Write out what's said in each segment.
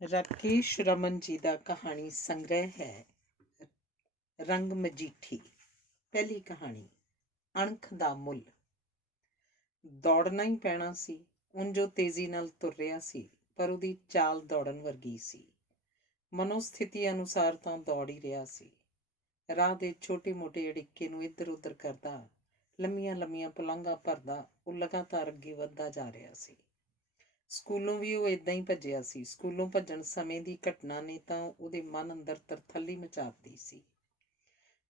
ਰਾਕੇਸ਼ ਰਮਨ ਜੀ ਦਾ ਕਹਾਣੀ ਸੰਗ੍ਰਹਿ ਹੈ ਰੰਗ ਮਜੀਠੀ। ਪਹਿਲੀ ਕਹਾਣੀ ਅਣਖ ਦਾ ਮੁੱਲ। ਦੌੜਨਾ ਹੀ ਪੈਣਾ ਸੀ। ਉਂਝ ਉਹ ਤੇਜ਼ੀ ਨਾਲ ਤੁਰ ਰਿਹਾ ਸੀ, ਪਰ ਉਹਦੀ ਚਾਲ ਦੌੜਨ ਵਰਗੀ ਸੀ। ਮਨੋਸਥਿਤੀ ਅਨੁਸਾਰ ਤਾਂ ਦੌੜ ਹੀ ਰਿਹਾ ਸੀ। ਰਾਹ ਦੇ ਛੋਟੇ ਮੋਟੇ ਅੜਿੱਕੇ ਨੂੰ ਇੱਧਰ ਉੱਧਰ ਕਰਦਾ, ਲੰਮੀਆਂ ਲੰਮੀਆਂ ਪੁਲਾਂਘਾਂ ਭਰਦਾ ਉਹ ਲਗਾਤਾਰ ਅੱਗੇ ਵੱਧਦਾ ਜਾ ਰਿਹਾ ਸੀ। ਸਕੂਲੋਂ ਵੀ ਉਹ ਏਦਾਂ ਹੀ ਭੱਜਿਆ ਸੀ। ਸਕੂਲੋਂ ਭੱਜਣ ਸਮੇਂ ਦੀ ਘਟਨਾ ਨੇ ਤਾਂ ਉਹਦੇ ਮਨ ਅੰਦਰ ਤਰਥੱਲੀ ਮਚਾ ਦਿੱਤੀ ਸੀ।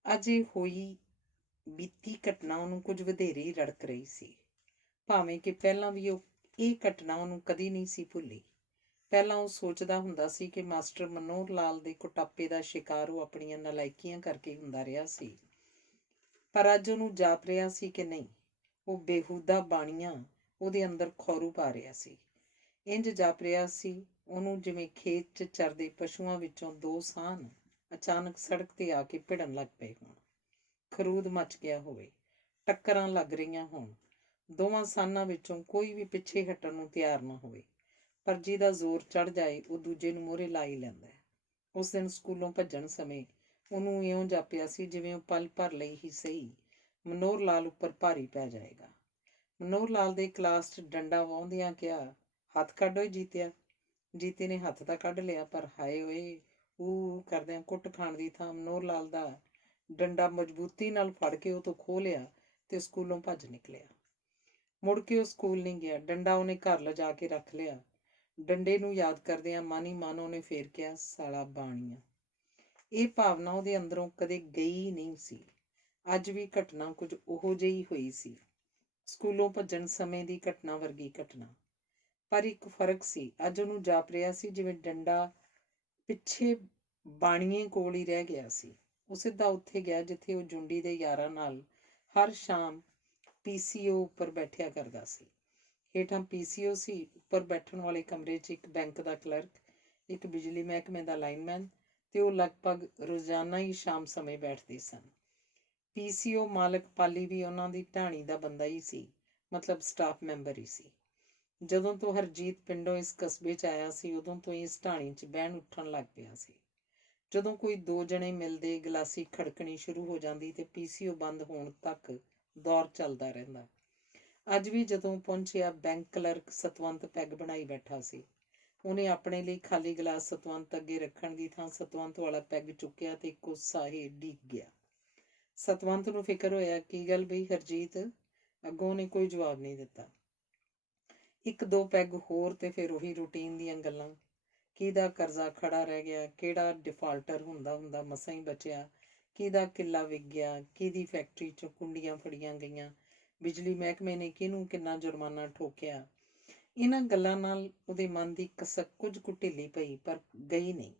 ਅੱਜ ਇਹ ਹੋਈ ਬੀਤੀ ਘਟਨਾ ਉਹਨੂੰ ਕੁਝ ਵਧੇਰੇ ਹੀ ਰੜਕ ਰਹੀ ਸੀ। ਭਾਵੇਂ ਕਿ ਪਹਿਲਾਂ ਵੀ ਉਹ ਇਹ ਘਟਨਾ ਉਹਨੂੰ ਕਦੀ ਨਹੀਂ ਸੀ ਭੁੱਲੀ। ਪਹਿਲਾਂ ਉਹ ਸੋਚਦਾ ਹੁੰਦਾ ਸੀ ਕਿ ਮਾਸਟਰ ਮਨੋਹਰ ਲਾਲ ਦੇ ਕੁਟਾਪੇ ਦਾ ਸ਼ਿਕਾਰ ਉਹ ਆਪਣੀਆਂ ਨਲਾਇਕੀਆਂ ਕਰਕੇ ਹੁੰਦਾ ਰਿਹਾ ਸੀ, ਪਰ ਅੱਜ ਉਹਨੂੰ ਜਾਪ ਰਿਹਾ ਸੀ ਕਿ ਨਹੀਂ, ਉਹ ਬੇਹੂਦਾ ਬਾਣੀਆਂ ਉਹਦੇ ਅੰਦਰ ਖੌਰੂ ਪਾ ਰਿਹਾ ਸੀ। ਇੰਜ ਜਾਪ ਰਿਹਾ ਸੀ ਉਹਨੂੰ ਜਿਵੇਂ ਖੇਤ 'ਚ ਚਰਦੇ ਪਸ਼ੂਆਂ ਵਿੱਚੋਂ ਦੋ ਸਾਨ ਅਚਾਨਕ ਸੜਕ ਤੇ ਆ ਕੇ ਭਿੜਨ ਲੱਗ ਪਏ ਹੋਣ। ਖਰੂਦ ਮਚ ਗਿਆ ਹੋਵੇ, ਟੱਕਰਾਂ ਲੱਗ ਰਹੀਆਂ ਹੋਣ, ਦੋਵਾਂ ਸਾਨਾਂ ਵਿੱਚੋਂ ਕੋਈ ਵੀ ਪਿੱਛੇ ਹਟਣ ਨੂੰ ਤਿਆਰ ਨਾ ਹੋਵੇ, ਪਰ ਜਿਹਦਾ ਜ਼ੋਰ ਚੜ ਜਾਏ ਉਹ ਦੂਜੇ ਨੂੰ ਮੂਹਰੇ ਲਾ ਹੀ ਲੈਂਦਾ ਹੈ। ਉਸ ਦਿਨ ਸਕੂਲੋਂ ਭੱਜਣ ਸਮੇਂ ਉਹਨੂੰ ਇਉਂ ਜਾਪਿਆ ਸੀ ਜਿਵੇਂ ਉਹ ਪਲ ਭਰ ਲਈ ਹੀ ਸਹੀ ਮਨੋਹਰ ਲਾਲ ਉੱਪਰ ਭਾਰੀ ਪੈ ਜਾਏਗਾ। ਮਨੋਹਰ ਲਾਲ ਦੇ ਕਲਾਸ 'ਚ ਡੰਡਾ ਵਾਹੁੰਦਿਆਂ ਕਿਹਾ, ਹੱਥ ਕੱਢ ਓਏ ਜੀਤਿਆ। ਜੀਤੇ ਨੇ ਹੱਥ ਤਾਂ ਕੱਢ ਲਿਆ, ਪਰ ਹਾਏ ਓਏ ਊ ਕਰਦਿਆਂ ਕੁੱਟ ਖਾਣ ਦੀ ਥਾਂ ਮਨੋਹਰ ਲਾਲ ਦਾ ਡੰਡਾ ਮਜ਼ਬੂਤੀ ਨਾਲ ਫੜ ਕੇ ਉਹ ਤੋਂ ਖੋਹ ਲਿਆ ਤੇ ਸਕੂਲੋਂ ਭੱਜ ਨਿਕਲਿਆ। ਮੁੜ ਕੇ ਉਹ ਸਕੂਲ ਨਹੀਂ ਗਿਆ। ਡੰਡਾ ਉਹਨੇ ਘਰ ਲਿਜਾ ਕੇ ਰੱਖ ਲਿਆ। ਡੰਡੇ ਨੂੰ ਯਾਦ ਕਰਦਿਆਂ ਮਨ ਹੀ ਮਨ ਉਹਨੇ ਫੇਰ ਕਿਹਾ, ਸਾਲਾ ਬਾਣੀਆ। ਇਹ ਭਾਵਨਾ ਉਹਦੇ ਅੰਦਰੋਂ ਕਦੇ ਗਈ ਨਹੀਂ ਸੀ। ਅੱਜ ਵੀ ਘਟਨਾ ਕੁਝ ਉਹੋ ਜਿਹੀ ਹੋਈ ਸੀ, ਸਕੂਲੋਂ ਭੱਜਣ ਸਮੇਂ ਦੀ ਘਟਨਾ ਵਰਗੀ ਘਟਨਾ। ਪਰ ਇੱਕ ਫਰਕ ਸੀ, ਅੱਜ ਉਹਨੂੰ ਜਾਪ ਰਿਹਾ ਸੀ ਜਿਵੇਂ ਡੰਡਾ ਪਿੱਛੇ ਬਾਣੀਏ ਕੋਲ ਹੀ ਰਹਿ ਗਿਆ ਸੀ। ਉਹ ਸਿੱਧਾ ਉੱਥੇ ਗਿਆ ਜਿੱਥੇ ਉਹ ਜੁੰਡੀ ਦੇ ਯਾਰਾਂ ਨਾਲ ਹਰ ਸ਼ਾਮ ਪੀਸੀਓ ਉੱਪਰ ਬੈਠਿਆ ਕਰਦਾ ਸੀ। ਹੇਠਾਂ ਪੀਸੀਓ ਸੀ, ਉੱਪਰ ਬੈਠਣ ਵਾਲੇ ਕਮਰੇ 'ਚ ਇੱਕ ਬੈਂਕ ਦਾ ਕਲਰਕ, ਇੱਕ ਬਿਜਲੀ ਮਹਿਕਮੇ ਦਾ ਲਾਈਨਮੈਨ ਤੇ ਉਹ ਲਗਭਗ ਰੋਜ਼ਾਨਾ ਹੀ ਸ਼ਾਮ ਸਮੇਂ ਬੈਠਦੇ ਸਨ। ਪੀਸੀਓ ਮਾਲਕ ਪਾਲੀ ਵੀ ਉਹਨਾਂ ਦੀ ਢਾਣੀ ਦਾ ਬੰਦਾ ਹੀ ਸੀ, ਮਤਲਬ ਸਟਾਫ ਮੈਂਬਰ ਹੀ ਸੀ। ਜਦੋਂ ਤੋਂ ਹਰਜੀਤ ਪਿੰਡੋਂ ਇਸ ਕਸਬੇ 'ਚ ਆਇਆ ਸੀ, ਉਦੋਂ ਤੋਂ ਹੀ ਇਸ ਢਾਣੀ 'ਚ ਬਹਿਣ ਉੱਠਣ ਲੱਗ ਪਿਆ ਸੀ। ਜਦੋਂ ਕੋਈ ਦੋ ਜਣੇ ਮਿਲਦੇ, ਗਲਾਸੀ ਖੜਕਣੀ ਸ਼ੁਰੂ ਹੋ ਜਾਂਦੀ ਤੇ ਪੀਸੀਓ ਬੰਦ ਹੋਣ ਤੱਕ ਦੌਰ ਚੱਲਦਾ ਰਹਿੰਦਾ। ਅੱਜ ਵੀ ਜਦੋਂ ਪਹੁੰਚਿਆ, ਬੈਂਕ ਕਲਰਕ ਸਤਵੰਤ ਪੈਗ ਬਣਾਈ ਬੈਠਾ ਸੀ। ਉਹਨੇ ਆਪਣੇ ਲਈ ਖਾਲੀ ਗਲਾਸ ਸਤਵੰਤ ਅੱਗੇ ਰੱਖਣ ਦੀ ਥਾਂ ਸਤਵੰਤ ਵਾਲਾ ਪੈਗ ਚੁੱਕਿਆ ਤੇ ਇੱਕੋ ਸਾਹੇ ਡਿੱਗ ਗਿਆ। ਸਤਵੰਤ ਨੂੰ ਫਿਕਰ ਹੋਇਆ, ਕੀ ਗੱਲ ਬਈ ਹਰਜੀਤ? ਅੱਗੋਂ ਉਹਨੇ ਕੋਈ ਜਵਾਬ ਨਹੀਂ ਦਿੱਤਾ। ਇੱਕ ਦੋ ਪੈਗ ਹੋਰ ਤੇ ਫਿਰ ਉਹੀ ਰੂਟੀਨ ਦੀਆਂ ਗੱਲਾਂ। ਕਿਹਦਾ ਕਰਜ਼ਾ ਖੜਾ ਰਹਿ ਗਿਆ, ਕਿਹੜਾ ਡਿਫਾਲਟਰ ਹੁੰਦਾ ਮਸਾਂ ਹੀ ਬਚਿਆ, ਕਿਹਦਾ ਕਿੱਲਾ ਵਿਕ ਗਿਆ, ਕਿਹਦੀ ਫੈਕਟਰੀ 'ਚੋਂ ਕੁੰਡੀਆਂ ਫੜੀਆਂ ਗਈਆਂ, ਬਿਜਲੀ ਮਹਿਕਮੇ ਨੇ ਕਿਹਨੂੰ ਕਿੰਨਾ ਜੁਰਮਾਨਾ ਠੋਕਿਆ। ਇਹਨਾਂ ਗੱਲਾਂ ਨਾਲ ਉਹਦੇ ਮਨ ਦੀ ਕਸਕ ਕੁਝ ਕੁ ਢਿੱਲੀ ਪਈ, ਪਰ ਗਈ ਨਹੀਂ।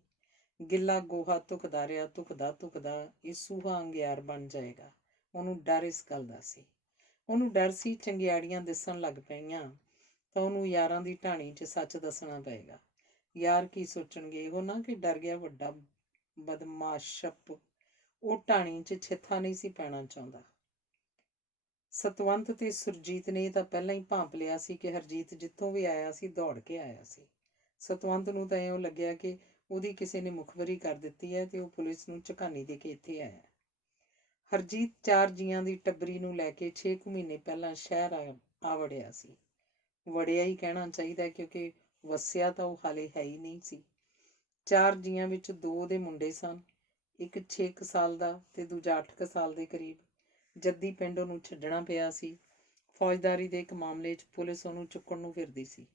ਗਿੱਲਾ ਗੋਹਾ ਧੁਖਦਾ ਰਿਹਾ, ਧੁਖਦਾ ਇਹ ਸੂਹਾ ਅੰਗਿਆਰ ਬਣ ਜਾਏਗਾ। ਉਹਨੂੰ ਡਰ ਇਸ ਗੱਲ ਦਾ ਸੀ। ਉਹਨੂੰ ਡਰ ਸੀ ਚੰਗਿਆੜੀਆਂ ਦਿਸਣ ਲੱਗ ਪਈਆਂ ਤਾਂ ਉਹਨੂੰ ਯਾਰਾਂ ਦੀ ਢਾਣੀ 'ਚ ਸੱਚ ਦੱਸਣਾ ਪਏਗਾ। ਯਾਰ ਕੀ ਸੋਚਣਗੇ, ਉਹ ਨਾ ਕਿ ਡਰ ਗਿਆ ਵੱਡਾ ਬਦਮਾਸ਼ਪ। ਉਹ ਢਾਣੀ 'ਚ ਛਿੱਥਾ ਨਹੀਂ ਸੀ ਪੈਣਾ ਚਾਹੁੰਦਾ। ਸਤਵੰਤ ਤੇ ਸੁਰਜੀਤ ਨੇ ਤਾਂ ਪਹਿਲਾਂ ਹੀ ਭਾਂਪ ਲਿਆ ਸੀ ਕਿ ਹਰਜੀਤ ਜਿੱਥੋਂ ਵੀ ਆਇਆ ਸੀ ਦੌੜ ਕੇ ਆਇਆ ਸੀ। ਸਤਵੰਤ ਨੂੰ ਤਾਂ ਇਉਂ ਲੱਗਿਆ ਕਿ ਉਹਦੀ ਕਿਸੇ ਨੇ ਮੁਖਬਰੀ ਕਰ ਦਿੱਤੀ ਹੈ ਤੇ ਉਹ ਪੁਲਿਸ ਨੂੰ ਝਕਾਨੀ ਦੇ ਕੇ ਇੱਥੇ ਆਇਆ। ਹਰਜੀਤ 4 ਜੀਆਂ ਦੀ ਟੱਬਰੀ ਨੂੰ ਲੈ ਕੇ 6 ਮਹੀਨੇ ਪਹਿਲਾਂ ਸ਼ਹਿਰ ਆ ਵੜਿਆ ਸੀ। ਵੜਿਆ ਹੀ ਕਹਿਣਾ ਚਾਹੀਦਾ, ਕਿਉਂਕਿ ਵਸਿਆ ਤਾਂ ਉਹ ਹਾਲੇ ਹੈ ਹੀ ਨਹੀਂ ਸੀ। 4 ਜੀਆਂ ਵਿੱਚ 2 ਦੇ ਮੁੰਡੇ ਸਨ, ਇੱਕ 6 ਸਾਲ ਦਾ ਤੇ ਦੂਜਾ 8 ਸਾਲ ਦੇ ਕਰੀਬ। ਜੱਦੀ ਪਿੰਡ ਉਹਨੂੰ ਛੱਡਣਾ ਪਿਆ ਸੀ। ਫੌਜਦਾਰੀ ਦੇ ਇੱਕ ਮਾਮਲੇ 'ਚ ਪੁਲਿਸ ਉਹਨੂੰ ਚੁੱਕਣ ਨੂੰ ਫਿਰਦੀ ਸੀ।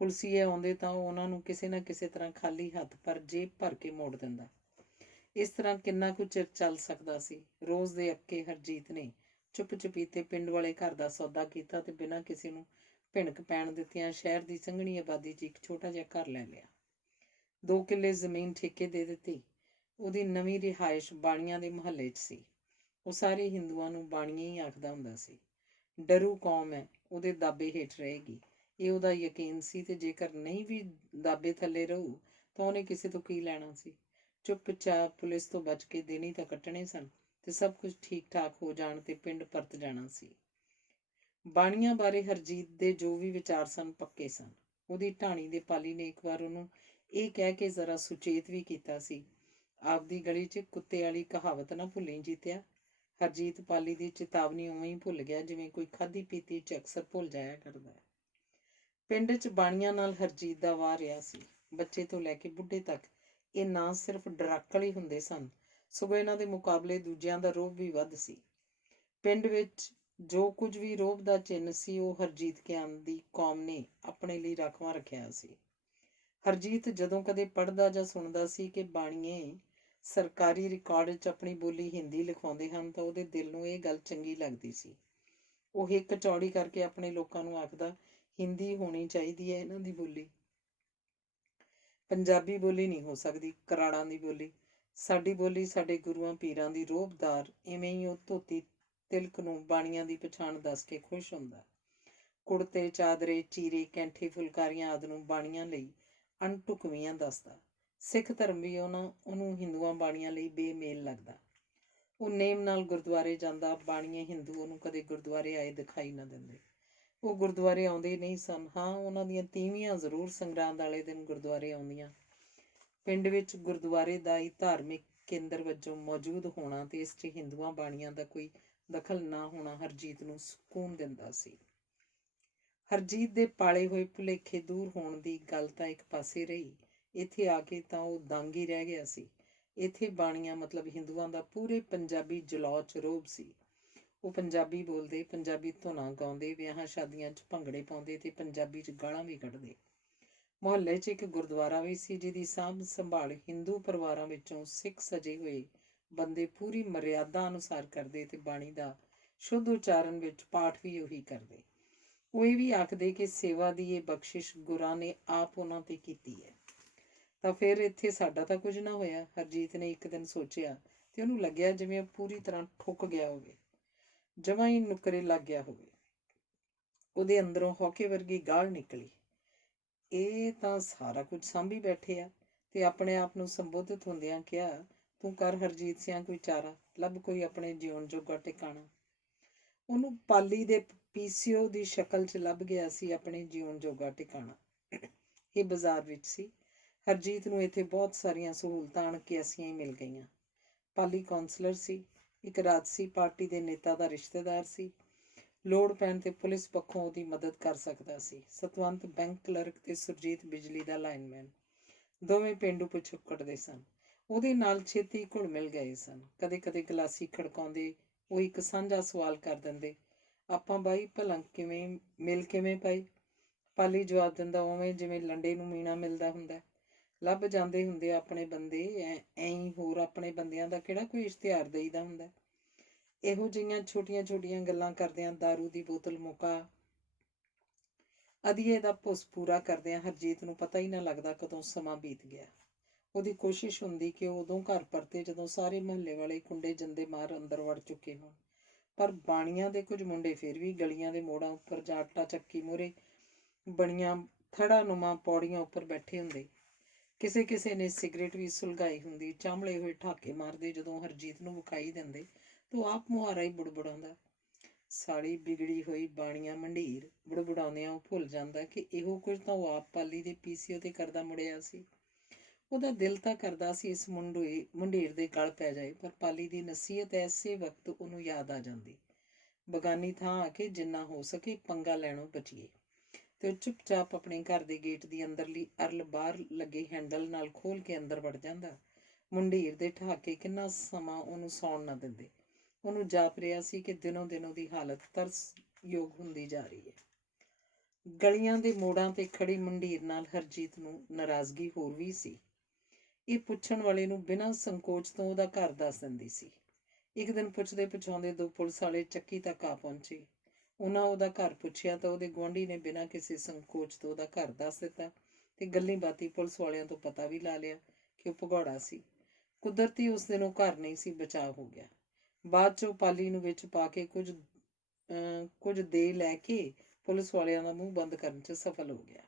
ਪੁਲਿਸੀਏ ਆਉਂਦੇ ਤਾਂ ਉਹ ਉਹਨਾਂ ਨੂੰ ਕਿਸੇ ਨਾ ਕਿਸੇ ਤਰ੍ਹਾਂ ਖਾਲੀ ਹੱਥ ਪਰ ਜੇਬ ਭਰ ਕੇ ਮੋੜ ਦਿੰਦਾ। ਇਸ ਤਰ੍ਹਾਂ ਕਿੰਨਾ ਕੁ ਚਿਰ ਚੱਲ ਸਕਦਾ ਸੀ। ਰੋਜ਼ ਦੇ ਅੱਕੇ ਹਰਜੀਤ ਨੇ ਚੁੱਪ ਚੁਪੀਤੇ ਪਿੰਡ ਵਾਲੇ ਘਰ ਦਾ ਸੌਦਾ ਕੀਤਾ ਤੇ ਬਿਨਾਂ ਕਿਸੇ ਨੂੰ ਭਿਣਕ ਪੈਣ ਦਿੱਤਿਆਂ ਸ਼ਹਿਰ ਦੀ ਸੰਘਣੀ ਆਬਾਦੀ 'ਚ ਇੱਕ ਛੋਟਾ ਜਿਹਾ ਘਰ ਲੈ ਲਿਆ। 2 ਕਿੱਲੇ ਜ਼ਮੀਨ ਠੇਕੇ ਦੇ ਦਿੱਤੀ। ਉਹਦੀ ਨਵੀਂ ਰਿਹਾਇਸ਼ ਬਾਣੀਆਂ ਦੇ ਮੁਹੱਲੇ 'ਚ ਸੀ। ਉਹ ਸਾਰੇ ਹਿੰਦੂਆਂ ਨੂੰ ਬਾਣੀਏ ਹੀ ਆਖਦਾ ਹੁੰਦਾ ਸੀ। ਡਰੂ ਕੌਮ ਹੈ, ਉਹਦੇ ਦਾਬੇ ਹੇਠ ਰਹੇਗੀ, ਇਹ ਉਹਦਾ ਯਕੀਨ ਸੀ, ਤੇ ਜੇਕਰ ਨਹੀਂ ਵੀ ਦਾਬੇ ਥੱਲੇ ਰਹੂ ਤਾਂ ਉਹਨੇ ਕਿਸੇ ਤੋਂ ਕੀ ਲੈਣਾ ਸੀ। ਚੁੱਪਚਾਪ ਪੁਲਿਸ ਤੋਂ ਬਚ ਕੇ ਦਿਨ ਹੀ ਤਾਂ ਕੱਟਣੇ ਸਨ ਤੇ ਸਭ ਕੁਝ ਠੀਕ ਠਾਕ ਹੋ ਜਾਣ ਤੇ ਪਿੰਡ ਪਰਤ ਜਾਣਾ ਸੀ। ਬਾਣੀਆਂ ਬਾਰੇ ਹਰਜੀਤ ਦੇ ਜੋ ਵੀ ਵਿਚਾਰ ਸਨ ਪੱਕੇ ਸਨ। ਉਹਦੀ ਢਾਣੀ ਦੇ ਪਾਲੀ ਨੇ ਇੱਕ ਵਾਰ ਉਹਨੂੰ ਇਹ ਕਹਿ ਕੇ ਜ਼ਰਾ ਸੁਚੇਤ ਵੀ ਕੀਤਾ ਸੀ, ਆਪਦੀ ਗਲੀ 'ਚ ਕੁੱਤੇ ਵਾਲੀ ਕਹਾਵਤ ਨਾ ਭੁੱਲੀ ਜੀਤਿਆ। ਹਰਜੀਤ ਪਾਲੀ ਦੀ ਚੇਤਾਵਨੀ ਉਵੇਂ ਹੀ ਭੁੱਲ ਗਿਆ ਜਿਵੇਂ ਕੋਈ ਖਾਧੀ ਪੀਤੀ 'ਚ ਅਕਸਰ ਭੁੱਲ ਜਾਇਆ ਕਰਦਾ ਹੈ। ਪਿੰਡ 'ਚ ਬਾਣੀਆਂ ਨਾਲ ਹਰਜੀਤ ਦਾ ਵਾਹ ਰਿਹਾ ਸੀ। ਬੱਚੇ ਤੋਂ ਲੈ ਕੇ ਬੁੱਢੇ ਤੱਕ ਇਹ ਨਾ ਸਿਰਫ ਡਰਾਕਲ ਹੀ ਹੁੰਦੇ ਸਨ, ਸਗੋਂ ਇਹਨਾਂ ਦੇ ਮੁਕਾਬਲੇ ਦੂਜਿਆਂ ਦਾ ਰੋਹਬ ਵੀ ਵੱਧ ਸੀ। ਪਿੰਡ ਵਿੱਚ ਜੋ ਕੁਝ ਵੀ ਰੋਹਬ ਦਾ ਚਿੰਨ੍ਹ ਸੀ, ਉਹ ਹਰਜੀਤ ਗਿਆਨ ਦੀ ਕੌਮ ਨੇ ਆਪਣੇ ਲਈ ਰਾਖਵਾਂ ਰੱਖਿਆ ਸੀ। ਹਰਜੀਤ ਜਦੋਂ ਕਦੇ ਪੜ੍ਹਦਾ ਜਾਂ ਸੁਣਦਾ ਸੀ ਕਿ ਬਾਣੀਏ ਸਰਕਾਰੀ ਰਿਕਾਰਡ 'ਚ ਆਪਣੀ ਬੋਲੀ ਹਿੰਦੀ ਲਿਖਵਾਉਂਦੇ ਹਨ, ਤਾਂ ਉਹਦੇ ਦਿਲ ਨੂੰ ਇਹ ਗੱਲ ਚੰਗੀ ਲੱਗਦੀ ਸੀ। ਉਹ ਹਿੱਕ ਚੌੜੀ ਕਰਕੇ ਆਪਣੇ ਲੋਕਾਂ ਨੂੰ ਆਖਦਾ, ਹਿੰਦੀ ਹੋਣੀ ਚਾਹੀਦੀ ਹੈ ਇਹਨਾਂ ਦੀ ਬੋਲੀ, ਪੰਜਾਬੀ ਬੋਲੀ ਨਹੀਂ ਹੋ ਸਕਦੀ, ਕਰਾੜਾਂ ਦੀ ਬੋਲੀ। ਸਾਡੀ ਬੋਲੀ ਸਾਡੇ ਗੁਰੂਆਂ ਪੀਰਾਂ ਦੀ ਰੋਹਬਦਾਰ। ਇਵੇਂ ਹੀ ਉਹ ਧੋਤੀ ਤਿਲਕ ਨੂੰ ਬਾਣੀਆਂ ਦੀ ਪਛਾਣ ਦੱਸ ਕੇ ਖੁਸ਼ ਹੁੰਦਾ। ਕੁੜਤੇ ਚਾਦਰੇ ਚੀਰੇ ਕੈਂਠੇ ਫੁਲਕਾਰੀਆਂ ਆਦਿ ਨੂੰ ਬਾਣੀਆਂ ਲਈ ਅਣਢੁਕਵੀਆਂ ਦੱਸਦਾ। ਸਿੱਖ ਧਰਮ ਵੀ ਉਹਨੂੰ ਹਿੰਦੂਆਂ ਬਾਣੀਆਂ ਲਈ ਬੇਮੇਲ ਲੱਗਦਾ। ਉਹ ਨੇਮ ਨਾਲ ਗੁਰਦੁਆਰੇ ਜਾਂਦਾ, ਬਾਣੀਏ ਹਿੰਦੂ ਉਹਨੂੰ ਕਦੇ ਗੁਰਦੁਆਰੇ ਆਏ ਦਿਖਾਈ ਨਾ ਦਿੰਦੇ। ਉਹ ਗੁਰਦੁਆਰੇ ਆਉਂਦੇ ਨਹੀਂ ਸਨ। ਹਾਂ, ਉਹਨਾਂ ਦੀਆਂ ਤੀਵੀਆਂ ਜ਼ਰੂਰ ਸੰਗਰਾਂਦ ਵਾਲੇ ਦਿਨ ਗੁਰਦੁਆਰੇ ਆਉਂਦੀਆਂ। ਪਿੰਡ ਵਿੱਚ ਗੁਰਦੁਆਰੇ ਦਾ ਹੀ ਧਾਰਮਿਕ ਕੇਂਦਰ ਵਜੋਂ ਮੌਜੂਦ ਹੋਣਾ ਤੇ ਇਸ 'ਚ ਹਿੰਦੂਆਂ ਬਾਣੀਆਂ ਦਾ ਕੋਈ ਦਖਲ ਨਾ ਹੋਣਾ ਹਰਜੀਤ ਨੂੰ ਸਕੂਨ ਦਿੰਦਾ ਸੀ। ਹਰਜੀਤ ਦੇ ਪਾਲੇ ਹੋਏ ਭੁਲੇਖੇ ਦੂਰ ਹੋਣ ਦੀ ਗੱਲ ਤਾਂ ਇੱਕ ਪਾਸੇ ਰਹੀ, ਇੱਥੇ ਆ ਕੇ ਤਾਂ ਉਹ ਦੰਗ ਹੀ ਰਹਿ ਗਿਆ ਸੀ। ਇੱਥੇ ਬਾਣੀਆਂ ਮਤਲਬ ਹਿੰਦੂਆਂ ਦਾ ਪੂਰੇ ਪੰਜਾਬੀ ਜਲੌਚ ਰੋਹਬ ਸੀ। ਉਹ ਪੰਜਾਬੀ ਬੋਲਦੇ, ਪੰਜਾਬੀ ਧੁਨਾਂ ਗਾਉਂਦੇ, ਵਿਆਹਾਂ ਸ਼ਾਦੀਆਂ 'ਚ ਭੰਗੜੇ ਪਾਉਂਦੇ ਤੇ ਪੰਜਾਬੀ 'ਚ ਗਾਲਾਂ ਵੀ ਕੱਢਦੇ। ਮੁਹੱਲੇ 'ਚ ਇੱਕ ਗੁਰਦੁਆਰਾ ਵੀ ਸੀ ਜਿਹਦੀ ਸਾਂਭ ਸੰਭਾਲ ਹਿੰਦੂ ਪਰਿਵਾਰਾਂ ਵਿੱਚੋਂ ਸਿੱਖ ਸਜੇ ਹੋਏ ਬੰਦੇ ਪੂਰੀ ਮਰਿਆਦਾ ਅਨੁਸਾਰ ਕਰਦੇ ਤੇ ਬਾਣੀ ਦਾ ਸ਼ੁੱਧ ਉਚਾਰਨ ਵਿੱਚ ਪਾਠ ਵੀ ਉਹੀ ਕਰਦੇ। ਉਹ ਇਹ ਵੀ ਆਖਦੇ ਕਿ ਸੇਵਾ ਦੀ ਇਹ ਬਖਸ਼ਿਸ਼ ਗੁਰਾਂ ਨੇ ਆਪ ਉਹਨਾਂ ਤੇ ਕੀਤੀ ਹੈ। ਤਾਂ ਫਿਰ ਇੱਥੇ ਸਾਡਾ ਤਾਂ ਕੁਝ ਨਾ ਹੋਇਆ, ਹਰਜੀਤ ਨੇ ਇੱਕ ਦਿਨ ਸੋਚਿਆ ਤੇ ਉਹਨੂੰ ਲੱਗਿਆ ਜਿਵੇਂ ਉਹ ਪੂਰੀ ਤਰ੍ਹਾਂ ਠੁੱਕ ਗਿਆ ਹੋਵੇ, ਜਮਾਂ ਹੀ ਨੁਕਰੇ ਲੱਗ ਗਿਆ ਹੋਵੇ। ਉਹਦੇ ਅੰਦਰੋਂ ਹੌਕੇ ਵਰਗੀ ਗਾਲ ਨਿਕਲੀ, ਇਹ ਤਾਂ ਸਾਰਾ ਕੁਝ ਸਾਂਭੀ ਬੈਠੇ ਆ। ਤੇ ਆਪਣੇ ਆਪ ਨੂੰ ਸੰਬੋਧਿਤ ਹੁੰਦਿਆਂ ਕਿਹਾ, ਤੂੰ ਕਰ ਹਰਜੀਤ ਸਿਆਂ ਕੋਈ ਚਾਰਾ, ਲੱਭ ਕੋਈ ਆਪਣੇ ਜਿਉਣ ਜੋਗਾ ਟਿਕਾਣਾ। ਉਹਨੂੰ ਪਾਲੀ ਦੇ ਪੀਸੀਓ ਦੀ ਸ਼ਕਲ 'ਚ ਲੱਭ ਗਿਆ ਸੀ ਆਪਣੇ ਜਿਉਣ ਜੋਗਾ ਟਿਕਾਣਾ। ਇਹ ਬਾਜ਼ਾਰ ਵਿੱਚ ਸੀ। ਹਰਜੀਤ ਨੂੰ ਇੱਥੇ ਬਹੁਤ ਸਾਰੀਆਂ ਸਹੂਲਤਾਂ ਅਣਕਿਆਸੀਆਂ ਹੀ ਮਿਲ ਗਈਆਂ। ਪਾਲੀ ਕੌਂਸਲਰ ਸੀ, ਇੱਕ ਰਾਜਸੀ ਪਾਰਟੀ ਦੇ ਨੇਤਾ ਦਾ ਰਿਸ਼ਤੇਦਾਰ ਸੀ, ਲੋੜ ਪੈਣ ਤੇ ਪੁਲਿਸ ਪੱਖੋਂ ਉਹਦੀ ਮਦਦ ਕਰ ਸਕਦਾ ਸੀ। ਸਤਵੰਤ ਬੈਂਕ ਕਲਰਕ ਤੇ ਸੁਰਜੀਤ ਬਿਜਲੀ ਦਾ ਲਾਈਨਮੈਨ, ਦੋਵੇਂ ਪੇਂਡੂ ਪਿਛੋਕੜ ਸਨ। ਉਹਦੇ ਨਾਲ ਛੇਤੀ ਘੁਲ ਮਿਲ ਗਏ ਸਨ। ਕਦੇ ਕਦੇ ਗਲਾਸੀ ਖੜਕਾਉਂਦੇ ਉਹ ਇੱਕ ਸਾਂਝਾ ਸਵਾਲ ਕਰ ਦਿੰਦੇ, ਆਪਾਂ ਬਾਈ ਭਲਾ ਕਿਵੇਂ ਪਏ? ਪਾਲੀ ਜਵਾਬ ਦਿੰਦਾ, ਉਵੇਂ ਜਿਵੇਂ ਲੰਡੇ ਨੂੰ ਮੀਣਾ ਮਿਲਦਾ ਹੁੰਦਾ। ਲੱਭ ਜਾਂਦੇ ਹੁੰਦੇ ਆਪਣੇ ਬੰਦੇ, ਐਂ ਹੋਰ ਆਪਣੇ ਬੰਦਿਆਂ ਦਾ ਕਿਹੜਾ ਕੋਈ ਇਸ਼ਤਿਹਾਰ ਦੇਈਦਾ ਹੁੰਦਾ। ਇਹੋ ਜਿਹੀਆਂ ਛੋਟੀਆਂ ਛੋਟੀਆਂ ਗੱਲਾਂ ਕਰਦਿਆਂ ਦਾਰੂ ਦੀ ਬੋਤਲ ਮੁਕਾ ਅਧੀਏ ਦਾ ਭੁੱਸ ਪੂਰਾ ਕਰਦਿਆਂ ਹਰਜੀਤ ਨੂੰ ਪਤਾ ਹੀ ਨਾ ਲੱਗਦਾ ਕਦੋਂ ਸਮਾਂ ਬੀਤ ਗਿਆ। ਉਹਦੀ ਕੋਸ਼ਿਸ਼ ਹੁੰਦੀ ਕਿ ਉਹ ਉਦੋਂ ਘਰ ਪਰਤੇ ਜਦੋਂ ਸਾਰੇ ਮੁਹੱਲੇ ਵਾਲੇ ਕੁੰਡੇ ਜੰਦੇ ਮਾਰ ਅੰਦਰ ਵੜ ਚੁੱਕੇ ਹੋਣ। ਪਰ ਬਾਣੀਆਂ ਦੇ ਕੁਝ ਮੁੰਡੇ ਫਿਰ ਵੀ ਗਲੀਆਂ ਦੇ ਮੋੜਾਂ ਉੱਪਰ ਜਾਂ ਆਟਾ ਚੱਕੀ ਮੂਹਰੇ ਬਣੀਆਂ ਥੜਾਨੁਮਾ ਪੌੜੀਆਂ ਉੱਪਰ ਬੈਠੇ ਹੁੰਦੇ। ਕਿਸੇ ਕਿਸੇ ਨੇ ਸਿਗਰਟ ਵੀ ਸੁਲਗਾਈ ਹੁੰਦੀ। ਚਾਂਬਲੇ ਹੋਏ ਠਾਕੇ ਮਾਰਦੇ ਜਦੋਂ ਹਰਜੀਤ ਨੂੰ ਵਿਖਾਈ ਦਿੰਦੇ ਤਾਂ ਆਪ ਮੁਹਾਰਾ ਹੀ ਬੁੜਬੁੜਾਉਂਦਾ, ਸਾਲੀ ਬਿਗੜੀ ਹੋਈ ਬਾਣੀਆਂ ਮੰਡੀਰ। ਬੁੜਬੁੜਾਉਂਦਿਆਂ ਉਹ ਭੁੱਲ ਜਾਂਦਾ ਕਿ ਇਹੋ ਕੁਝ ਤਾਂ ਉਹ ਆਪ ਪਾਲੀ ਦੇ ਪੀਸੀਓ ਤੇ ਕਰਦਾ ਮੁੜਿਆ ਸੀ। ਉਹਦਾ ਦਿਲ ਤਾਂ ਕਰਦਾ ਸੀ ਇਸ ਮੁੰਡੇਰ ਦੇ ਗਲ ਪੈ ਜਾਏ, ਪਰ ਪਾਲੀ ਦੀ ਨਸੀਹਤ ਐਸੇ ਵਕਤ ਉਹਨੂੰ ਯਾਦ ਆ ਜਾਂਦੀ, ਬਗਾਨੀ ਥਾਂ ਆ ਕੇ ਜਿੰਨਾ ਹੋ ਸਕੇ ਪੰਗਾ ਲੈਣੋਂ ਬਚੀਏ। ਤੇ ਉਹ ਚੁੱਪਚਾਪ ਆਪਣੇ ਘਰ ਦੇ ਗੇਟ ਦੀ ਅੰਦਰਲੀ ਅਰਲ ਬਾਹਰ ਲੱਗੇ ਹੈਂਡਲ ਨਾਲ ਖੋਲ ਕੇ ਅੰਦਰ ਵੜ ਜਾਂਦਾ। ਮੁੰਡੇਰ ਦੇ ਠਾਕੇ ਕਿੰਨਾ ਸਮਾਂ ਉਹਨੂੰ ਸੌਣ ਨਾ ਦਿੰਦੇ। ਉਹਨੂੰ ਜਾਪ ਰਿਹਾ ਸੀ ਕਿ ਦਿਨੋਂ ਦਿਨ ਉਹਦੀ ਹਾਲਤ ਤਰਸਯੋਗ ਹੁੰਦੀ ਜਾ ਰਹੀ ਹੈ। ਗਲੀਆਂ ਦੇ ਮੋੜਾਂ ਤੇ ਖੜੀ ਮੁੰਡੇਰ ਨਾਲ ਹਰਜੀਤ ਨੂੰ ਨਾਰਾਜ਼ਗੀ ਹੋਰ ਵੀ ਸੀ। ਇਹ ਪੁੱਛਣ ਵਾਲੇ ਨੂੰ ਬਿਨਾਂ ਸੰਕੋਚ ਤੋਂ ਉਹਦਾ ਘਰ ਦੱਸ ਦਿੰਦੀ ਸੀ। ਇੱਕ ਦਿਨ ਪੁੱਛਦੇ ਪੁਛਾਉਂਦੇ ਦੋ ਪੁਲਿਸ ਵਾਲੇ ਚੱਕੀ ਤੱਕ ਆ ਪਹੁੰਚੇ। ਉਹਨਾਂ ਉਹਦਾ ਘਰ ਪੁੱਛਿਆ ਤਾਂ ਉਹਦੇ ਗੁਆਂਢੀ ਨੇ ਬਿਨਾਂ ਕਿਸੇ ਸੰਕੋਚ ਤੋਂ ਉਹਦਾ ਘਰ ਦੱਸ ਦਿੱਤਾ ਤੇ ਗੱਲੀ ਬਾਤੀ ਪੁਲਿਸ ਵਾਲਿਆਂ ਤੋਂ ਪਤਾ ਵੀ ਲਾ ਲਿਆ ਕਿ ਉਹ ਭਗੌੜਾ ਸੀ। ਕੁਦਰਤੀ ਉਸ ਦਿਨ ਉਹ ਘਰ ਨਹੀਂ ਸੀ, ਬਚਾਅ ਹੋ ਗਿਆ। ਬਾਅਦ 'ਚ ਉਹ ਪਾਲੀ ਨੂੰ ਵਿੱਚ ਪਾ ਕੇ ਕੁਝ ਦੇ ਲੈ ਕੇ ਪੁਲਿਸ ਵਾਲਿਆਂ ਦਾ ਮੂੰਹ ਬੰਦ ਕਰਨ 'ਚ ਸਫਲ ਹੋ ਗਿਆ।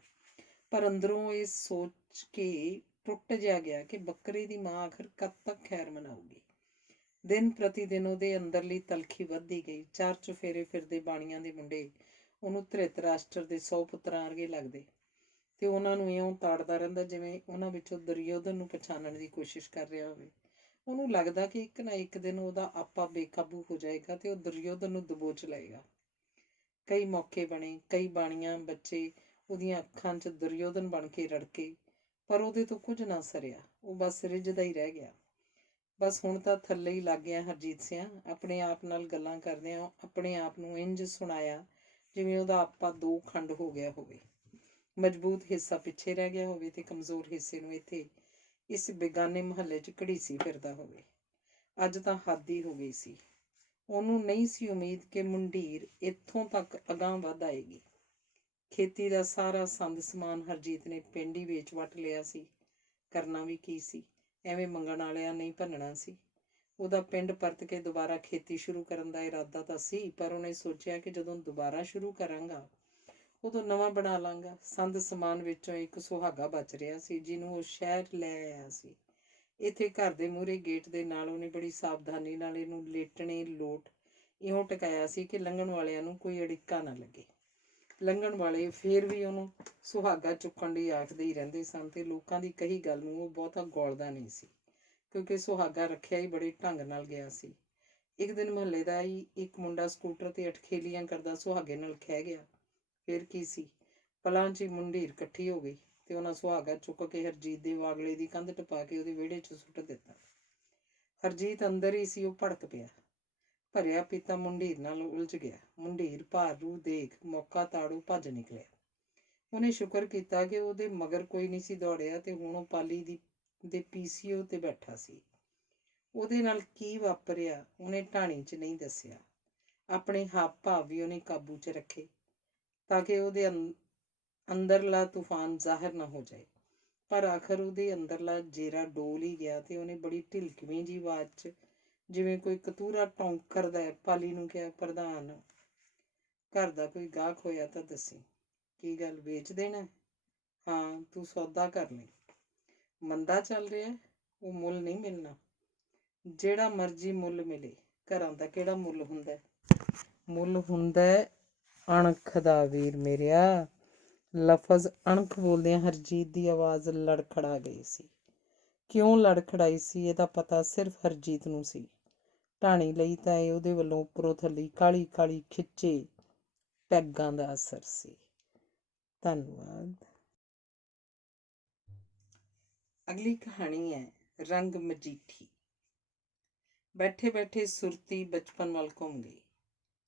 ਪਰ ਅੰਦਰੋਂ ਇਹ ਸੋਚ ਕੇ ਟੁੱਟ ਜਿਹਾ ਗਿਆ ਕਿ ਬੱਕਰੇ ਦੀ ਮਾਂ ਆਖਰ ਕਦ ਤੱਕ ਖੈਰ ਮਨਾਊਗੀ। ਦਿਨ ਪ੍ਰਤੀ ਦਿਨ ਉਹਦੇ ਅੰਦਰਲੀ ਤਲਖੀ ਵੱਧਦੀ ਗਈ। ਚਾਰ ਚੁਫੇਰੇ ਫਿਰਦੇ ਬਾਣੀਆਂ ਦੇ ਮੁੰਡੇ ਉਹਨੂੰ ਧ੍ਰਿਤ ਰਾਸ਼ਟਰ ਦੇ 100 ਪੁੱਤਰਾਂ ਵਰਗੇ ਲੱਗਦੇ ਤੇ ਉਹਨਾਂ ਨੂੰ ਇਉਂ ਤਾੜਦਾ ਰਹਿੰਦਾ ਜਿਵੇਂ ਉਹਨਾਂ ਵਿੱਚੋਂ ਦੁਰਯੋਧਨ ਨੂੰ ਪਛਾਣਨ ਦੀ ਕੋਸ਼ਿਸ਼ ਕਰ ਰਿਹਾ ਹੋਵੇ। ਉਹਨੂੰ ਲੱਗਦਾ ਕਿ ਇੱਕ ਨਾ ਇੱਕ ਦਿਨ ਉਹਦਾ ਆਪਾ ਬੇਕਾਬੂ ਹੋ ਜਾਏਗਾ ਤੇ ਉਹ ਦੁਰਯੋਧਨ ਨੂੰ ਦਬੋਚ ਲਏਗਾ। ਕਈ ਮੌਕੇ ਬਣੇ, ਕਈ ਬਾਣੀਆਂ ਬੱਚੇ ਉਹਦੀਆਂ ਅੱਖਾਂ 'ਚ ਦੁਰਯੋਧਨ ਬਣ ਕੇ ਰੜਕੇ, ਪਰ ਉਹਦੇ ਤੋਂ ਕੁਝ ਨਾ ਸਰਿਆ। ਉਹ ਬਸ ਰਿੱਝਦਾ ਹੀ ਰਹਿ ਗਿਆ। ਬਸ ਹੁਣ ਤਾਂ ਥੱਲੇ ਹੀ ਲੱਗ ਗਿਆ ਹਰਜੀਤ ਸਿਆਂ। ਆਪਣੇ ਆਪ ਨਾਲ ਗੱਲਾਂ ਕਰਦਿਆਂ ਆਪਣੇ ਆਪ ਨੂੰ ਇੰਝ ਸੁਣਾਇਆ ਜਿਵੇਂ ਉਹਦਾ ਆਪਾ ਦੋ ਖੰਡ ਹੋ ਗਿਆ ਹੋਵੇ, ਮਜ਼ਬੂਤ ਹਿੱਸਾ ਪਿੱਛੇ ਰਹਿ ਗਿਆ ਹੋਵੇ ਤੇ ਕਮਜ਼ੋਰ ਹਿੱਸੇ ਨੂੰ ਇੱਥੇ ਇਸ ਬੇਗਾਨੇ ਮੁਹੱਲੇ 'ਚ ਘੜੀਸੀ ਫਿਰਦਾ ਹੋਵੇ। ਅੱਜ ਤਾਂ ਹੱਦ ਹੀ ਹੋ ਗਈ ਸੀ। ਉਹਨੂੰ ਨਹੀਂ ਸੀ ਉਮੀਦ ਕਿ ਮੁੰਡੀਰ ਇੱਥੋਂ ਤੱਕ ਅਗਾਂਹ ਵੱਧ ਆਏਗੀ। ਖੇਤੀ ਦਾ ਸਾਰਾ ਸੰਦ ਸਮਾਨ ਹਰਜੀਤ ਨੇ ਪਿੰਡ ਹੀ ਵੇਚ ਵੱਟ ਲਿਆ ਸੀ। ਕਰਨਾ ਵੀ ਕੀ ਸੀ? ਐਵੇਂ ਮੰਗਣ ਵਾਲਿਆਂ ਨਹੀਂ ਭੰਨਣਾ ਸੀ। ਉਹਦਾ ਪਿੰਡ ਪਰਤ ਕੇ ਦੁਬਾਰਾ ਖੇਤੀ ਸ਼ੁਰੂ ਕਰਨ ਦਾ ਇਰਾਦਾ ਤਾਂ ਸੀ, ਪਰ ਉਹਨੇ ਸੋਚਿਆ ਕਿ ਜਦੋਂ ਦੁਬਾਰਾ ਸ਼ੁਰੂ ਕਰਾਂਗਾ ਉਦੋਂ ਨਵਾਂ ਬਣਾ ਲਾਂਗਾ। ਸੰਦ ਸਮਾਨ ਵਿੱਚੋਂ ਇੱਕ ਸੁਹਾਗਾ ਬਚ ਰਿਹਾ ਸੀ ਜਿਹਨੂੰ ਉਹ ਸ਼ਹਿਰ ਲੈ ਆਇਆ ਸੀ। ਇੱਥੇ ਘਰ ਦੇ ਮੂਹਰੇ ਗੇਟ ਦੇ ਨਾਲ ਉਹਨੇ ਬੜੀ ਸਾਵਧਾਨੀ ਨਾਲ ਇਹਨੂੰ ਲੇਟਣੇ ਲੋਟ ਇਉਂ ਟਿਕਾਇਆ ਸੀ ਕਿ ਲੰਘਣ ਵਾਲਿਆਂ ਨੂੰ ਕੋਈ ਅੜਿੱਕਾ ਨਾ ਲੱਗੇ। ਲੰਘਣ ਵਾਲੇ ਫੇਰ ਵੀ ਉਹਨੂੰ ਸੁਹਾਗਾ ਚੁੱਕਣ ਲਈ ਆਖਦੇ ਹੀ ਰਹਿੰਦੇ ਸਨ ਤੇ ਲੋਕਾਂ ਦੀ ਕਹੀ ਗੱਲ ਨੂੰ ਉਹ ਬਹੁਤਾ ਗੌਲਦਾ ਨਹੀਂ ਸੀ, ਕਿਉਂਕਿ ਸੁਹਾਗਾ ਰੱਖਿਆ ਹੀ ਬੜੇ ਢੰਗ ਨਾਲ ਗਿਆ ਸੀ। ਇੱਕ ਦਿਨ ਮੁਹੱਲੇ ਦਾ ਹੀ ਇੱਕ ਮੁੰਡਾ ਸਕੂਟਰ ਤੇ ਅਟਖੇਲੀਆਂ ਕਰਦਾ ਸੁਹਾਗੇ ਨਾਲ ਖਹਿ ਗਿਆ। ਫਿਰ ਕੀ ਸੀ, ਪਲਾਂ 'ਚ ਹੀ ਮੁੰਡੀਰ ਇਕੱਠੀ ਹੋ ਗਈ ਤੇ ਉਹਨਾਂ ਸੁਹਾਗਾ ਚੁੱਕ ਕੇ ਹਰਜੀਤ ਦੇ ਵਾਗਲੇ ਦੀ ਕੰਧ ਟਪਾ ਕੇ ਉਹਦੇ ਵਿਹੜੇ 'ਚ ਸੁੱਟ ਦਿੱਤਾ। ਹਰਜੀਤ ਅੰਦਰ ਹੀ ਸੀ। ਉਹ ਭੜਕ ਪਿਆ। ਭਰਿਆ ਪੀਤਾ ਮੁੰਡੀਰ ਨਾਲ ਉਲਝ ਗਿਆ। ਮੁੰਡੀਰ ਭਾਰ ਰੂ ਦੇਖ ਮੌਕਾ ਤਾੜੂ ਭੱਜ ਨਿਕਲਿਆ। ਉਹਨੇ ਸ਼ੁਕਰ ਕੀਤਾ ਕਿ ਉਹਦੇ ਮਗਰ ਕੋਈ ਨਹੀਂ ਸੀ ਦੌੜਿਆ ਤੇ ਹੁਣ ਉਹ ਪਾਲੀ ਦੇ ਪੀਸੀਓ ਤੇ ਬੈਠਾ ਸੀ। ਉਹਦੇ ਨਾਲ ਕੀ ਵਾਪਰਿਆ ਉਹਨੇ ਢਾਣੀ 'ਚ ਨਹੀਂ ਦੱਸਿਆ। ਆਪਣੇ ਹਾਵ ਭਾਵ ਵੀ ਉਹਨੇ ਕਾਬੂ 'ਚ ਰੱਖੇ ਤਾਂ ਕਿ ਉਹਦੇ ਅੰਦਰਲਾ ਤੂਫਾਨ ਜ਼ਾਹਿਰ ਨਾ ਹੋ ਜਾਏ। ਪਰ ਆਖਰ ਉਹਦੇ ਅੰਦਰਲਾ ਜੇਰਾ ਡੋਲ ਹੀ ਗਿਆ ਤੇ ਉਹਨੇ ਬੜੀ ਢਿਲਕਵੀਂ ਜਿਹੀ ਆਵਾਜ਼ 'ਚ, ਜਿਵੇਂ ਕੋਈ ਕਤੂਰਾ ਟੌਂਕਰਦਾ ਹੈ, ਪਾਲੀ ਨੂੰ ਕਿਹਾ, ਪ੍ਰਧਾਨ, ਘਰ ਦਾ ਕੋਈ ਗਾਹਕ ਹੋਇਆ ਤਾਂ ਦੱਸੀ। ਕੀ ਗੱਲ, ਵੇਚ ਦੇਣਾ? ਹਾਂ, ਤੂੰ ਸੌਦਾ ਕਰ ਲਈ। ਮੰਦਾ ਚੱਲ ਰਿਹਾ, ਉਹ ਮੁੱਲ ਨਹੀਂ ਮਿਲਣਾ। ਜਿਹੜਾ ਮਰਜ਼ੀ ਮੁੱਲ ਮਿਲੇ, ਘਰਾਂ ਦਾ ਕਿਹੜਾ ਮੁੱਲ ਹੁੰਦਾ? ਮੁੱਲ ਹੁੰਦਾ ਅਣਖ ਦਾ, ਵੀਰ ਮੇਰਿਆ। ਲਫ਼ਜ਼ ਅਣਖ ਬੋਲਦਿਆਂ ਹਰਜੀਤ ਦੀ ਆਵਾਜ਼ ਲੜਖੜਾ ਗਈ ਸੀ। ਕਿਉਂ ਲੜਖੜਾਈ ਸੀ ਇਹਦਾ ਪਤਾ ਸਿਰਫ ਹਰਜੀਤ ਨੂੰ ਸੀ। ਢਾਣੀ ਲਈ ਤਾਂ ਇਹ ਉਹਦੇ ਵੱਲੋਂ ਉੱਪਰੋਂ ਥੱਲੇ ਕਾਲੀ ਕਾਲੀ ਖਿੱਚੇ ਪੈਗਾਂ ਦਾ ਅਸਰ ਸੀ। ਧੰਨਵਾਦ। ਅਗਲੀ ਕਹਾਣੀ ਹੈ ਰੰਗ ਮਜੀਠੀ। ਬੈਠੇ ਬੈਠੇ ਸੁਰਤੀ ਬਚਪਨ ਵੱਲ ਘੁੰਮ ਗਈ।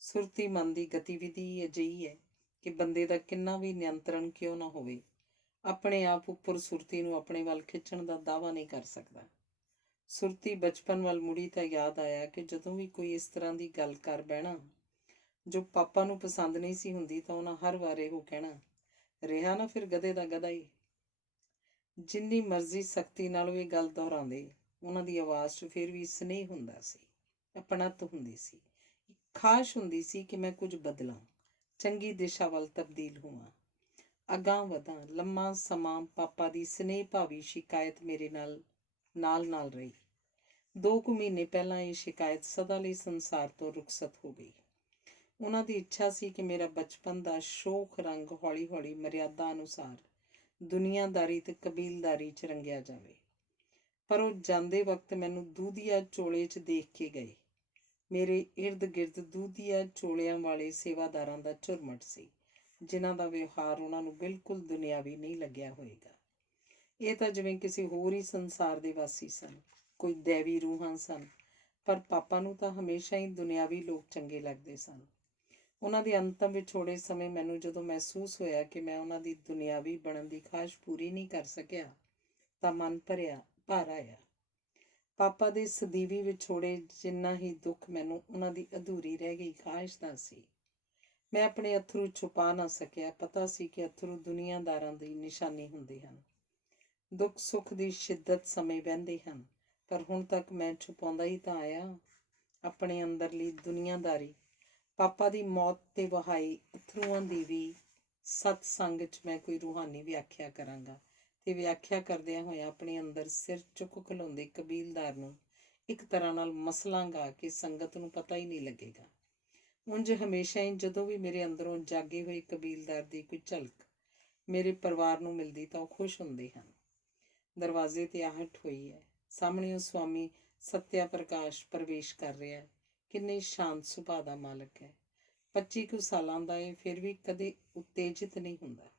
ਸੁਰਤੀ ਮਨ ਦੀ ਗਤੀਵਿਧੀ ਅਜਿਹੀ ਹੈ ਕਿ ਬੰਦੇ ਦਾ ਕਿੰਨਾ ਵੀ ਨਿਯੰਤਰਣ ਕਿਉਂ ਨਾ ਹੋਵੇ, ਆਪਣੇ ਆਪ ਉੱਪਰ ਸੁਰਤੀ ਨੂੰ ਆਪਣੇ ਵੱਲ ਖਿੱਚਣ ਦਾ ਦਾਅਵਾ ਨਹੀਂ ਕਰ ਸਕਦਾ। ਸੁਰਤੀ ਬਚਪਨ ਵੱਲ ਮੁੜੀ ਤਾਂ ਯਾਦ ਆਇਆ ਕਿ ਜਦੋਂ ਵੀ ਕੋਈ ਇਸ ਤਰ੍ਹਾਂ ਦੀ ਗੱਲ ਕਰ ਬਹਿਣਾ ਜੋ ਪਾਪਾ ਨੂੰ ਪਸੰਦ ਨਹੀਂ ਸੀ ਹੁੰਦੀ ਤਾਂ ਉਹਨਾਂ ਹਰ ਵਾਰ ਇਹੋ ਕਹਿਣਾ, ਰਿਹਾ ਨਾ ਫਿਰ ਗਧੇ ਦਾ ਗਧਾ ਹੀ। ਜਿੰਨੀ ਮਰਜ਼ੀ ਸਖਤੀ ਨਾਲ ਉਹ ਇਹ ਗੱਲ ਦੁਹਰਾਉਂਦੇ, ਉਹਨਾਂ ਦੀ ਆਵਾਜ਼ 'ਚ ਫਿਰ ਵੀ ਸਨੇਹ ਹੁੰਦਾ ਸੀ, ਅਪਣੱਤ ਹੁੰਦੀ ਸੀ, ਖਾਸ਼ ਹੁੰਦੀ ਸੀ ਕਿ ਮੈਂ ਕੁਝ ਬਦਲਾਂ, ਚੰਗੀ ਦਿਸ਼ਾ ਵੱਲ ਤਬਦੀਲ ਹੋਵਾਂ, ਅਗਾਂਹ ਵਧਾਂ। ਲੰਮਾ ਸਮਾਂ ਪਾਪਾ ਦੀ ਸਨੇਹ ਭਾਵੀ ਸ਼ਿਕਾਇਤ ਮੇਰੇ ਨਾਲ ਨਾਲ ਰਹੀ। 2 ਕੁ ਮਹੀਨੇ ਪਹਿਲਾਂ ਇਹ ਸ਼ਿਕਾਇਤ ਸਦਾ ਲਈ ਸੰਸਾਰ ਤੋਂ ਰੁਖਸਤ ਹੋ ਗਈ। ਉਹਨਾਂ ਦੀ ਇੱਛਾ ਸੀ ਕਿ ਮੇਰਾ ਬਚਪਨ ਦਾ ਸ਼ੋਖ ਰੰਗ ਹੌਲੀ ਹੌਲੀ ਮਰਿਆਦਾ ਅਨੁਸਾਰ ਦੁਨੀਆਦਾਰੀ ਤੇ ਕਬੀਲਦਾਰੀ 'ਚ ਰੰਗਿਆ ਜਾਵੇ। ਪਰ ਉਹ ਜਾਂਦੇ ਵਕਤ ਮੈਨੂੰ ਦੂਧੀਆ ਚੋਲੇ 'ਚ ਦੇਖ ਕੇ ਗਏ। ਮੇਰੇ ਇਰਦ ਗਿਰਦ ਦੂਧੀਆ ਚੋਲਿਆਂ ਵਾਲੇ ਸੇਵਾਦਾਰਾਂ ਦਾ ਝੁਰਮਟ ਸੀ, ਜਿਨ੍ਹਾਂ ਦਾ ਵਿਵਹਾਰ ਉਹਨਾਂ ਨੂੰ ਬਿਲਕੁਲ ਦੁਨਿਆਵੀ ਨਹੀਂ ਲੱਗਿਆ ਹੋਏਗਾ। ਇਹ ਤਾਂ ਜਿਵੇਂ ਕਿਸੇ ਹੋਰ ਹੀ ਸੰਸਾਰ ਦੇ ਵਾਸੀ ਸਨ, ਕੋਈ ਦੈਵੀ ਰੂਹਾਂ ਸਨ। ਪਰ ਪਾਪਾ ਨੂੰ ਤਾਂ ਹਮੇਸ਼ਾ ਹੀ ਦੁਨਿਆਵੀ ਲੋਕ ਚੰਗੇ ਲੱਗਦੇ ਸਨ। ਉਹਨਾਂ ਦੇ ਅੰਤਮ ਵਿਛੋੜੇ ਸਮੇਂ ਮੈਨੂੰ ਜਦੋਂ ਮਹਿਸੂਸ ਹੋਇਆ ਕਿ ਮੈਂ ਉਹਨਾਂ ਦੀ ਦੁਨਿਆਵੀ ਬਣਨ ਦੀ ਖਾਸ਼ ਪੂਰੀ ਨਹੀਂ ਕਰ ਸਕਿਆ ਤਾਂ ਮਨ ਭਰ ਆਇਆ। ਪਾਪਾ ਦੇ ਸਦੀਵੀ ਵਿਛੋੜੇ ਜਿੰਨਾ ਹੀ ਦੁੱਖ ਮੈਨੂੰ ਉਹਨਾਂ ਦੀ ਅਧੂਰੀ ਰਹਿ ਗਈ ਖਾਸ਼ ਦਾ ਸੀ। ਮੈਂ ਆਪਣੇ ਅੱਥਰੂ ਛੁਪਾ ਨਾ ਸਕਿਆ। ਪਤਾ ਸੀ ਕਿ ਅੱਥਰੂ ਦੁਨੀਆਦਾਰਾਂ ਦੀ ਨਿਸ਼ਾਨੀ ਹੁੰਦੇ ਹਨ, ਦੁੱਖ ਸੁੱਖ ਦੀ ਸ਼ਿੱਦਤ ਸਮੇਂ ਵਹਿੰਦੇ ਹਨ। ਪਰ ਹੁਣ ਤੱਕ ਮੈਂ ਛੁਪਾਉਂਦਾ ਹੀ ਤਾਂ ਆਇਆ ਆਪਣੇ ਅੰਦਰਲੀ ਦੁਨੀਆਦਾਰੀ। ਪਾਪਾ ਦੀ ਮੌਤ ਤੇ ਵਹਾਈ ਅਥਰੂਆਂ ਦੀ ਵੀ ਸਤਸੰਗ 'ਚ ਮੈਂ ਕੋਈ ਰੂਹਾਨੀ ਵਿਆਖਿਆ ਕਰਾਂਗਾ ਤੇ ਵਿਆਖਿਆ ਕਰਦਿਆਂ ਹੋਇਆਂ ਆਪਣੇ ਅੰਦਰ ਸਿਰ ਚੁੱਕ ਖਲੋਂਦੇ ਕਬੀਲਦਾਰ ਨੂੰ ਇੱਕ ਤਰ੍ਹਾਂ ਨਾਲ ਮਸਲਾਂਗਾ ਕਿ ਸੰਗਤ ਨੂੰ ਪਤਾ ਹੀ ਨਹੀਂ ਲੱਗੇਗਾ। ਉਂਝ ਹਮੇਸ਼ਾ ਹੀ ਜਦੋਂ ਵੀ ਮੇਰੇ ਅੰਦਰੋਂ ਜਾਗੇ ਹੋਏ ਕਬੀਲਦਾਰ ਦੀ ਕੋਈ ਝਲਕ ਮੇਰੇ ਪਰਿਵਾਰ ਨੂੰ ਮਿਲਦੀ ਤਾਂ ਉਹ ਖੁਸ਼ ਹੁੰਦੇ ਹਨ। ਦਰਵਾਜ਼ੇ 'ਤੇ ਆਹਟ ਹੋਈ ਹੈ। ਸਾਹਮਣੇ ਸਵਾਮੀ ਸੱਤਿਆ ਪ੍ਰਕਾਸ਼ ਪ੍ਰਵੇਸ਼ ਕਰ ਰਿਹਾ ਹੈ। ਕਿੰਨੇ ਸ਼ਾਂਤ ਸੁਭਾਅ ਦਾ ਮਾਲਕ ਹੈ। 25 ਕੁ ਸਾਲਾਂ ਦਾ ਇਹ, ਫਿਰ ਵੀ ਕਦੇ ਉਤੇਜਿਤ ਨਹੀਂ ਹੁੰਦਾ।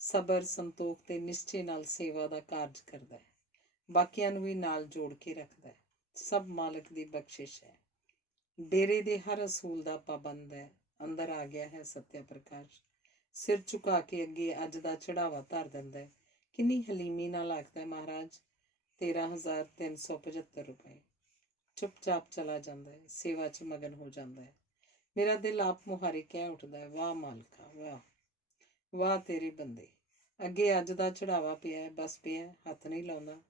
ਸਬਰ, ਸੰਤੋਖ ਤੇ ਨਿਸ਼ਚੇ ਨਾਲ ਸੇਵਾ ਦਾ ਕਾਰਜ ਕਰਦਾ ਹੈ। ਬਾਕੀਆਂ ਨੂੰ ਵੀ ਨਾਲ ਜੋੜ ਕੇ ਰੱਖਦਾ ਹੈ। ਸਭ ਮਾਲਕ ਦੀ ਬਖਸ਼ਿਸ਼ ਹੈ। ਡੇਰੇ ਦੇ ਹਰ ਅਸੂਲ ਦਾ ਪਾਬੰਦ ਹੈ। ਅੰਦਰ ਆ ਗਿਆ ਹੈ ਸੱਤਿਆ ਪ੍ਰਕਾਸ਼। ਸਿਰ ਝੁਕਾ ਕੇ ਅੱਗੇ ਅੱਜ ਦਾ ਚੜਾਵਾ ਧਰ ਦਿੰਦਾ ਹੈ। ਕਿੰਨੀ ਹਲੀਮੀ ਨਾਲ ਆਖਦਾ ਹੈ, ਮਹਾਰਾਜ 13,375 ਰੁਪਏ। ਚੁੱਪਚਾਪ ਚਲਾ ਜਾਂਦਾ ਹੈ। ਸੇਵਾ 'ਚ ਮਗਨ ਹੋ ਜਾਂਦਾ ਹੈ। ਮੇਰਾ ਦਿਲ ਆਪ ਮੁਹਾਰੇ ਕਹਿ ਉੱਠਦਾ ਹੈ, ਵਾਹ ਮਾਲਕਾ, ਵਾਹ ਵਾਹ ਤੇਰੇ ਬੰਦੇ। ਅੱਗੇ ਅੱਜ ਦਾ ਚੜਾਵਾ ਪਿਆ, ਬਸ ਪਿਆ, ਹੱਥ ਨਹੀਂ ਲਾਉਂਦਾ।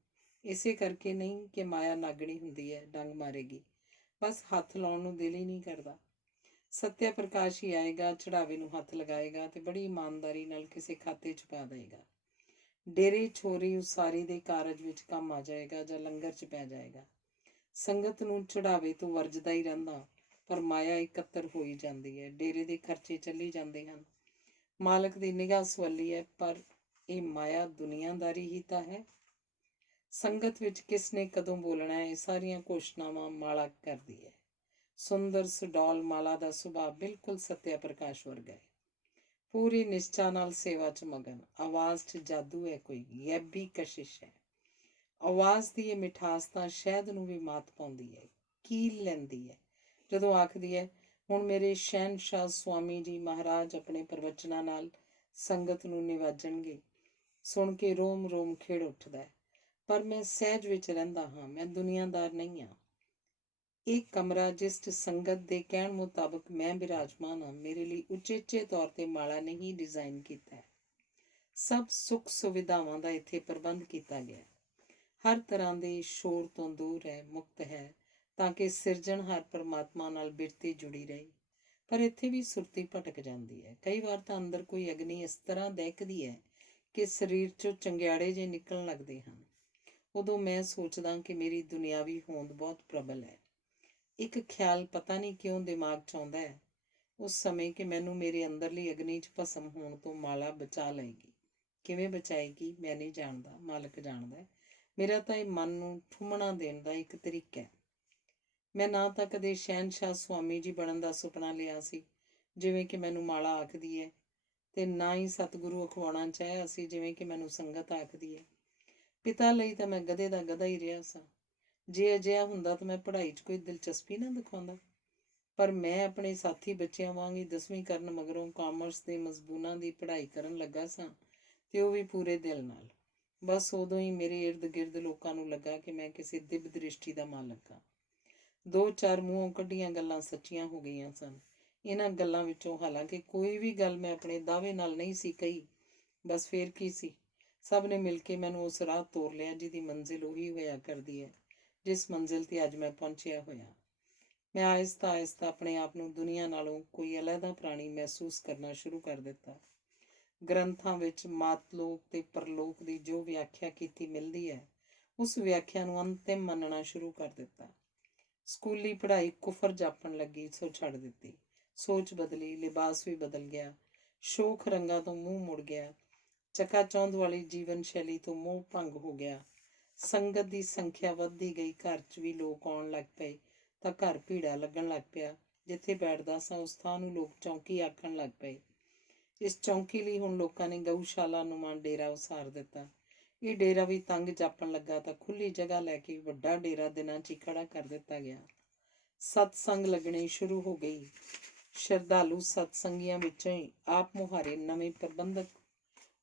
ਇਸੇ ਕਰਕੇ ਨਹੀਂ ਕਿ ਮਾਇਆ ਨਾਗਣੀ ਹੁੰਦੀ ਹੈ, ਡੰਗ ਮਾਰੇਗੀ, ਬਸ ਹੱਥ ਲਾਉਣ ਨੂੰ ਦਿਲ ਹੀ ਨਹੀਂ ਕਰਦਾ। ਸੱਤਿਆ ਪ੍ਰਕਾਸ਼ ਹੀ ਆਏਗਾ, ਚੜਾਵੇ ਨੂੰ ਹੱਥ ਲਗਾਏਗਾ ਤੇ ਬੜੀ ਇਮਾਨਦਾਰੀ ਨਾਲ ਕਿਸੇ ਖਾਤੇ 'ਚ ਪਾ ਦੇਗਾ। ਡੇਰੇ ਛੋਰੀ ਉਸਾਰੀ ਦੇ ਕਾਰਜ ਵਿੱਚ ਕੰਮ ਆ ਜਾਏਗਾ ਜਾਂ ਲੰਗਰ 'ਚ ਪੈ ਜਾਏਗਾ। ਸੰਗਤ ਨੂੰ ਚੜਾਵੇ ਤੋਂ ਵਰਜਦਾ ਹੀ ਰਹਿੰਦਾ, ਪਰ ਮਾਇਆ ਇਕੱਤਰ ਹੋਈ ਜਾਂਦੀ ਹੈ। ਡੇਰੇ ਦੇ ਖਰਚੇ ਚੱਲੀ ਜਾਂਦੇ ਹਨ। ਮਾਲਕ ਦੀ ਨਿਗਾਹ ਸਵੱਲੀ ਹੈ, ਪਰ ਇਹ ਮਾਇਆ ਦੁਨੀਆਦਾਰੀ ਹੀ ਤਾਂ ਹੈ। ਸੰਗਤ ਵਿੱਚ ਕਿਸ ਨੇ ਕਦੋਂ ਬੋਲਣਾ ਹੈ, ਇਹ ਸਾਰੀਆਂ ਘੋਸ਼ਣਾਵਾਂ ਮਾਲਾ ਕਰਦੀ ਹੈ। ਸੁੰਦਰ ਸੁਡੌਲ ਮਾਲਾ ਦਾ ਸੁਭਾਅ ਬਿਲਕੁਲ ਸੱਤਿਆ ਪ੍ਰਕਾਸ਼ ਵਰਗਾ ਹੈ। ਪੂਰੀ ਨਿਸ਼ਚਾ ਨਾਲ ਸੇਵਾ 'ਚ ਮਗਨ। ਆਵਾਜ਼ 'ਚ ਜਾਦੂ ਹੈ, ਕੋਈ ਗੈਬੀ ਕਸ਼ਿਸ਼ ਹੈ। ਆਵਾਜ਼ ਦੀ ਇਹ ਮਿਠਾਸ ਤਾਂ ਸ਼ਹਿਦ ਨੂੰ ਵੀ ਮਾਤ ਪਾਉਂਦੀ ਹੈ, ਕੀਲ ਲੈਂਦੀ ਹੈ। ਜਦੋਂ ਆਖਦੀ ਹੈ, ਹੁਣ ਮੇਰੇ ਸ਼ਹਿਨਸ਼ਾਹ ਸਵਾਮੀ ਜੀ ਮਹਾਰਾਜ ਆਪਣੇ ਪ੍ਰਵਚਨਾਂ ਨਾਲ ਸੰਗਤ ਨੂੰ ਨਿਵਾਜਣਗੇ, ਸੁਣ ਕੇ ਰੋਮ ਰੋਮ ਖਿੜ ਉੱਠਦਾ ਹੈ। ਪਰ ਮੈਂ ਸਹਿਜ ਵਿੱਚ ਰਹਿੰਦਾ ਹਾਂ, ਮੈਂ ਦੁਨੀਆਦਾਰ ਨਹੀਂ ਹਾਂ। ਇਹ ਕਮਰਾ ਜਿਸ 'ਚ ਸੰਗਤ ਦੇ ਕਹਿਣ ਮੁਤਾਬਕ ਮੈਂ ਬਿਰਾਜਮਾਨ ਹਾਂ, ਮੇਰੇ ਲਈ ਉਚੇਚੇ ਤੌਰ 'ਤੇ ਮਾਲਾ ਨੇ ਹੀ ਡਿਜ਼ਾਈਨ ਕੀਤਾ ਹੈ। ਸਭ ਸੁੱਖ ਸੁਵਿਧਾਵਾਂ ਦਾ ਇੱਥੇ ਪ੍ਰਬੰਧ ਕੀਤਾ ਗਿਆ। ਹਰ ਤਰ੍ਹਾਂ ਦੇ ਸ਼ੋਰ ਤੋਂ ਦੂਰ ਹੈ, ਮੁਕਤ ਹੈ, ਤਾਂ ਕਿ ਸਿਰਜਣਹਾਰ ਪਰਮਾਤਮਾ ਨਾਲ ਬਿਰਤੀ ਜੁੜੀ ਰਹੇ। ਪਰ ਇੱਥੇ ਵੀ ਸੁਰਤੀ ਭਟਕ ਜਾਂਦੀ ਹੈ। ਕਈ ਵਾਰ ਤਾਂ ਅੰਦਰ ਕੋਈ ਅਗਨੀ ਇਸ ਤਰ੍ਹਾਂ ਦਹਿਕਦੀ ਹੈ ਕਿ ਸਰੀਰ 'ਚੋਂ ਚੰਗਿਆੜੇ ਜਿਹੇ ਨਿਕਲਣ ਲੱਗਦੇ ਹਨ। ਉਦੋਂ ਮੈਂ ਸੋਚਦਾ ਕਿ ਮੇਰੀ ਦੁਨਿਆਵੀ ਹੋਂਦ ਬਹੁਤ ਪ੍ਰਬਲ ਹੈ। ਇੱਕ ਖਿਆਲ ਪਤਾ ਨਹੀਂ ਕਿਉਂ ਦਿਮਾਗ 'ਚ ਆਉਂਦਾ ਹੈ ਉਸ ਸਮੇਂ ਕਿ ਮੈਨੂੰ ਮੇਰੇ ਅੰਦਰਲੀ ਅਗਨੀ 'ਚ ਭਸਮ ਹੋਣ ਤੋਂ ਮਾਲਾ ਬਚਾ ਲਏਗੀ। ਕਿਵੇਂ ਬਚਾਏਗੀ ਮੈਂ ਨਹੀਂ ਜਾਣਦਾ, ਮਾਲਕ ਜਾਣਦਾ ਹੈ। ਮੇਰਾ ਤਾਂ ਇਹ ਮਨ ਨੂੰ ਠੁੰਮਣਾ ਦੇਣ ਦਾ ਇੱਕ ਤਰੀਕਾ ਹੈ। ਮੈਂ ਨਾ ਤਾਂ ਕਦੇ ਸ਼ਹਿਨਸ਼ਾਹ ਸਵਾਮੀ ਜੀ ਬਣਨ ਦਾ ਸੁਪਨਾ ਲਿਆ ਸੀ, ਜਿਵੇਂ ਕਿ ਮੈਨੂੰ ਮਾਲਾ ਆਖਦੀ ਹੈ, ਤੇ ਨਾ ਹੀ ਸਤਿਗੁਰੂ ਅਖਵਾਉਣਾ ਚਾਹਿਆ ਸੀ, ਜਿਵੇਂ ਕਿ ਮੈਨੂੰ ਸੰਗਤ ਆਖਦੀ ਹੈ। ਪਿਤਾ ਲਈ ਤਾਂ ਮੈਂ ਗਧੇ ਦਾ ਗਧਾ ਹੀ ਰਿਹਾ ਸਾਂ। ਜੇ ਅਜਿਹਾ ਹੁੰਦਾ ਤਾਂ ਮੈਂ ਪੜ੍ਹਾਈ 'ਚ ਕੋਈ ਦਿਲਚਸਪੀ ਨਾ ਦਿਖਾਉਂਦਾ। ਪਰ ਮੈਂ ਆਪਣੇ ਸਾਥੀ ਬੱਚਿਆਂ ਵਾਂਗ ਹੀ 10ਵੀਂ ਕਰਨ ਮਗਰੋਂ ਕਾਮਰਸ ਦੇ ਮਜ਼ਬੂਨਾਂ ਦੀ ਪੜ੍ਹਾਈ ਕਰਨ ਲੱਗਾ ਸਾਂ, ਤੇ ਉਹ ਵੀ ਪੂਰੇ ਦਿਲ ਨਾਲ। ਬਸ ਉਦੋਂ ਹੀ ਮੇਰੇ ਇਰਦ ਗਿਰਦ ਲੋਕਾਂ ਨੂੰ ਲੱਗਾ ਕਿ ਮੈਂ ਕਿਸੇ ਦਿਵ ਦ੍ਰਿਸ਼ਟੀ ਦਾ ਮਾਲਕ ਹਾਂ। 2-4 ਮੂੰਹੋਂ ਕੱਢੀਆਂ ਗੱਲਾਂ ਸੱਚੀਆਂ ਹੋ ਗਈਆਂ ਸਨ। ਇਹਨਾਂ ਗੱਲਾਂ ਵਿੱਚੋਂ ਹਾਲਾਂਕਿ ਕੋਈ ਵੀ ਗੱਲ ਮੈਂ ਆਪਣੇ ਦਾਅਵੇ ਨਾਲ ਨਹੀਂ ਸੀ ਕਹੀ, ਬਸ ਫੇਰ ਕੀ ਸੀ, ਸਭ ਨੇ ਮਿਲ ਕੇ ਮੈਨੂੰ ਉਸ ਰਾਹ ਤੋਰ ਲਿਆ ਜਿਹਦੀ ਮੰਜ਼ਿਲ ਉਹੀ ਹੋਇਆ ਕਰਦੀ ਹੈ ਜਿਸ ਮੰਜ਼ਿਲ 'ਤੇ ਅੱਜ ਮੈਂ ਪਹੁੰਚਿਆ ਹੋਇਆ। ਮੈਂ ਆਹਿਸਤਾ ਆਹਿਸਤਾ ਆਪਣੇ ਆਪ ਨੂੰ ਦੁਨੀਆ ਨਾਲੋਂ ਕੋਈ ਅਲੱਗਾ ਪ੍ਰਾਣੀ ਮਹਿਸੂਸ ਕਰਨਾ ਸ਼ੁਰੂ ਕਰ ਦਿੱਤਾ। ਗ੍ਰੰਥਾਂ ਵਿੱਚ ਮਾਤਲੋਕ ਤੇ ਪਰਲੋਕ ਦੀ ਜੋ ਵਿਆਖਿਆ ਕੀਤੀ ਮਿਲਦੀ ਹੈ, ਉਸ ਵਿਆਖਿਆ ਨੂੰ ਅੰਤਿਮ ਮੰਨਣਾ ਸ਼ੁਰੂ ਕਰ ਦਿੱਤਾ। ਸਕੂਲੀ ਪੜ੍ਹਾਈ ਕੁਫਰ ਜਾਪਣ ਲੱਗੀ, ਸੋ ਛੱਡ ਦਿੱਤੀ। ਸੋਚ ਬਦਲੀ, ਲਿਬਾਸ ਵੀ ਬਦਲ ਗਿਆ। ਸ਼ੋਖ ਰੰਗਾਂ ਤੋਂ ਮੂੰਹ ਮੁੜ ਗਿਆ। ਚਕਾਚੌਂਧ ਵਾਲੀ ਜੀਵਨ ਸ਼ੈਲੀ ਤੋਂ ਮੋਹ ਭੰਗ ਹੋ ਗਿਆ। ਸੰਗਤ ਦੀ ਸੰਖਿਆ ਵੱਧਦੀ ਗਈ। ਘਰ 'ਚ ਵੀ ਲੋਕ ਆਉਣ ਲੱਗ ਪਏ ਤਾਂ ਘਰ ਭੀੜਾ ਲੱਗਣ ਲੱਗ ਪਿਆ। ਜਿੱਥੇ ਬੈਠਦਾ ਸਾਂ ਉਸ ਥਾਂ ਨੂੰ ਲੋਕ ਚੌਂਕੀ ਆਖਣ ਲੱਗ ਪਏ। ਇਸ ਚੌਂਕੀ ਲਈ ਹੁਣ ਲੋਕਾਂ ਨੇ ਗਊਸ਼ਾਲਾ ਨੁਮਾ ਡੇਰਾ ਉਸਾਰ ਦਿੱਤਾ। ਇਹ ਡੇਰਾ ਵੀ ਤੰਗ ਜਾਪਣ ਲੱਗਾ ਤਾਂ ਖੁੱਲੀ ਜਗ੍ਹਾ ਲੈ ਕੇ ਵੱਡਾ ਡੇਰਾ ਦਿਨਾਂ 'ਚ ਹੀ ਖੜਾ ਕਰ ਦਿੱਤਾ ਗਿਆ। ਸਤਸੰਗ ਲੱਗਣੀ ਸ਼ੁਰੂ ਹੋ ਗਈ। ਸ਼ਰਧਾਲੂ ਸਤਸੰਗੀਆਂ ਵਿੱਚੋਂ ਹੀ ਆਪ ਮੁਹਾਰੇ ਨਵੇਂ ਪ੍ਰਬੰਧਕ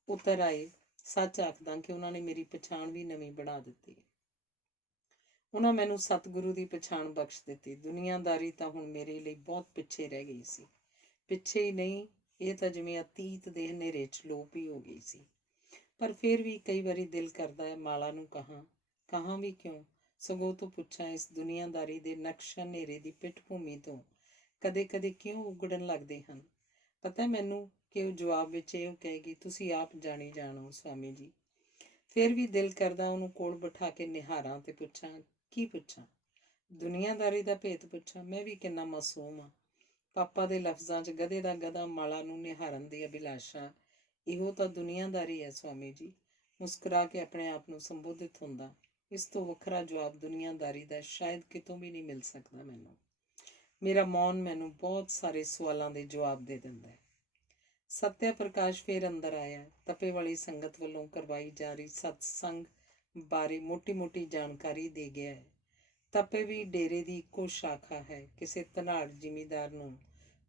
ਉਤਰ ਆਏ। ਸੱਚ ਆਖਦਾ ਕਿ ਉਹਨਾਂ ਨੇ ਮੇਰੀ ਪਛਾਣ ਵੀ ਨਵੀਂ ਬਣਾ ਦਿੱਤੀ। ਉਹਨਾਂ ਮੈਨੂੰ ਸਤਿਗੁਰੂ ਦੀ ਪਛਾਣ ਬਖਸ਼ ਦਿੱਤੀ। ਦੁਨੀਆਦਾਰੀ ਤਾਂ ਹੁਣ ਮੇਰੇ ਲਈ ਬਹੁਤ ਪਿੱਛੇ ਰਹਿ ਗਈ ਸੀ। ਪਿੱਛੇ ਹੀ ਨਹੀਂ, ਇਹ ਤਾਂ ਜਿਵੇਂ ਅਤੀਤ ਦੇ ਹਨੇਰੇ 'ਚ ਲੋਪ ਹੀ ਹੋ ਗਈ ਸੀ। ਪਰ ਫਿਰ ਵੀ ਕਈ ਵਾਰੀ ਦਿਲ ਕਰਦਾ ਹੈ ਮਾਲਾ ਨੂੰ ਕਹਾਂ ਵੀ ਕਿਉਂ, ਸਗੋਂ ਤੋਂ ਪੁੱਛਾਂ ਇਸ ਦੁਨੀਆਦਾਰੀ ਦੇ ਨਕਸ਼ ਹਨੇਰੇ ਦੀ ਪਿੱਠ ਭੂਮੀ ਤੋਂ ਕਦੇ ਕਦੇ ਕਿਉਂ ਉਗੜਨ ਲੱਗਦੇ ਹਨ। ਪਤਾ ਮੈਨੂੰ ਕਿ ਉਹ ਜਵਾਬ ਵਿੱਚ ਇਹ ਕਹੇਗੀ, ਤੁਸੀਂ ਆਪ ਜਾਣੀ ਜਾਣੋ ਸਵਾਮੀ ਜੀ। ਫਿਰ ਵੀ ਦਿਲ ਕਰਦਾ ਉਹਨੂੰ ਕੋਲ ਬਿਠਾ ਕੇ ਨਿਹਾਰਾਂ ਤੇ ਪੁੱਛਾਂ, ਕੀ ਪੁੱਛਾਂ? ਦੁਨੀਆਦਾਰੀ ਦਾ ਭੇਤ ਪੁੱਛਾਂ। ਮੈਂ ਵੀ ਕਿੰਨਾ ਮਾਸੂਮ ਹਾਂ। ਪਾਪਾ ਦੇ ਲਫ਼ਜ਼ਾਂ 'ਚ ਗਧੇ ਦਾ ਗਧਾ ਮਾਲਾ ਨੂੰ ਨਿਹਾਰਨ ਦੀ ਅਭਿਲਾਸ਼ਾ ਇਹੋ ਤਾਂ ਦੁਨੀਆਦਾਰੀ ਹੈ ਸਵਾਮੀ ਜੀ, ਮੁਸਕਰਾ ਕੇ ਆਪਣੇ ਆਪ ਨੂੰ ਸੰਬੋਧਿਤ ਹੁੰਦਾ। ਇਸ ਤੋਂ ਵੱਖਰਾ ਜਵਾਬ ਦੁਨੀਆਦਾਰੀ ਦਾ ਸ਼ਾਇਦ ਕਿਤੋਂ ਵੀ ਨਹੀਂ ਮਿਲ ਸਕਦਾ ਮੈਨੂੰ। ਮੇਰਾ ਮੌਨ ਮੈਨੂੰ ਬਹੁਤ ਸਾਰੇ ਸਵਾਲਾਂ ਦੇ ਜਵਾਬ ਦੇ ਦਿੰਦਾ ਹੈ। ਸਤਿਆ ਪ੍ਰਕਾਸ਼ ਫੇਰ ਅੰਦਰ ਆਇਆ। ਤਪੇ ਵਾਲੀ ਸੰਗਤ ਵੱਲੋਂ ਕਰਵਾਈ ਜਾ ਰਹੀ ਸਤਸੰਗ ਬਾਰੇ ਮੋਟੀ ਜਾਣਕਾਰੀ ਦੇ ਗਿਆ ਹੈ। ਤਪੇ ਵੀ ਡੇਰੇ ਦੀ ਇੱਕੋ ਸ਼ਾਖਾ ਹੈ। ਕਿਸੇ ਧਨਾੜ ਜ਼ਿਮੀਂਦਾਰ ਨੂੰ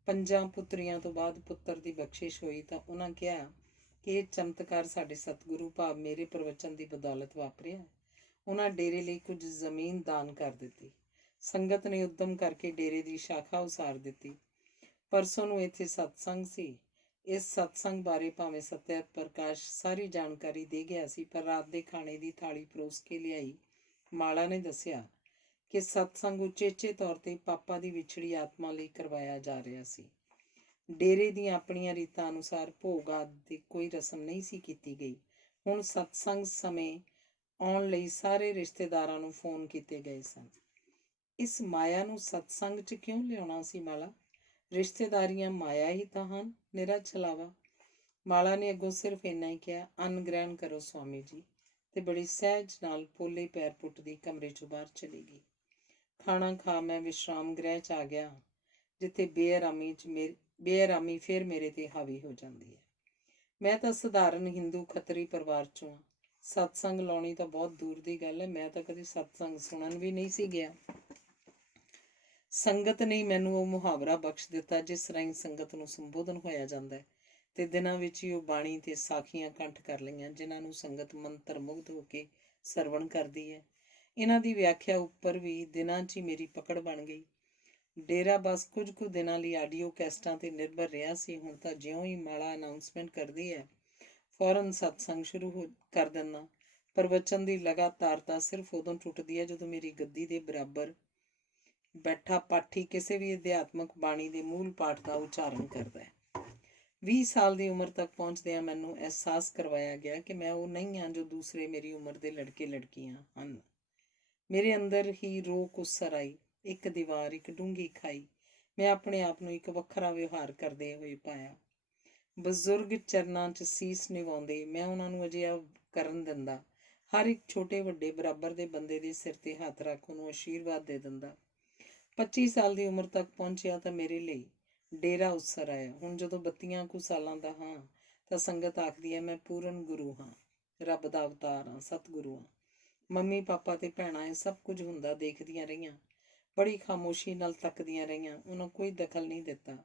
5 ਪੁੱਤਰੀਆਂ ਤੋਂ ਬਾਅਦ ਪੁੱਤਰ ਦੀ ਬਖਸ਼ਿਸ਼ ਹੋਈ ਤਾਂ ਉਹਨਾਂ ਕਿਹਾ ਕਿ ਇਹ ਚਮਤਕਾਰ ਸਾਡੇ ਸਤਿਗੁਰੂ ਭਾਵ ਮੇਰੇ ਪ੍ਰਵਚਨ ਦੀ ਬਦੌਲਤ ਵਾਪਰਿਆ। ਉਹਨਾਂ ਡੇਰੇ ਲਈ ਕੁਝ ਜ਼ਮੀਨ ਦਾਨ ਕਰ ਦਿੱਤੀ। ਸੰਗਤ ਨੇ ਉਦਮ ਕਰਕੇ ਡੇਰੇ ਦੀ ਸ਼ਾਖਾ ਉਸਾਰ ਦਿੱਤੀ। ਪਰਸੋਂ ਨੂੰ ਇੱਥੇ ਸਤਸੰਗ ਸੀ। ਇਸ ਸਤਸੰਗ ਬਾਰੇ ਭਾਵੇਂ ਸਤਿਆ ਪ੍ਰਕਾਸ਼ ਸਾਰੀ ਜਾਣਕਾਰੀ ਦੇ ਗਿਆ ਸੀ, ਪਰ ਰਾਤ ਦੇ ਖਾਣੇ ਦੀ ਥਾਲੀ ਪਰੋਸ ਕੇ ਲਿਆਈ ਮਾਲਾ ਨੇ ਦੱਸਿਆ ਕਿ ਸਤਸੰਗ ਉਚੇਚੇ ਤੌਰ ਤੇ ਪਾਪਾ ਦੀ ਵਿਛੜੀ ਆਤਮਾ ਲਈ ਕਰਵਾਇਆ ਜਾ ਰਿਹਾ ਸੀ। ਡੇਰੇ ਦੀਆਂ ਆਪਣੀਆਂ ਰੀਤਾਂ ਅਨੁਸਾਰ ਭੋਗ ਆਦਿ ਦੀ ਕੋਈ ਰਸਮ ਨਹੀਂ ਸੀ ਕੀਤੀ ਗਈ। ਹੁਣ ਸਤਸੰਗ ਸਮੇਂ ਆਉਣ ਲਈ ਸਾਰੇ ਰਿਸ਼ਤੇਦਾਰਾਂ ਨੂੰ ਫੋਨ ਕੀਤੇ ਗਏ ਸਨ। ਇਸ ਮਾਇਆ ਨੂੰ ਸਤਸੰਗ 'ਚ ਕਿਉਂ ਲਿਆਉਣਾ ਸੀ ਮਾਲਾ? ਰਿਸ਼ਤੇਦਾਰੀਆਂ ਮਾਇਆ ਹੀ ਤਾਂ ਹਨ, ਨਿਰਾ ਛਲਾਵਾ। ਮਾਲਾ ਨੇ ਅੱਗੋਂ ਸਿਰਫ ਇੰਨਾ ਹੀ ਕਿਹਾ, ਅੰਨ ਗ੍ਰਹਿਣ ਕਰੋ ਸਵਾਮੀ ਜੀ, ਤੇ ਬੜੀ ਸਹਿਜ ਨਾਲ ਪੋਲੇ ਪੈਰ ਪੁੱਟਦੀ ਕਮਰੇ 'ਚੋਂ ਬਾਹਰ ਚਲੀ ਗਈ। ਖਾਣਾ ਖਾ ਮੈਂ ਵਿਸ਼ਰਾਮ ਗ੍ਰਹਿ 'ਚ ਆ ਗਿਆ, ਜਿੱਥੇ ਬੇਅਰਾਮੀ ਫਿਰ ਮੇਰੇ ਤੇ ਹਾਵੀ ਹੋ ਜਾਂਦੀ ਹੈ। ਮੈਂ ਤਾਂ ਸਧਾਰਨ ਹਿੰਦੂ ਖੱਤਰੀ ਪਰਿਵਾਰ 'ਚੋਂ ਹਾਂ। ਸਤਸੰਗ ਲਾਉਣੀ ਤਾਂ ਬਹੁਤ ਦੂਰ ਦੀ ਗੱਲ ਹੈ। ਮੈਂ ਤਾਂ ਕਦੇ ਸਤਸੰਗ ਸੁਣਨ ਵੀ ਨਹੀਂ ਸੀ ਗਿਆ। ਸੰਗਤ ਨੇ ਮੈਨੂੰ ਉਹ ਮੁਹਾਵਰਾ ਬਖਸ਼ ਦਿੱਤਾ ਜਿਸ ਰਾਹੀਂ ਸੰਗਤ ਨੂੰ ਸੰਬੋਧਨ ਹੋਇਆ ਜਾਂਦਾ ਹੈ, ਤੇ ਦਿਨਾਂ ਵਿੱਚ ਹੀ ਉਹ ਬਾਣੀ ਤੇ ਸਾਖੀਆਂ ਕੰਠ ਕਰ ਲਈਆਂ, ਜਿਨ੍ਹਾਂ ਨੂੰ ਸੰਗਤ ਮੰਤਰ ਮੁਗਧ ਹੋ ਕੇ ਸਰਵਣ ਕਰਦੀ ਹੈ। ਇਹਨਾਂ ਦੀ ਵਿਆਖਿਆ ਉੱਪਰ ਵੀ ਦਿਨਾਂ 'ਚ ਹੀ ਮੇਰੀ ਪਕੜ ਬਣ ਗਈ। ਡੇਰਾ ਬਸ ਕੁਝ ਕੁ ਦਿਨਾਂ ਲਈ ਆਡੀਓ ਕੈਸਟਾਂ ਤੇ ਨਿਰਭਰ ਰਿਹਾ ਸੀ। ਹੁਣ ਤਾਂ ਜਿਉਂ ਹੀ ਮਾਲਾ ਅਨਾਉਂਸਮੈਂਟ ਕਰਦੀ ਹੈ, ਫੌਰਨ ਸਤਸੰਗ ਸ਼ੁਰੂ ਕਰ ਦਿੰਦਾ। ਪ੍ਰਵਚਨ ਦੀ ਲਗਾਤਾਰਤਾ ਸਿਰਫ ਉਦੋਂ ਟੁੱਟਦੀ ਹੈ ਜਦੋਂ ਮੇਰੀ ਗੱਦੀ ਦੇ ਬਰਾਬਰ ਬੈਠਾ ਪਾਠੀ ਕਿਸੇ ਵੀ ਅਧਿਆਤਮਕ ਬਾਣੀ ਦੇ ਮੂਲ ਪਾਠ ਦਾ ਉਚਾਰਨ ਕਰਦਾ ਹੈ। 20 ਸਾਲ ਦੀ ਉਮਰ ਤੱਕ ਪਹੁੰਚਦਿਆਂ ਮੈਨੂੰ ਅਹਿਸਾਸ ਕਰਵਾਇਆ ਗਿਆ ਕਿ ਮੈਂ ਉਹ ਨਹੀਂ ਹਾਂ ਜੋ ਦੂਸਰੇ ਮੇਰੀ ਉਮਰ ਦੇ ਲੜਕੇ ਲੜਕੀਆਂ ਹਨ। ਮੇਰੇ ਅੰਦਰ ਹੀ ਰੋਕ ਉਸਰ ਆਈ। ਇੱਕ ਦੀਵਾਰ, ਇੱਕ ਡੂੰਘੀ ਖਾਈ। ਮੈਂ ਆਪਣੇ ਆਪ ਨੂੰ ਇੱਕ ਵੱਖਰਾ ਵਿਵਹਾਰ ਕਰਦੇ ਹੋਏ ਪਾਇਆ। ਬਜ਼ੁਰਗ ਚਰਨਾਂ 'ਚ ਸੀਸ ਨਿਵਾਉਂਦੇ ਮੈਂ ਉਹਨਾਂ ਨੂੰ ਅਜਿਹਾ ਕਰਨ ਦਿੰਦਾ। ਹਰ ਇੱਕ ਛੋਟੇ ਵੱਡੇ ਬਰਾਬਰ ਦੇ ਬੰਦੇ ਦੇ ਸਿਰ ਤੇ ਹੱਥ ਰੱਖ ਉਹਨੂੰ ਆਸ਼ੀਰਵਾਦ ਦੇ ਦਿੰਦਾ। 25 ਸਾਲ ਦੀ ਉਮਰ ਤੱਕ ਪਹੁੰਚਿਆ ਤਾਂ ਮੇਰੇ ਲਈ ਡੇਰਾ ਉਸਰ ਆਇਆ। ਹੁਣ ਜਦੋਂ 32 ਕੁ ਸਾਲਾਂ ਦਾ ਹਾਂ ਤਾਂ ਸੰਗਤ ਆਖਦੀ ਹੈ ਮੈਂ ਪੂਰਨ ਗੁਰੂ ਹਾਂ, ਰੱਬ ਦਾ ਅਵਤਾਰ ਹਾਂ, ਸਤਿਗੁਰੂ ਹਾਂ। ਮੰਮੀ ਪਾਪਾ ਤੇ ਭੈਣਾਂ ਇਹ ਸਭ ਕੁਝ ਹੁੰਦਾ ਦੇਖਦੀਆਂ ਰਹੀਆਂ, ਬੜੀ ਖਾਮੋਸ਼ੀ ਨਾਲ ਤੱਕਦੀਆਂ ਰਹੀਆਂ। ਉਹਨਾਂ ਕੋਈ ਦਖਲ ਨਹੀਂ ਦਿੱਤਾ।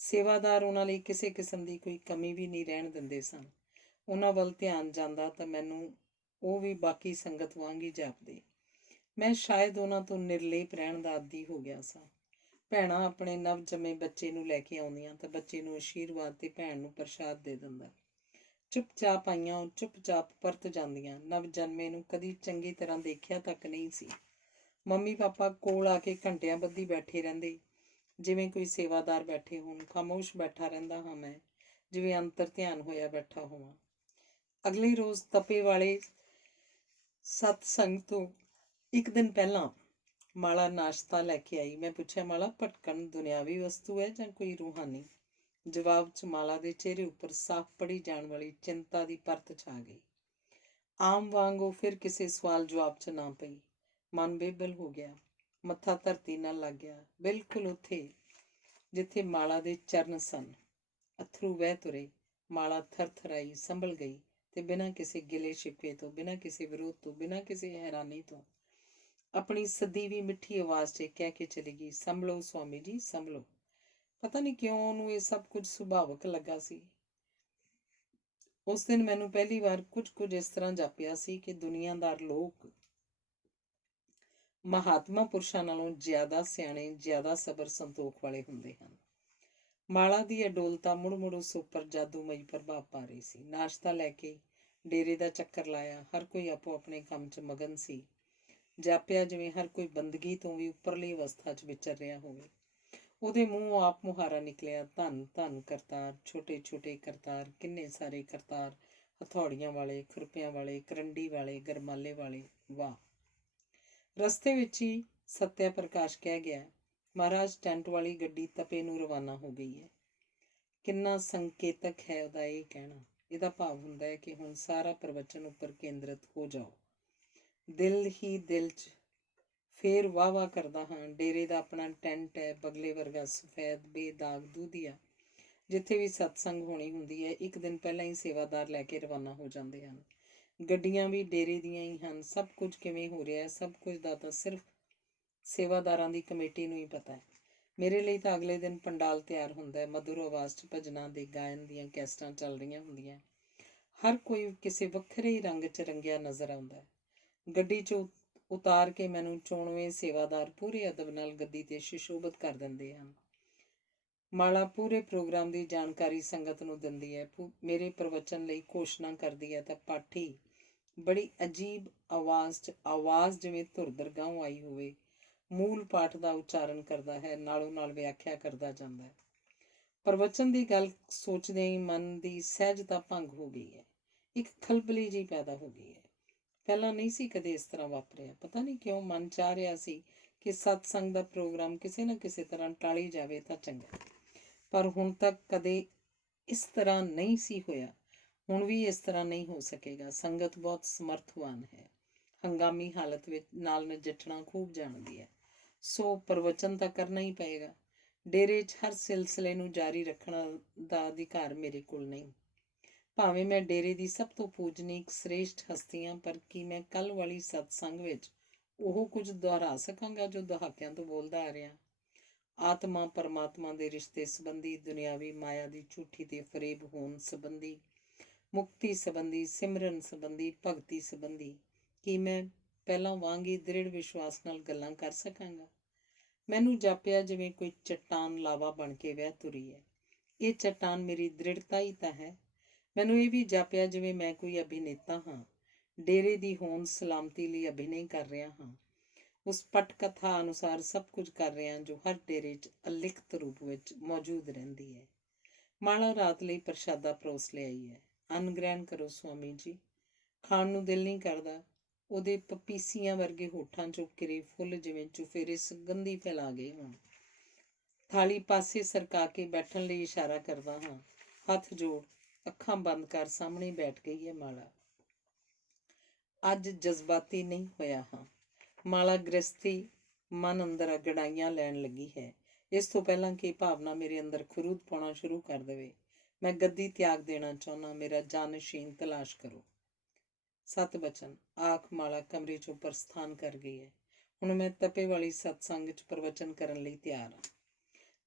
ਸੇਵਾਦਾਰ ਉਹਨਾਂ ਲਈ ਕਿਸੇ ਕਿਸਮ ਦੀ ਕੋਈ ਕਮੀ ਵੀ ਨਹੀਂ ਰਹਿਣ ਦਿੰਦੇ ਸਨ। ਉਹਨਾਂ ਵੱਲ ਧਿਆਨ ਜਾਂਦਾ ਤਾਂ ਮੈਨੂੰ ਉਹ ਵੀ ਬਾਕੀ ਸੰਗਤ ਵਾਂਗ ਹੀ ਜਾਪਦੇ। ਮੈਂ ਸ਼ਾਇਦ ਉਹਨਾਂ ਤੋਂ ਨਿਰਲੇਪ ਰਹਿਣ ਦਾ ਆਦੀ ਹੋ ਗਿਆ ਸਾਂ। ਭੈਣਾਂ ਆਪਣੇ ਨਵ ਜੰਮੇ ਬੱਚੇ ਨੂੰ ਲੈ ਕੇ ਆਉਂਦੀਆਂ ਤਾਂ ਬੱਚੇ ਨੂੰ ਆਸ਼ੀਰਵਾਦ ਤੇ ਭੈਣ ਨੂੰ ਪ੍ਰਸ਼ਾਦ ਦੇ ਦਿੰਦਾ। ਚੁੱਪਚਾਪ ਆਈਆਂ ਉਹ ਚੁੱਪਚਾਪ ਪਰਤ ਜਾਂਦੀਆਂ। ਨਵ ਜਨਮੇ ਨੂੰ ਕਦੀ ਚੰਗੀ ਤਰ੍ਹਾਂ ਦੇਖਿਆ ਤੱਕ ਨਹੀਂ ਸੀ। ਮੰਮੀ ਪਾਪਾ ਕੋਲ ਆ ਕੇ ਘੰਟਿਆਂ ਬੱਧੀ ਬੈਠੇ ਰਹਿੰਦੇ, ਜਿਵੇਂ ਕੋਈ ਸੇਵਾਦਾਰ ਬੈਠੇ ਹੋਣ। ਖਾਮੋਸ਼ ਬੈਠਾ ਰਹਿੰਦਾ ਹਾਂ ਮੈਂ, ਜਿਵੇਂ ਅੰਤਰ ਧਿਆਨ ਹੋਇਆ ਬੈਠਾ ਹੋਵਾਂ। ਅਗਲੇ ਰੋਜ਼ ਤਪੇ ਵਾਲੇ ਸਤਸੰਗ ਤੋਂ ਇੱਕ ਦਿਨ ਪਹਿਲਾਂ ਮਾਲਾ ਨਾਸ਼ਤਾ ਲੈ ਕੇ ਆਈ। ਮੈਂ ਪੁੱਛਿਆ, ਮਾਲਾ, ਭਟਕਣ ਦੁਨਿਆਵੀ ਵਸਤੂ ਹੈ ਜਾਂ ਕੋਈ ਰੂਹਾਨੀ? ਜਵਾਬ 'ਚ ਮਾਲਾ ਦੇ ਚਿਹਰੇ ਉੱਪਰ ਸਾਫ਼ ਪੜ੍ਹੀ ਜਾਣ ਵਾਲੀ ਚਿੰਤਾ ਦੀ ਪਰਤ ਛਾ ਗਈ। ਆਮ ਵਾਂਗ ਉਹ ਫਿਰ ਕਿਸੇ ਸਵਾਲ ਜਵਾਬ 'ਚ ਨਾ ਪਈ। ਮਨ ਬੇਬਲ ਹੋ ਗਿਆ। ਮੱਥਾ ਧਰਤੀ ਨਾਲ ਲੱਗ ਗਿਆ, ਬਿਲਕੁਲ ਉੱਥੇ ਜਿੱਥੇ ਮਾਲਾ ਦੇ ਚਰਨ ਸਨ। ਅੱਥਰੂ ਵਹਿ ਤੁਰੇ। ਮਾਲਾ ਥਰਥਰਾਈ, ਸੰਭਲ ਗਈ ਤੇ ਬਿਨਾਂ ਕਿਸੇ ਗਿਲੇ ਸ਼ਿਕਵੇ ਤੋਂ, ਬਿਨਾਂ ਕਿਸੇ ਵਿਰੋਧ ਤੋਂ, ਬਿਨਾਂ ਕਿਸੇ ਹੈਰਾਨੀ ਤੋਂ ਆਪਣੀ ਸਦੀਵੀ ਮਿੱਠੀ ਆਵਾਜ਼ 'ਚ ਕਹਿ ਕੇ ਚਲੀ ਗਈ, ਸੰਭਲੋ ਸਵਾਮੀ ਜੀ, ਸੰਭਲੋ। ਪਤਾ ਨਹੀਂ ਕਿਉਂ ਉਹਨੂੰ ਇਹ ਸਭ ਕੁਝ ਸੁਭਾਵਕ ਲੱਗਾ ਸੀ। ਉਸ ਦਿਨ ਮੈਨੂੰ ਪਹਿਲੀ ਵਾਰ ਕੁਝ ਇਸ ਤਰ੍ਹਾਂ ਜਾਪਿਆ ਸੀ ਕਿ ਦੁਨੀਆਦਾਰ ਲੋਕ ਮਹਾਤਮਾ ਪੁਰਸ਼ਾਂ ਨਾਲੋਂ ਜ਼ਿਆਦਾ ਸਿਆਣੇ, ਜ਼ਿਆਦਾ ਸਬਰ ਸੰਤੋਖ ਵਾਲੇ ਹੁੰਦੇ ਹਨ। ਮਾਲਾ ਦੀ ਅਡੋਲਤਾ ਮੁੜ ਉਸ ਉੱਪਰ ਜਾਦੂਮਈ ਪ੍ਰਭਾਵ ਪਾ ਰਹੀ ਸੀ। ਨਾਸ਼ਤਾ ਲੈ ਕੇ ਡੇਰੇ ਦਾ ਚੱਕਰ ਲਾਇਆ। ਹਰ ਕੋਈ ਆਪੋ ਆਪਣੇ ਕੰਮ 'ਚ ਮਗਨ ਸੀ। ਜਾਪਿਆ ਜਿਵੇਂ ਹਰ ਕੋਈ ਬੰਦਗੀ ਤੋਂ ਵੀ ਉੱਪਰਲੀ ਅਵਸਥਾ 'ਚ ਵਿਚਰ ਰਿਹਾ ਹੋਵੇ। ਉਹਦੇ ਮੂੰਹੋਂ ਆਪ ਮੁਹਾਰਾ ਨਿਕਲਿਆ, ਧੰਨ ਧੰਨ ਕਰਤਾਰ, ਛੋਟੇ ਛੋਟੇ ਕਰਤਾਰ, ਕਿੰਨੇ ਸਾਰੇ ਕਰਤਾਰ, ਹਥੌੜੀਆਂ ਵਾਲੇ, ਖੁਰਪਿਆਂ ਵਾਲੇ, ਕਰੰਡੀ ਵਾਲੇ, ਗਰਮਾਲੇ ਵਾਲੇ, ਵਾਹ। ਰਸਤੇ ਵਿੱਚ ਹੀ ਸਤਿਆ ਪ੍ਰਕਾਸ਼ ਕਹਿ ਗਿਆ, ਮਹਾਰਾਜ, ਟੈਂਟ ਵਾਲੀ ਗੱਡੀ ਤਪੇ ਨੂੰ ਰਵਾਨਾ ਹੋ ਗਈ ਹੈ। ਕਿੰਨਾ ਸੰਕੇਤਕ ਹੈ ਉਹਦਾ ਇਹ ਕਹਿਣਾ। ਇਹਦਾ ਭਾਵ ਹੁੰਦਾ ਹੈ ਕਿ ਹੁਣ ਸਾਰਾ ਪ੍ਰਵਚਨ ਉੱਪਰ ਕੇਂਦਰਿਤ ਹੋ ਜਾਓ। ਦਿਲ ਹੀ ਦਿਲ 'ਚ ਫੇਰ ਵਾਹ ਵਾਹ ਕਰਦਾ ਹਾਂ। ਡੇਰੇ ਦਾ ਆਪਣਾ ਟੈਂਟ ਹੈ, ਬਗਲੇ ਵਰਗਾ ਸਫੈਦ ਬੇਦਾਗ ਦੂਧੀਆ। ਜਿੱਥੇ ਵੀ ਸਤਸੰਗ ਹੋਣੀ ਹੁੰਦੀ ਹੈ, ਇੱਕ ਦਿਨ ਪਹਿਲਾਂ ਹੀ ਸੇਵਾਦਾਰ ਲੈ ਕੇ ਰਵਾਨਾ ਹੋ ਜਾਂਦੇ ਹਨ। ਗੱਡੀਆਂ ਵੀ ਡੇਰੇ ਦੀਆਂ ਹੀ ਹਨ। ਸਭ ਕੁਝ ਕਿਵੇਂ ਹੋ ਰਿਹਾ ਹੈ, ਸਭ ਕੁਝ ਦਾ ਤਾਂ ਸਿਰਫ ਸੇਵਾਦਾਰਾਂ ਦੀ ਕਮੇਟੀ ਨੂੰ ਹੀ ਪਤਾ ਹੈ। ਮੇਰੇ ਲਈ ਤਾਂ ਅਗਲੇ ਦਿਨ ਪੰਡਾਲ ਤਿਆਰ ਹੁੰਦਾ ਹੈ। ਮਧੁਰ ਆਵਾਜ਼ 'ਚ ਭਜਨਾਂ ਦੇ ਗਾਇਨ ਦੀਆਂ ਕੈਸਟਾਂ ਚੱਲ ਰਹੀਆਂ ਹੁੰਦੀਆਂ। ਹਰ ਕੋਈ ਕਿਸੇ ਵੱਖਰੇ ਹੀ ਰੰਗ 'ਚ ਰੰਗਿਆ ਨਜ਼ਰ ਆਉਂਦਾ ਹੈ। ਗੱਡੀ 'ਚ ਉਤਾਰ ਕੇ ਮੈਨੂੰ 94 ਸੇਵਾਦਾਰ ਪੂਰੇ ਅਦਬ ਨਾਲ ਗੱਦੀ 'ਤੇ ਸੁਸ਼ੋਭਿਤ ਕਰ ਦਿੰਦੇ ਹਨ। ਮਾਲਾ ਪੂਰੇ ਪ੍ਰੋਗਰਾਮ ਦੀ ਜਾਣਕਾਰੀ ਸੰਗਤ ਨੂੰ ਦਿੰਦੀ ਹੈ। ਮੇਰੇ ਪ੍ਰਵਚਨ ਲਈ ਘੋਸ਼ਣਾ ਕਰਦੀ ਹੈ ਤਾਂ ਪਾਠੀ ਬੜੀ ਅਜੀਬ ਆਵਾਜ਼ ਜਿਵੇਂ ਧੁਰ ਦਰਗਾਹੋਂ ਆਈ ਹੋਵੇ, ਮੂਲ ਪਾਠ ਦਾ ਉਚਾਰਨ ਕਰਦਾ ਹੈ, ਨਾਲੋਂ ਨਾਲ ਵਿਆਖਿਆ ਕਰਦਾ ਜਾਂਦਾ ਹੈ। ਪ੍ਰਵਚਨ ਦੀ ਗੱਲ ਸੋਚਦਿਆਂ ਹੀ ਮਨ ਦੀ ਸਹਿਜਤਾ ਭੰਗ ਹੋ ਗਈ ਹੈ। ਇੱਕ ਖਲਬਲੀ ਜਿਹੀ ਪੈਦਾ ਹੋ ਗਈ ਹੈ। ਪਹਿਲਾਂ ਨਹੀਂ ਸੀ ਕਦੇ ਇਸ ਤਰ੍ਹਾਂ ਵਾਪਰਿਆ। ਪਤਾ ਨਹੀਂ ਕਿਉਂ ਮਨ ਚਾਹ ਰਿਹਾ ਸੀ ਕਿ ਸਤਸੰਗ ਦਾ ਪ੍ਰੋਗਰਾਮ ਕਿਸੇ ਨਾ ਕਿਸੇ ਤਰ੍ਹਾਂ ਟਾਲੀ ਜਾਵੇ ਤਾਂ ਚੰਗਾ, ਪਰ ਹੁਣ ਤੱਕ ਕਦੇ ਇਸ ਤਰ੍ਹਾਂ ਨਹੀਂ ਸੀ ਹੋਇਆ। ਹੁਣ ਵੀ ਇਸ ਤਰ੍ਹਾਂ ਨਹੀਂ ਹੋ ਸਕੇਗਾ। ਸੰਗਤ ਬਹੁਤ ਸਮਰਥਵਾਨ ਹੈ, ਹੰਗਾਮੀ ਹਾਲਤ ਵਿੱਚ ਨਾਲ ਨਜਿੱਠਣਾ ਖੂਬ ਜਾਣਦੀ ਹੈ। ਸੋ ਪ੍ਰਵਚਨ ਤਾਂ ਕਰਨਾ ਹੀ ਪਏਗਾ। ਡੇਰੇ 'ਚ ਹਰ ਸਿਲਸਿਲੇ ਨੂੰ ਜਾਰੀ ਰੱਖਣ ਦਾ ਅਧਿਕਾਰ ਮੇਰੇ ਕੋਲ ਨਹੀਂ। ਭਾਵੇਂ ਮੈਂ ਡੇਰੇ ਦੀ ਸਭ ਤੋਂ ਪੂਜਨੀਕ ਸ੍ਰੇਸ਼ਟ ਹਸਤੀ ਹਾਂ, ਪਰ ਕੀ ਮੈਂ ਕੱਲ੍ਹ ਵਾਲੀ ਸਤਸੰਗ ਵਿੱਚ ਉਹ ਕੁਝ ਦੁਹਰਾ ਸਕਾਂਗਾ ਜੋ ਦਹਾਕਿਆਂ ਤੋਂ ਬੋਲਦਾ ਆ ਰਿਹਾ? ਆਤਮਾ ਪਰਮਾਤਮਾ ਦੇ ਰਿਸ਼ਤੇ ਸੰਬੰਧੀ, ਦੁਨਿਆਵੀ ਮਾਇਆ ਦੀ ਝੂਠੀ ਤੇ ਫਰੇਬ ਹੋਣ ਸੰਬੰਧੀ, ਮੁਕਤੀ ਸੰਬੰਧੀ, ਸਿਮਰਨ ਸੰਬੰਧੀ, ਭਗਤੀ ਸੰਬੰਧੀ ਕੀ ਮੈਂ ਪਹਿਲਾਂ ਵਾਂਗ ਹੀ ਦ੍ਰਿੜ ਵਿਸ਼ਵਾਸ ਨਾਲ ਗੱਲਾਂ ਕਰ ਸਕਾਂਗਾ? ਮੈਨੂੰ ਜਾਪਿਆ ਜਿਵੇਂ ਕੋਈ ਚੱਟਾਨ ਲਾਵਾ ਬਣ ਕੇ ਵਹਿ ਤੁਰੀ ਹੈ। ਇਹ ਚੱਟਾਨ ਮੇਰੀ ਦ੍ਰਿੜਤਾ ਹੀ ਤਾਂ ਹੈ। ਮੈਨੂੰ ਇਹ ਵੀ ਜਾਪਿਆ ਜਿਵੇਂ ਮੈਂ ਕੋਈ ਅਭਿਨੇਤਾ ਹਾਂ, ਡੇਰੇ ਦੀ ਹੋਂਦ ਸਲਾਮਤੀ ਲਈ ਅਭਿਨੈ ਕਰ ਰਿਹਾ ਹਾਂ। ਉਸ ਪਟ ਕਥਾ ਅਨੁਸਾਰ ਸਭ ਕੁਝ ਕਰ ਰਿਹਾ ਜੋ ਹਰ ਡੇਰੇ 'ਚ ਅਲਿਖਤ ਰੂਪ ਵਿੱਚ ਮੌਜੂਦ ਰਹਿੰਦੀ ਹੈ। ਮਾਲਾ ਰਾਤ ਲਈ ਪ੍ਰਸ਼ਾਦਾ ਪਰੋਸ ਲਿਆਈ ਹੈ। ਅੰਨ ਗ੍ਰਹਿਣ ਕਰੋ ਸਵਾਮੀ ਜੀ। ਖਾਣ ਨੂੰ ਦਿਲ ਨਹੀਂ ਕਰਦਾ। ਉਹਦੇ ਪਪੀਸੀਆਂ ਵਰਗੇ ਹੋਠਾਂ 'ਚੋਂ ਕਿਰੇ ਫੁੱਲ ਜਿਵੇਂ ਚੁਫੇਰੇ ਸੁਗੰਧੀ ਫੈਲਾ ਗਏ ਹੋਣ। ਥਾਲੀ ਪਾਸੇ ਸਰਕਾ ਕੇ ਬੈਠਣ ਲਈ ਇਸ਼ਾਰਾ ਕਰਦਾ ਹਾਂ। ਹੱਥ ਜੋੜ ਅੱਖਾਂ ਬੰਦ ਕਰ ਸਾਹਮਣੇ ਬੈਠ ਗਈ ਹੈ ਮਾਲਾ। ਅੱਜ ਜਜ਼ਬਾਤੀ ਨਹੀਂ ਹੋਇਆ ਹਾਂ। ਮਾਲਾ ਗ੍ਰਸਤੀ ਮਨ ਅੰਦਰ ਅਗੜਾਈਆਂ ਲੈਣ ਲੱਗੀ ਹੈ। ਇਸ ਤੋਂ ਪਹਿਲਾਂ ਕਿ ਭਾਵਨਾ ਮੇਰੇ ਅੰਦਰ ਖਰੂਦ ਪਾਉਣਾ ਸ਼ੁਰੂ ਕਰ ਦੇਵੇ, ਮੈਂ ਗੱਦੀ ਤਿਆਗ ਦੇਣਾ ਚਾਹੁੰਦਾ। ਮੇਰਾ ਜਾਨਸ਼ੀਨ ਤਲਾਸ਼ ਕਰੋ। ਸਤ ਬਚਨ ਆਖ ਮਾਲਾ ਕਮਰੇ 'ਚੋਂ ਪ੍ਰਸਥਾਨ ਕਰ ਗਈ ਹੈ। ਹੁਣ ਮੈਂ ਤਪੇ ਵਾਲੀ ਸਤਸੰਗ 'ਚ ਪ੍ਰਵਚਨ ਕਰਨ ਲਈ ਤਿਆਰ ਹਾਂ।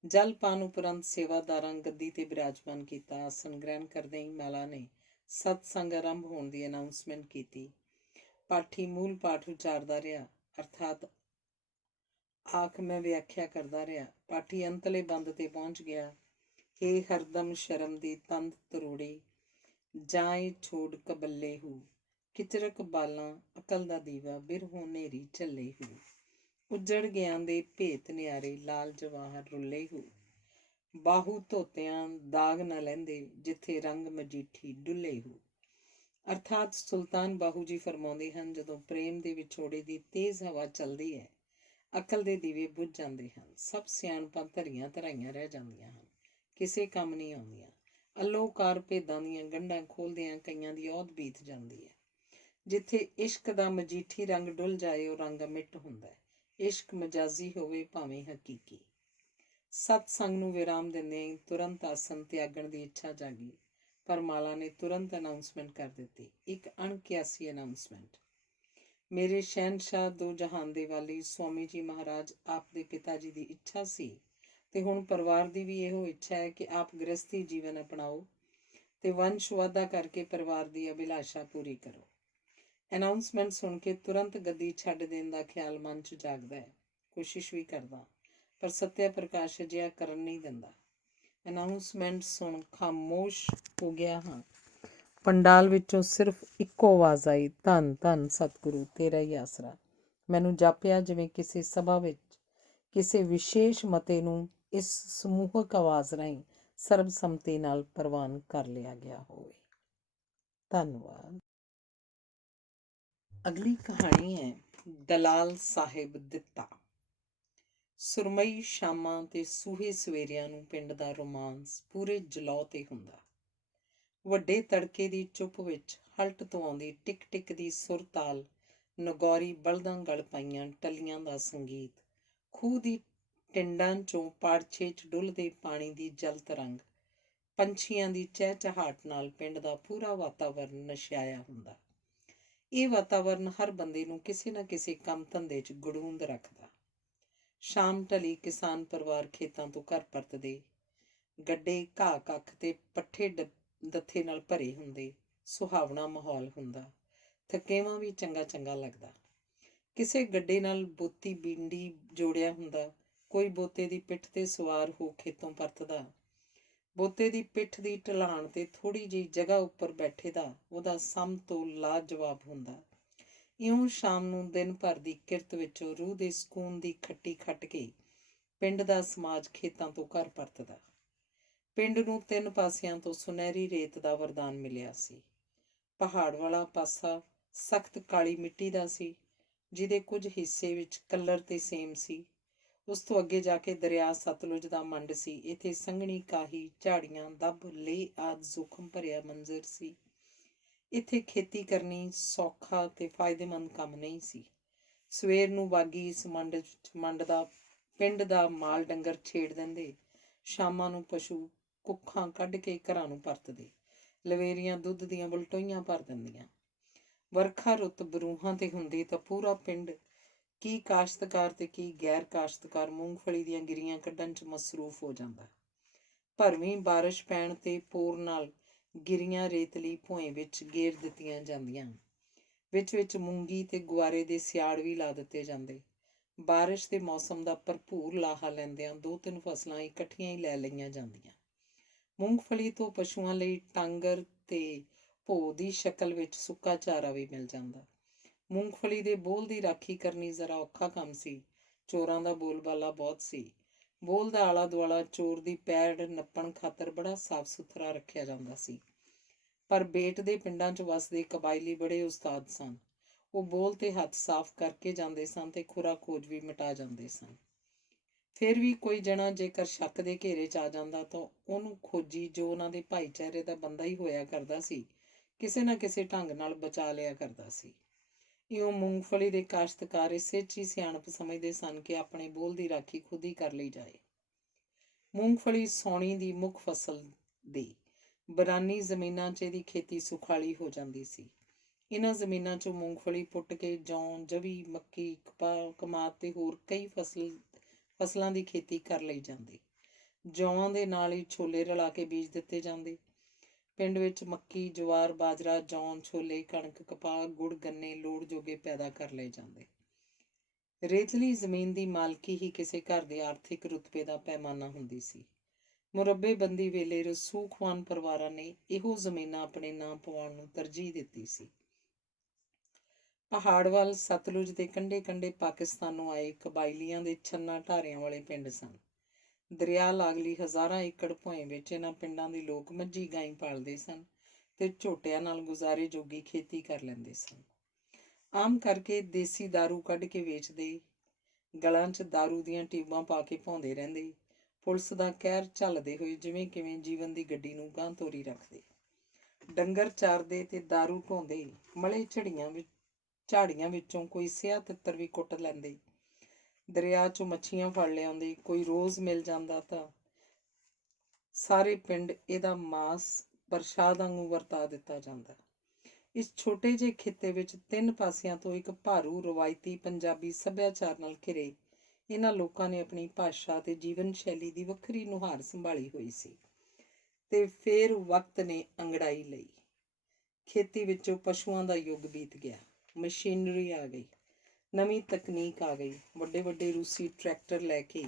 ਜਲ ਪਾਨ ਉਪਰੰਤ ਸੇਵਾਦਾਰਾਂ ਗੱਦੀ 'ਤੇ ਬਿਰਾਜਮਾਨ ਕੀਤਾ। ਆਸਨ ਗ੍ਰਹਿਣ ਕਰਦੇ ਹੀ ਮਾਲਾ ਨੇ ਸਤਸੰਗ ਆਰੰਭ ਹੋਣ ਦੀ ਅਨਾਊਂਸਮੈਂਟ ਕੀਤੀ। ਪਾਠੀ ਮੂਲ ਪਾਠ ਉਚਾਰਦਾ ਰਿਹਾ, ਅਰਥਾਤ ਆਖ ਮੈਂ ਵਿਆਖਿਆ ਕਰਦਾ ਰਿਹਾ। ਪਾਠੀ ਅੰਤਲੇ ਬੰਦ 'ਤੇ ਪਹੁੰਚ ਗਿਆ। ਇਹ ਹਰਦਮ ਸ਼ਰਮ ਦੀ ਤੰਦ ਤਰੋੜੀ, ਜਾਏ ਛੋੜ ਕਬੱਲੇ ਹੂ, ਕਿਚਰਕ ਬਾਲਾਂ ਅਕਲ ਦਾ ਦੀਵਾ, ਬਿਰਹੋਂ ਨੇਰੀ ਝੱਲੇ ਹੂ, ਉੱਜੜ ਗਿਆਨ ਦੇ ਭੇਤ ਨਿਆਰੇ, ਲਾਲ ਜਵਾਹਰ ਰੁੱਲੇ ਹੂ, ਬਾਹੂ ਧੋਤਿਆਂ ਦਾਗ ਨਾ ਲੈਂਦੇ, ਜਿੱਥੇ ਰੰਗ ਮਜੀਠੀ ਡੁੱਲੇ ਹੂ। ਅਰਥਾਤ ਸੁਲਤਾਨ ਬਾਹੂ ਜੀ ਫਰਮਾਉਂਦੇ ਹਨ, ਜਦੋਂ ਪ੍ਰੇਮ ਦੇ ਵਿਛੋੜੇ ਦੀ ਤੇਜ਼ ਹਵਾ ਚੱਲਦੀ ਹੈ, ਅਕਲ ਦੇ ਦੀਵੇ ਬੁੱਝ ਜਾਂਦੇ ਹਨ। ਸਭ ਸਿਆਣਪਾਂ ਧਰੀਆਂ ਧਰਾਈਆਂ ਰਹਿ ਜਾਂਦੀਆਂ ਹਨ, ਕਿਸੇ ਕੰਮ ਨਹੀਂ ਆਉਂਦੀਆਂ। ਅਲੋਕਾਰ ਭੇਦਾਂ ਦੀਆਂ ਗੰਢਾਂ ਖੋਲ੍ਹਦਿਆਂ ਕਈਆਂ ਦੀ ਔਧ ਬੀਤ ਜਾਂਦੀ ਹੈ। ਜਿੱਥੇ ਇਸ਼ਕ ਦਾ ਮਜੀਠੀ ਰੰਗ ਡੁੱਲ ਜਾਏ, ਉਹ ਰੰਗ ਅਮਿੱਟ ਹੁੰਦਾ ਹੈ। ਇਸ਼ਕ ਮਜਾਜ਼ੀ ਹੋਵੇ ਭਾਵੇਂ ਹਕੀਕੀ। ਸਤਸੰਗ ਨੂੰ ਵਿਰਾਮ ਦਿੰਦਿਆਂ ਹੀ ਤੁਰੰਤ ਆਸਨ ਤਿਆਗਣ ਦੀ ਇੱਛਾ ਜਾਗੀ, ਪਰ ਮਾਲਾ ਨੇ ਤੁਰੰਤ ਅਨਾਊਂਸਮੈਂਟ ਕਰ ਦਿੱਤੀ, ਇੱਕ ਅਣਕਿਆਸੀ ਅਨਾਊਂਸਮੈਂਟ। ਮੇਰੇ ਸ਼ਹਿਨਸ਼ਾਹ ਦੋ ਜਹਾਨ ਦੇ ਵਾਲੀ ਸਵਾਮੀ ਜੀ ਮਹਾਰਾਜ ਆਪ ਦੇ ਪਿਤਾ ਜੀ ਦੀ ਇੱਛਾ ਸੀ, ਤੇ ਹੁਣ ਪਰਿਵਾਰ ਦੀ ਵੀ ਇਹੋ ਇੱਛਾ ਹੈ ਕਿ ਆਪ ਗ੍ਰਸਤੀ ਜੀਵਨ ਅਪਣਾਓ ਤੇ ਵੰਸ਼ ਵਾਧਾ ਕਰਕੇ ਪਰਿਵਾਰ ਦੀ ਅਭਿਲਾਸ਼ਾ ਪੂਰੀ ਕਰੋ। ਅਨਾਊਂਸਮੈਂਟ ਸੁਣ ਕੇ ਤੁਰੰਤ ਗੱਦੀ ਛੱਡ ਦੇਣ ਦਾ ਖਿਆਲ ਮਨ 'ਚ ਜਾਗਦਾ ਹੈ। ਕੋਸ਼ਿਸ਼ ਵੀ ਕਰਦਾ, ਪਰ ਸੱਤਿਆ ਪ੍ਰਕਾਸ਼ ਅਜਿਹਾ ਕਰਨ ਨਹੀਂ ਦਿੰਦਾ। ਅਨਾਊਂਸਮੈਂਟ ਸੁਣ ਖਾਮੋਸ਼ ਹੋ ਗਿਆ ਹਾਂ। ਪੰਡਾਲ ਵਿੱਚੋਂ ਸਿਰਫ ਇੱਕੋ ਆਵਾਜ਼ ਆਈ, ਧੰਨ ਧੰਨ ਸਤਿਗੁਰੂ, ਤੇਰਾ ਹੀ ਆਸਰਾ। ਮੈਨੂੰ ਜਾਪਿਆ ਜਿਵੇਂ ਕਿਸੇ ਸਭਾ ਵਿੱਚ ਕਿਸੇ ਵਿਸ਼ੇਸ਼ ਮਤੇ ਨੂੰ ਇਸ ਸਮੂਹਕ ਆਵਾਜ਼ ਰਾਹੀਂ ਸਰਬਸੰਮਤੀ ਨਾਲ ਪ੍ਰਵਾਨ ਕਰ ਲਿਆ ਗਿਆ ਹੋਵੇ। ਧੰਨਵਾਦ। ਅਗਲੀ ਕਹਾਣੀ ਹੈ ਦਲਾਲ ਸਾਹਿਬ ਦਿੱਤਾ। ਸੁਰਮਈ ਸ਼ਾਮਾਂ ਤੇ ਸੂਹੇ ਸਵੇਰਿਆਂ ਨੂੰ ਪਿੰਡ ਦਾ ਰੋਮਾਂਸ ਪੂਰੇ ਜਲੌ 'ਤੇ ਹੁੰਦਾ। ਵੱਡੇ ਤੜਕੇ ਦੀ ਚੁੱਪ ਵਿੱਚ ਹਲਟ ਤੋਂ ਆਉਂਦੀ ਟਿਕ ਟਿਕ ਦੀ ਸੁਰ ਤਾਲ, ਨਗੌਰੀ ਬਲਦਾਂ ਗਲ ਪਾਈਆਂ ਟੱਲੀਆਂ ਦਾ ਸੰਗੀਤ, ਖੂਹ ਦੀ ਟਿੰਡਾਂ 'ਚੋਂ ਪਾੜਛੇ 'ਚ ਡੁੱਲਦੇ ਪਾਣੀ ਦੀ ਜਲ ਤਰੰਗ, ਪੰਛੀਆਂ ਦੀ ਚਹਿਚਹਾਟ ਨਾਲ ਪਿੰਡ ਦਾ ਪੂਰਾ ਵਾਤਾਵਰਨ ਨਸ਼ਿਆਇਆ ਹੁੰਦਾ। ਇਹ ਵਾਤਾਵਰਨ ਹਰ ਬੰਦੇ ਨੂੰ ਕਿਸੇ ਨਾ ਕਿਸੇ ਕੰਮ ਧੰਦੇ 'ਚ ਗੜੂੰਦ ਰੱਖਦਾ। ਸ਼ਾਮ ਢਲੀ ਕਿਸਾਨ ਪਰਿਵਾਰ ਖੇਤਾਂ ਤੋਂ ਘਰ ਪਰਤਦੇ, ਗੱਡੇ ਘਾਹ ਕੱਖ ਤੇ ਪੱਠੇ ਦੱਥੇ ਨਾਲ ਭਰੇ ਹੁੰਦੇ। ਸੁਹਾਵਣਾ ਮਾਹੌਲ ਹੁੰਦਾ, ਥਕੇਵਾਂ ਵੀ ਚੰਗਾ ਚੰਗਾ ਲੱਗਦਾ। ਕਿਸੇ ਗੱਡੇ ਨਾਲ ਬੋਤੀ ਬਿੰਡੀ ਜੋੜਿਆ ਹੁੰਦਾ, ਕੋਈ ਬੋਤੇ ਦੀ ਪਿੱਠ ਤੇ ਸਵਾਰ ਹੋ ਖੇਤੋਂ ਪਰਤਦਾ। ਬੋਤੇ ਦੀ ਪਿੱਠ ਦੀ ਢਲਾਣ ਤੇ ਥੋੜ੍ਹੀ ਜਿਹੀ ਜਗ੍ਹਾ ਉੱਪਰ ਬੈਠੇ ਦਾ ਉਹਦਾ ਸਮ ਤੋਂ ਲਾਜਵਾਬ ਹੁੰਦਾ। ਇਉਂ ਸ਼ਾਮ ਨੂੰ ਦਿਨ ਭਰ ਦੀ ਕਿਰਤ ਵਿੱਚੋਂ ਰੂਹ ਦੇ ਸਕੂਨ ਦੀ ਖੱਟੀ ਖੱਟ ਕੇ ਪਿੰਡ ਦਾ ਸਮਾਜ ਖੇਤਾਂ ਤੋਂ ਘਰ ਪਰਤਦਾ। ਪਿੰਡ ਨੂੰ 3 ਪਾਸਿਆਂ ਤੋਂ ਸੁਨਹਿਰੀ ਰੇਤ ਦਾ ਵਰਦਾਨ ਮਿਲਿਆ ਸੀ। ਪਹਾੜ ਵਾਲਾ ਪਾਸਾ ਸਖਤ ਕਾਲੀ ਮਿੱਟੀ ਦਾ ਸੀ, ਜਿਹਦੇ ਕੁਝ ਹਿੱਸੇ ਵਿੱਚ ਕੱਲਰ ਤੇ ਸੇਮ ਸੀ। ਉਸ ਤੋਂ ਅੱਗੇ ਜਾ ਕੇ ਦਰਿਆ ਸਤਲੁਜ ਦਾ ਮੰਡ ਸੀ। ਇੱਥੇ ਸੰਘਣੀ ਕਾਹੀ, ਝਾੜੀਆਂ, ਦੱਬ, ਲੇਹ ਆਦਿ ਜ਼ੋਖਮ ਭਰਿਆ ਮੰਜ਼ਰ ਸੀ। ਇੱਥੇ ਖੇਤੀ ਕਰਨੀ ਸੌਖਾ ਤੇ ਫਾਇਦੇਮੰਦ ਕੰਮ ਨਹੀਂ ਸੀ। ਸਵੇਰ ਨੂੰ ਬਾਗੀ ਇਸ ਮੰਡ ਦਾ ਪਿੰਡ ਦਾ ਮਾਲ ਡੰਗਰ ਛੇੜ ਦਿੰਦੇ। ਸ਼ਾਮਾਂ ਨੂੰ ਪਸ਼ੂ ਕੁੱਖਾਂ ਕੱਢ ਕੇ ਘਰਾਂ ਨੂੰ ਪਰਤਦੇ। ਲਵੇਰੀਆਂ ਦੁੱਧ ਦੀਆਂ ਬਲਟੋਈਆਂ ਭਰ ਦਿੰਦੀਆਂ। ਵਰਖਾ ਰੁੱਤ ਬਰੂਹਾਂ ਤੇ ਹੁੰਦੀ ਤਾਂ ਪੂਰਾ ਪਿੰਡ, ਕੀ ਕਾਸ਼ਤਕਾਰ ਤੇ ਕੀ ਗੈਰ ਕਾਸ਼ਤਕਾਰ, ਮੂੰਗਫਲੀ ਦੀਆਂ ਗਿਰੀਆਂ ਕੱਢਣ 'ਚ ਮਸਰੂਫ ਹੋ ਜਾਂਦਾ। ਭਰਵੀਂ ਬਾਰਿਸ਼ ਪੈਣ ਤੇ ਪੋਰ ਨਾਲ ਗਿਰੀਆਂ ਰੇਤਲੀ ਭੂਏ ਵਿੱਚ ਗੇਰ ਦਿੱਤੀਆਂ ਜਾਂਦੀਆਂ। ਵਿੱਚ ਵਿੱਚ ਮੂੰਗੀ ਤੇ ਗੁਆਰੇ ਦੇ ਸਿਆੜ ਵੀ ਲਾ ਦਿੱਤੇ ਜਾਂਦੇ। ਬਾਰਿਸ਼ ਦੇ ਮੌਸਮ ਦਾ ਭਰਪੂਰ ਲਾਹਾ ਲੈਂਦਿਆਂ 2-3 ਫਸਲਾਂ ਇਕੱਠੀਆਂ ਹੀ ਲੈ ਲਈਆਂ ਜਾਂਦੀਆਂ। ਮੂੰਗਫਲੀ ਤੋਂ ਪਸ਼ੂਆਂ ਲਈ ਟਾਂਗਰ ਤੇ ਭੋਅ ਦੀ ਸ਼ਕਲ ਵਿੱਚ ਸੁੱਕਾ ਚਾਰਾ ਵੀ ਮਿਲ ਜਾਂਦਾ। ਮੂੰਗਫਲੀ ਦੇ ਬੋਲ ਦੀ ਰਾਖੀ ਕਰਨੀ ਜ਼ਰਾ ਔਖਾ ਕੰਮ ਸੀ। ਚੋਰਾਂ ਦਾ ਬੋਲਬਾਲਾ ਬਹੁਤ ਸੀ। ਬੋਲ ਦਾ ਆਲਾ ਦੁਆਲਾ ਚੋਰ ਦੀ ਪੈੜ ਨੱਪਣ ਖਾਤਰ ਬੜਾ ਸਾਫ਼ ਸੁਥਰਾ ਰੱਖਿਆ ਜਾਂਦਾ ਸੀ। ਪਰ ਬੇਟ ਦੇ ਪਿੰਡਾਂ 'ਚ ਵਸਦੇ ਕਬਾਇਲੀ ਬੜੇ ਉਸਤਾਦ ਸਨ। ਉਹ ਬੋਲ ਤੇ ਹੱਥ ਸਾਫ਼ ਕਰਕੇ ਜਾਂਦੇ ਸਨ ਤੇ ਖੁਰਾ ਖੋਜ ਵੀ ਮਿਟਾ ਜਾਂਦੇ ਸਨ। ਫਿਰ ਵੀ ਕੋਈ ਜਣਾ ਜੇਕਰ ਸ਼ੱਕ ਦੇ ਘੇਰੇ 'ਚ ਆ ਜਾਂਦਾ ਤਾਂ ਉਹਨੂੰ ਖੋਜੀ, ਜੋ ਉਹਨਾਂ ਦੇ ਭਾਈਚਾਰੇ ਦਾ ਬੰਦਾ ਹੀ ਹੋਇਆ ਕਰਦਾ ਸੀ, ਕਿਸੇ ਨਾ ਕਿਸੇ ਢੰਗ ਨਾਲ ਬਚਾ ਲਿਆ ਕਰਦਾ ਸੀ। ਇਉਂ ਮੂੰਗਫਲੀ ਦੇ ਕਾਸ਼ਤਕਾਰ ਇਸੇ 'ਚ ਹੀ ਸਿਆਣਪ ਸਮਝਦੇ ਸਨ ਕਿ ਆਪਣੇ ਬੋਲ ਦੀ ਰਾਖੀ ਖੁਦ ਹੀ ਕਰ ਲਈ ਜਾਏ। ਮੂੰਗਫਲੀ ਸਾਉਣੀ ਦੀ ਮੁੱਖ ਫਸਲ ਦੀ ਬਰਾਨੀ ਜ਼ਮੀਨਾਂ 'ਚ ਇਹਦੀ ਖੇਤੀ ਸੁਖਾਲੀ ਹੋ ਜਾਂਦੀ ਸੀ। ਇਹਨਾਂ ਜ਼ਮੀਨਾਂ 'ਚੋਂ ਮੂੰਗਫਲੀ ਪੁੱਟ ਕੇ ਜੌਂ, ਜਵੀ, ਮੱਕੀ, ਕਪਾਹ, ਕਮਾਦ ਤੇ ਹੋਰ ਕਈ ਫਸਲਾਂ ਦੀ ਖੇਤੀ ਕਰ ਲਈ ਜਾਂਦੀ। ਜੌਆਂ ਦੇ ਨਾਲ ਹੀ ਛੋਲੇ ਰਲਾ ਕੇ ਬੀਜ ਦਿੱਤੇ ਜਾਂਦੇ। ਪਿੰਡ ਵਿੱਚ ਮੱਕੀ, ਜਵਾਰ, ਬਾਜਰਾ, ਜੌਂ, ਛੋਲੇ, ਕਣਕ, ਕਪਾਹ, ਗੁੜ, ਗੰਨੇ ਲੋੜ ਜੋਗੇ ਪੈਦਾ ਕਰ ਲਏ ਜਾਂਦੇ। ਰੇਤਲੀ ਜ਼ਮੀਨ ਦੀ ਮਾਲਕੀ ਹੀ ਕਿਸੇ ਘਰ ਦੇ ਆਰਥਿਕ ਰੁਤਬੇ ਦਾ ਪੈਮਾਨਾ ਹੁੰਦੀ ਸੀ। ਮੁਰੱਬੇਬੰਦੀ ਵੇਲੇ ਰਸੂਖਵਾਨ ਪਰਿਵਾਰਾਂ ਨੇ ਇਹੋ ਜ਼ਮੀਨਾਂ ਆਪਣੇ ਨਾਂ ਪਵਾਉਣ ਨੂੰ ਤਰਜੀਹ ਦਿੱਤੀ ਸੀ। ਪਹਾੜ ਵੱਲ ਸਤਲੁਜ ਦੇ ਕੰਢੇ ਕੰਢੇ ਪਾਕਿਸਤਾਨੋਂ ਆਏ ਕਬਾਇਲੀਆਂ ਦੇ ਛੰਨਾ ਢਾਰਿਆਂ ਵਾਲੇ ਪਿੰਡ ਸਨ। ਦਰਿਆ ਲਾਗਲੀ ਹਜ਼ਾਰਾਂ ਏਕੜ ਭੂਏ ਵਿੱਚ ਇਹਨਾਂ ਪਿੰਡਾਂ ਦੇ ਲੋਕ ਮੱਝੀ ਗਾਈਂ ਪਾਲਦੇ ਸਨ ਤੇ ਝੋਟਿਆਂ ਨਾਲ ਗੁਜ਼ਾਰੇ ਜੋਗੀ ਖੇਤੀ ਕਰ ਲੈਂਦੇ ਸਨ। ਆਮ ਕਰਕੇ ਦੇਸੀ ਦਾਰੂ ਕੱਢ ਕੇ ਵੇਚਦੇ, ਗਲਾਂ 'ਚ ਦਾਰੂ ਦੀਆਂ ਟਿਊਬਾਂ ਪਾ ਕੇ ਭੌਂਦੇ ਰਹਿੰਦੇ। ਪੁਲਿਸ ਦਾ ਕਹਿਰ ਝੱਲਦੇ ਹੋਏ ਜਿਵੇਂ ਕਿਵੇਂ ਜੀਵਨ ਦੀ ਗੱਡੀ ਨੂੰ ਗਾਂਹ ਤੋਰੀ ਰੱਖਦੇ। ਡੰਗਰ ਚਾਰਦੇ ਤੇ ਦਾਰੂ ਢੋਂਦੇ। ਮਲੇ ਝਾੜੀਆਂ ਵਿੱਚੋਂ ਕੋਈ ਸਿਆ ਤਿੱਤਰ ਵੀ ਕੁੱਟ ਲੈਂਦੇ। ਦਰਿਆ 'ਚੋਂ ਮੱਛੀਆਂ ਫੜ ਲਿਆਉਂਦੇ। ਕੋਈ ਰੋਜ਼ ਮਿਲ ਜਾਂਦਾ ਤਾਂ ਸਾਰੇ ਪਿੰਡ ਇਹਦਾ ਮਾਸ ਪ੍ਰਸ਼ਾਦ ਵਾਂਗੂ ਵਰਤਾ ਦਿੱਤਾ ਜਾਂਦਾ। ਇਸ ਛੋਟੇ ਜਿਹੇ ਖਿੱਤੇ ਵਿੱਚ 3 ਪਾਸਿਆਂ ਤੋਂ ਇੱਕ ਭਾਰੂ ਰਵਾਇਤੀ ਪੰਜਾਬੀ ਸੱਭਿਆਚਾਰ ਨਾਲ ਘਿਰੇ ਇਹਨਾਂ ਲੋਕਾਂ ਨੇ ਆਪਣੀ ਭਾਸ਼ਾ ਤੇ ਜੀਵਨ ਸ਼ੈਲੀ ਦੀ ਵੱਖਰੀ ਨੁਹਾਰ ਸੰਭਾਲੀ ਹੋਈ ਸੀ। ਤੇ ਫਿਰ ਵਕਤ ਨੇ ਅੰਗੜਾਈ ਲਈ। ਖੇਤੀ ਵਿੱਚੋਂ ਪਸ਼ੂਆਂ ਦਾ ਯੁੱਗ ਬੀਤ ਗਿਆ। ਮਸ਼ੀਨਰੀ ਆ ਗਈ, ਨਵੀਂ ਤਕਨੀਕ ਆ ਗਈ। ਵੱਡੇ ਵੱਡੇ ਰੂਸੀ ਟਰੈਕਟਰ ਲੈ ਕੇ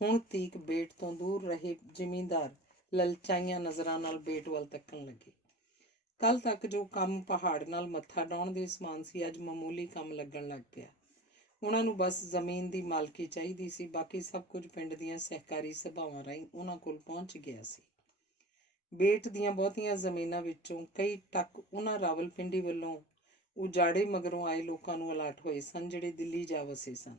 ਹੁਣ ਤੀਕ ਬੇਟ ਤੋਂ ਦੂਰ ਰਹੇ ਜ਼ਿਮੀਂਦਾਰ ਲਲਚਾਈਆਂ ਨਜ਼ਰਾਂ ਨਾਲ ਬੇਟ ਵੱਲ ਤੱਕਣ ਲੱਗੇ। ਕੱਲ੍ਹ ਤੱਕ ਜੋ ਕੰਮ ਪਹਾੜ ਨਾਲ ਮੱਥਾ ਡਾਉਣ ਦੇ ਸਮਾਨ ਸੀ, ਅੱਜ ਮਾਮੂਲੀ ਕੰਮ ਲੱਗਣ ਲੱਗ ਪਿਆ। ਉਹਨਾਂ ਨੂੰ ਬਸ ਜ਼ਮੀਨ ਦੀ ਮਾਲਕੀ ਚਾਹੀਦੀ ਸੀ, ਬਾਕੀ ਸਭ ਕੁਝ ਪਿੰਡ ਦੀਆਂ ਸਹਿਕਾਰੀ ਸਭਾਵਾਂ ਰਾਹੀਂ ਉਹਨਾਂ ਕੋਲ ਪਹੁੰਚ ਗਿਆ ਸੀ। ਬੇਟ ਦੀਆਂ ਬਹੁਤੀਆਂ ਜ਼ਮੀਨਾਂ ਵਿੱਚੋਂ ਕਈ ਟੱਕ ਉਹਨਾਂ ਰਾਵਲਪਿੰਡੀ ਵੱਲੋਂ ਉਜਾੜੇ ਮਗਰੋਂ ਆਏ ਲੋਕਾਂ ਨੂੰ ਅਲਾਟ ਹੋਏ ਸਨ, ਜਿਹੜੇ ਦਿੱਲੀ ਜਾ ਵਸੇ ਸਨ।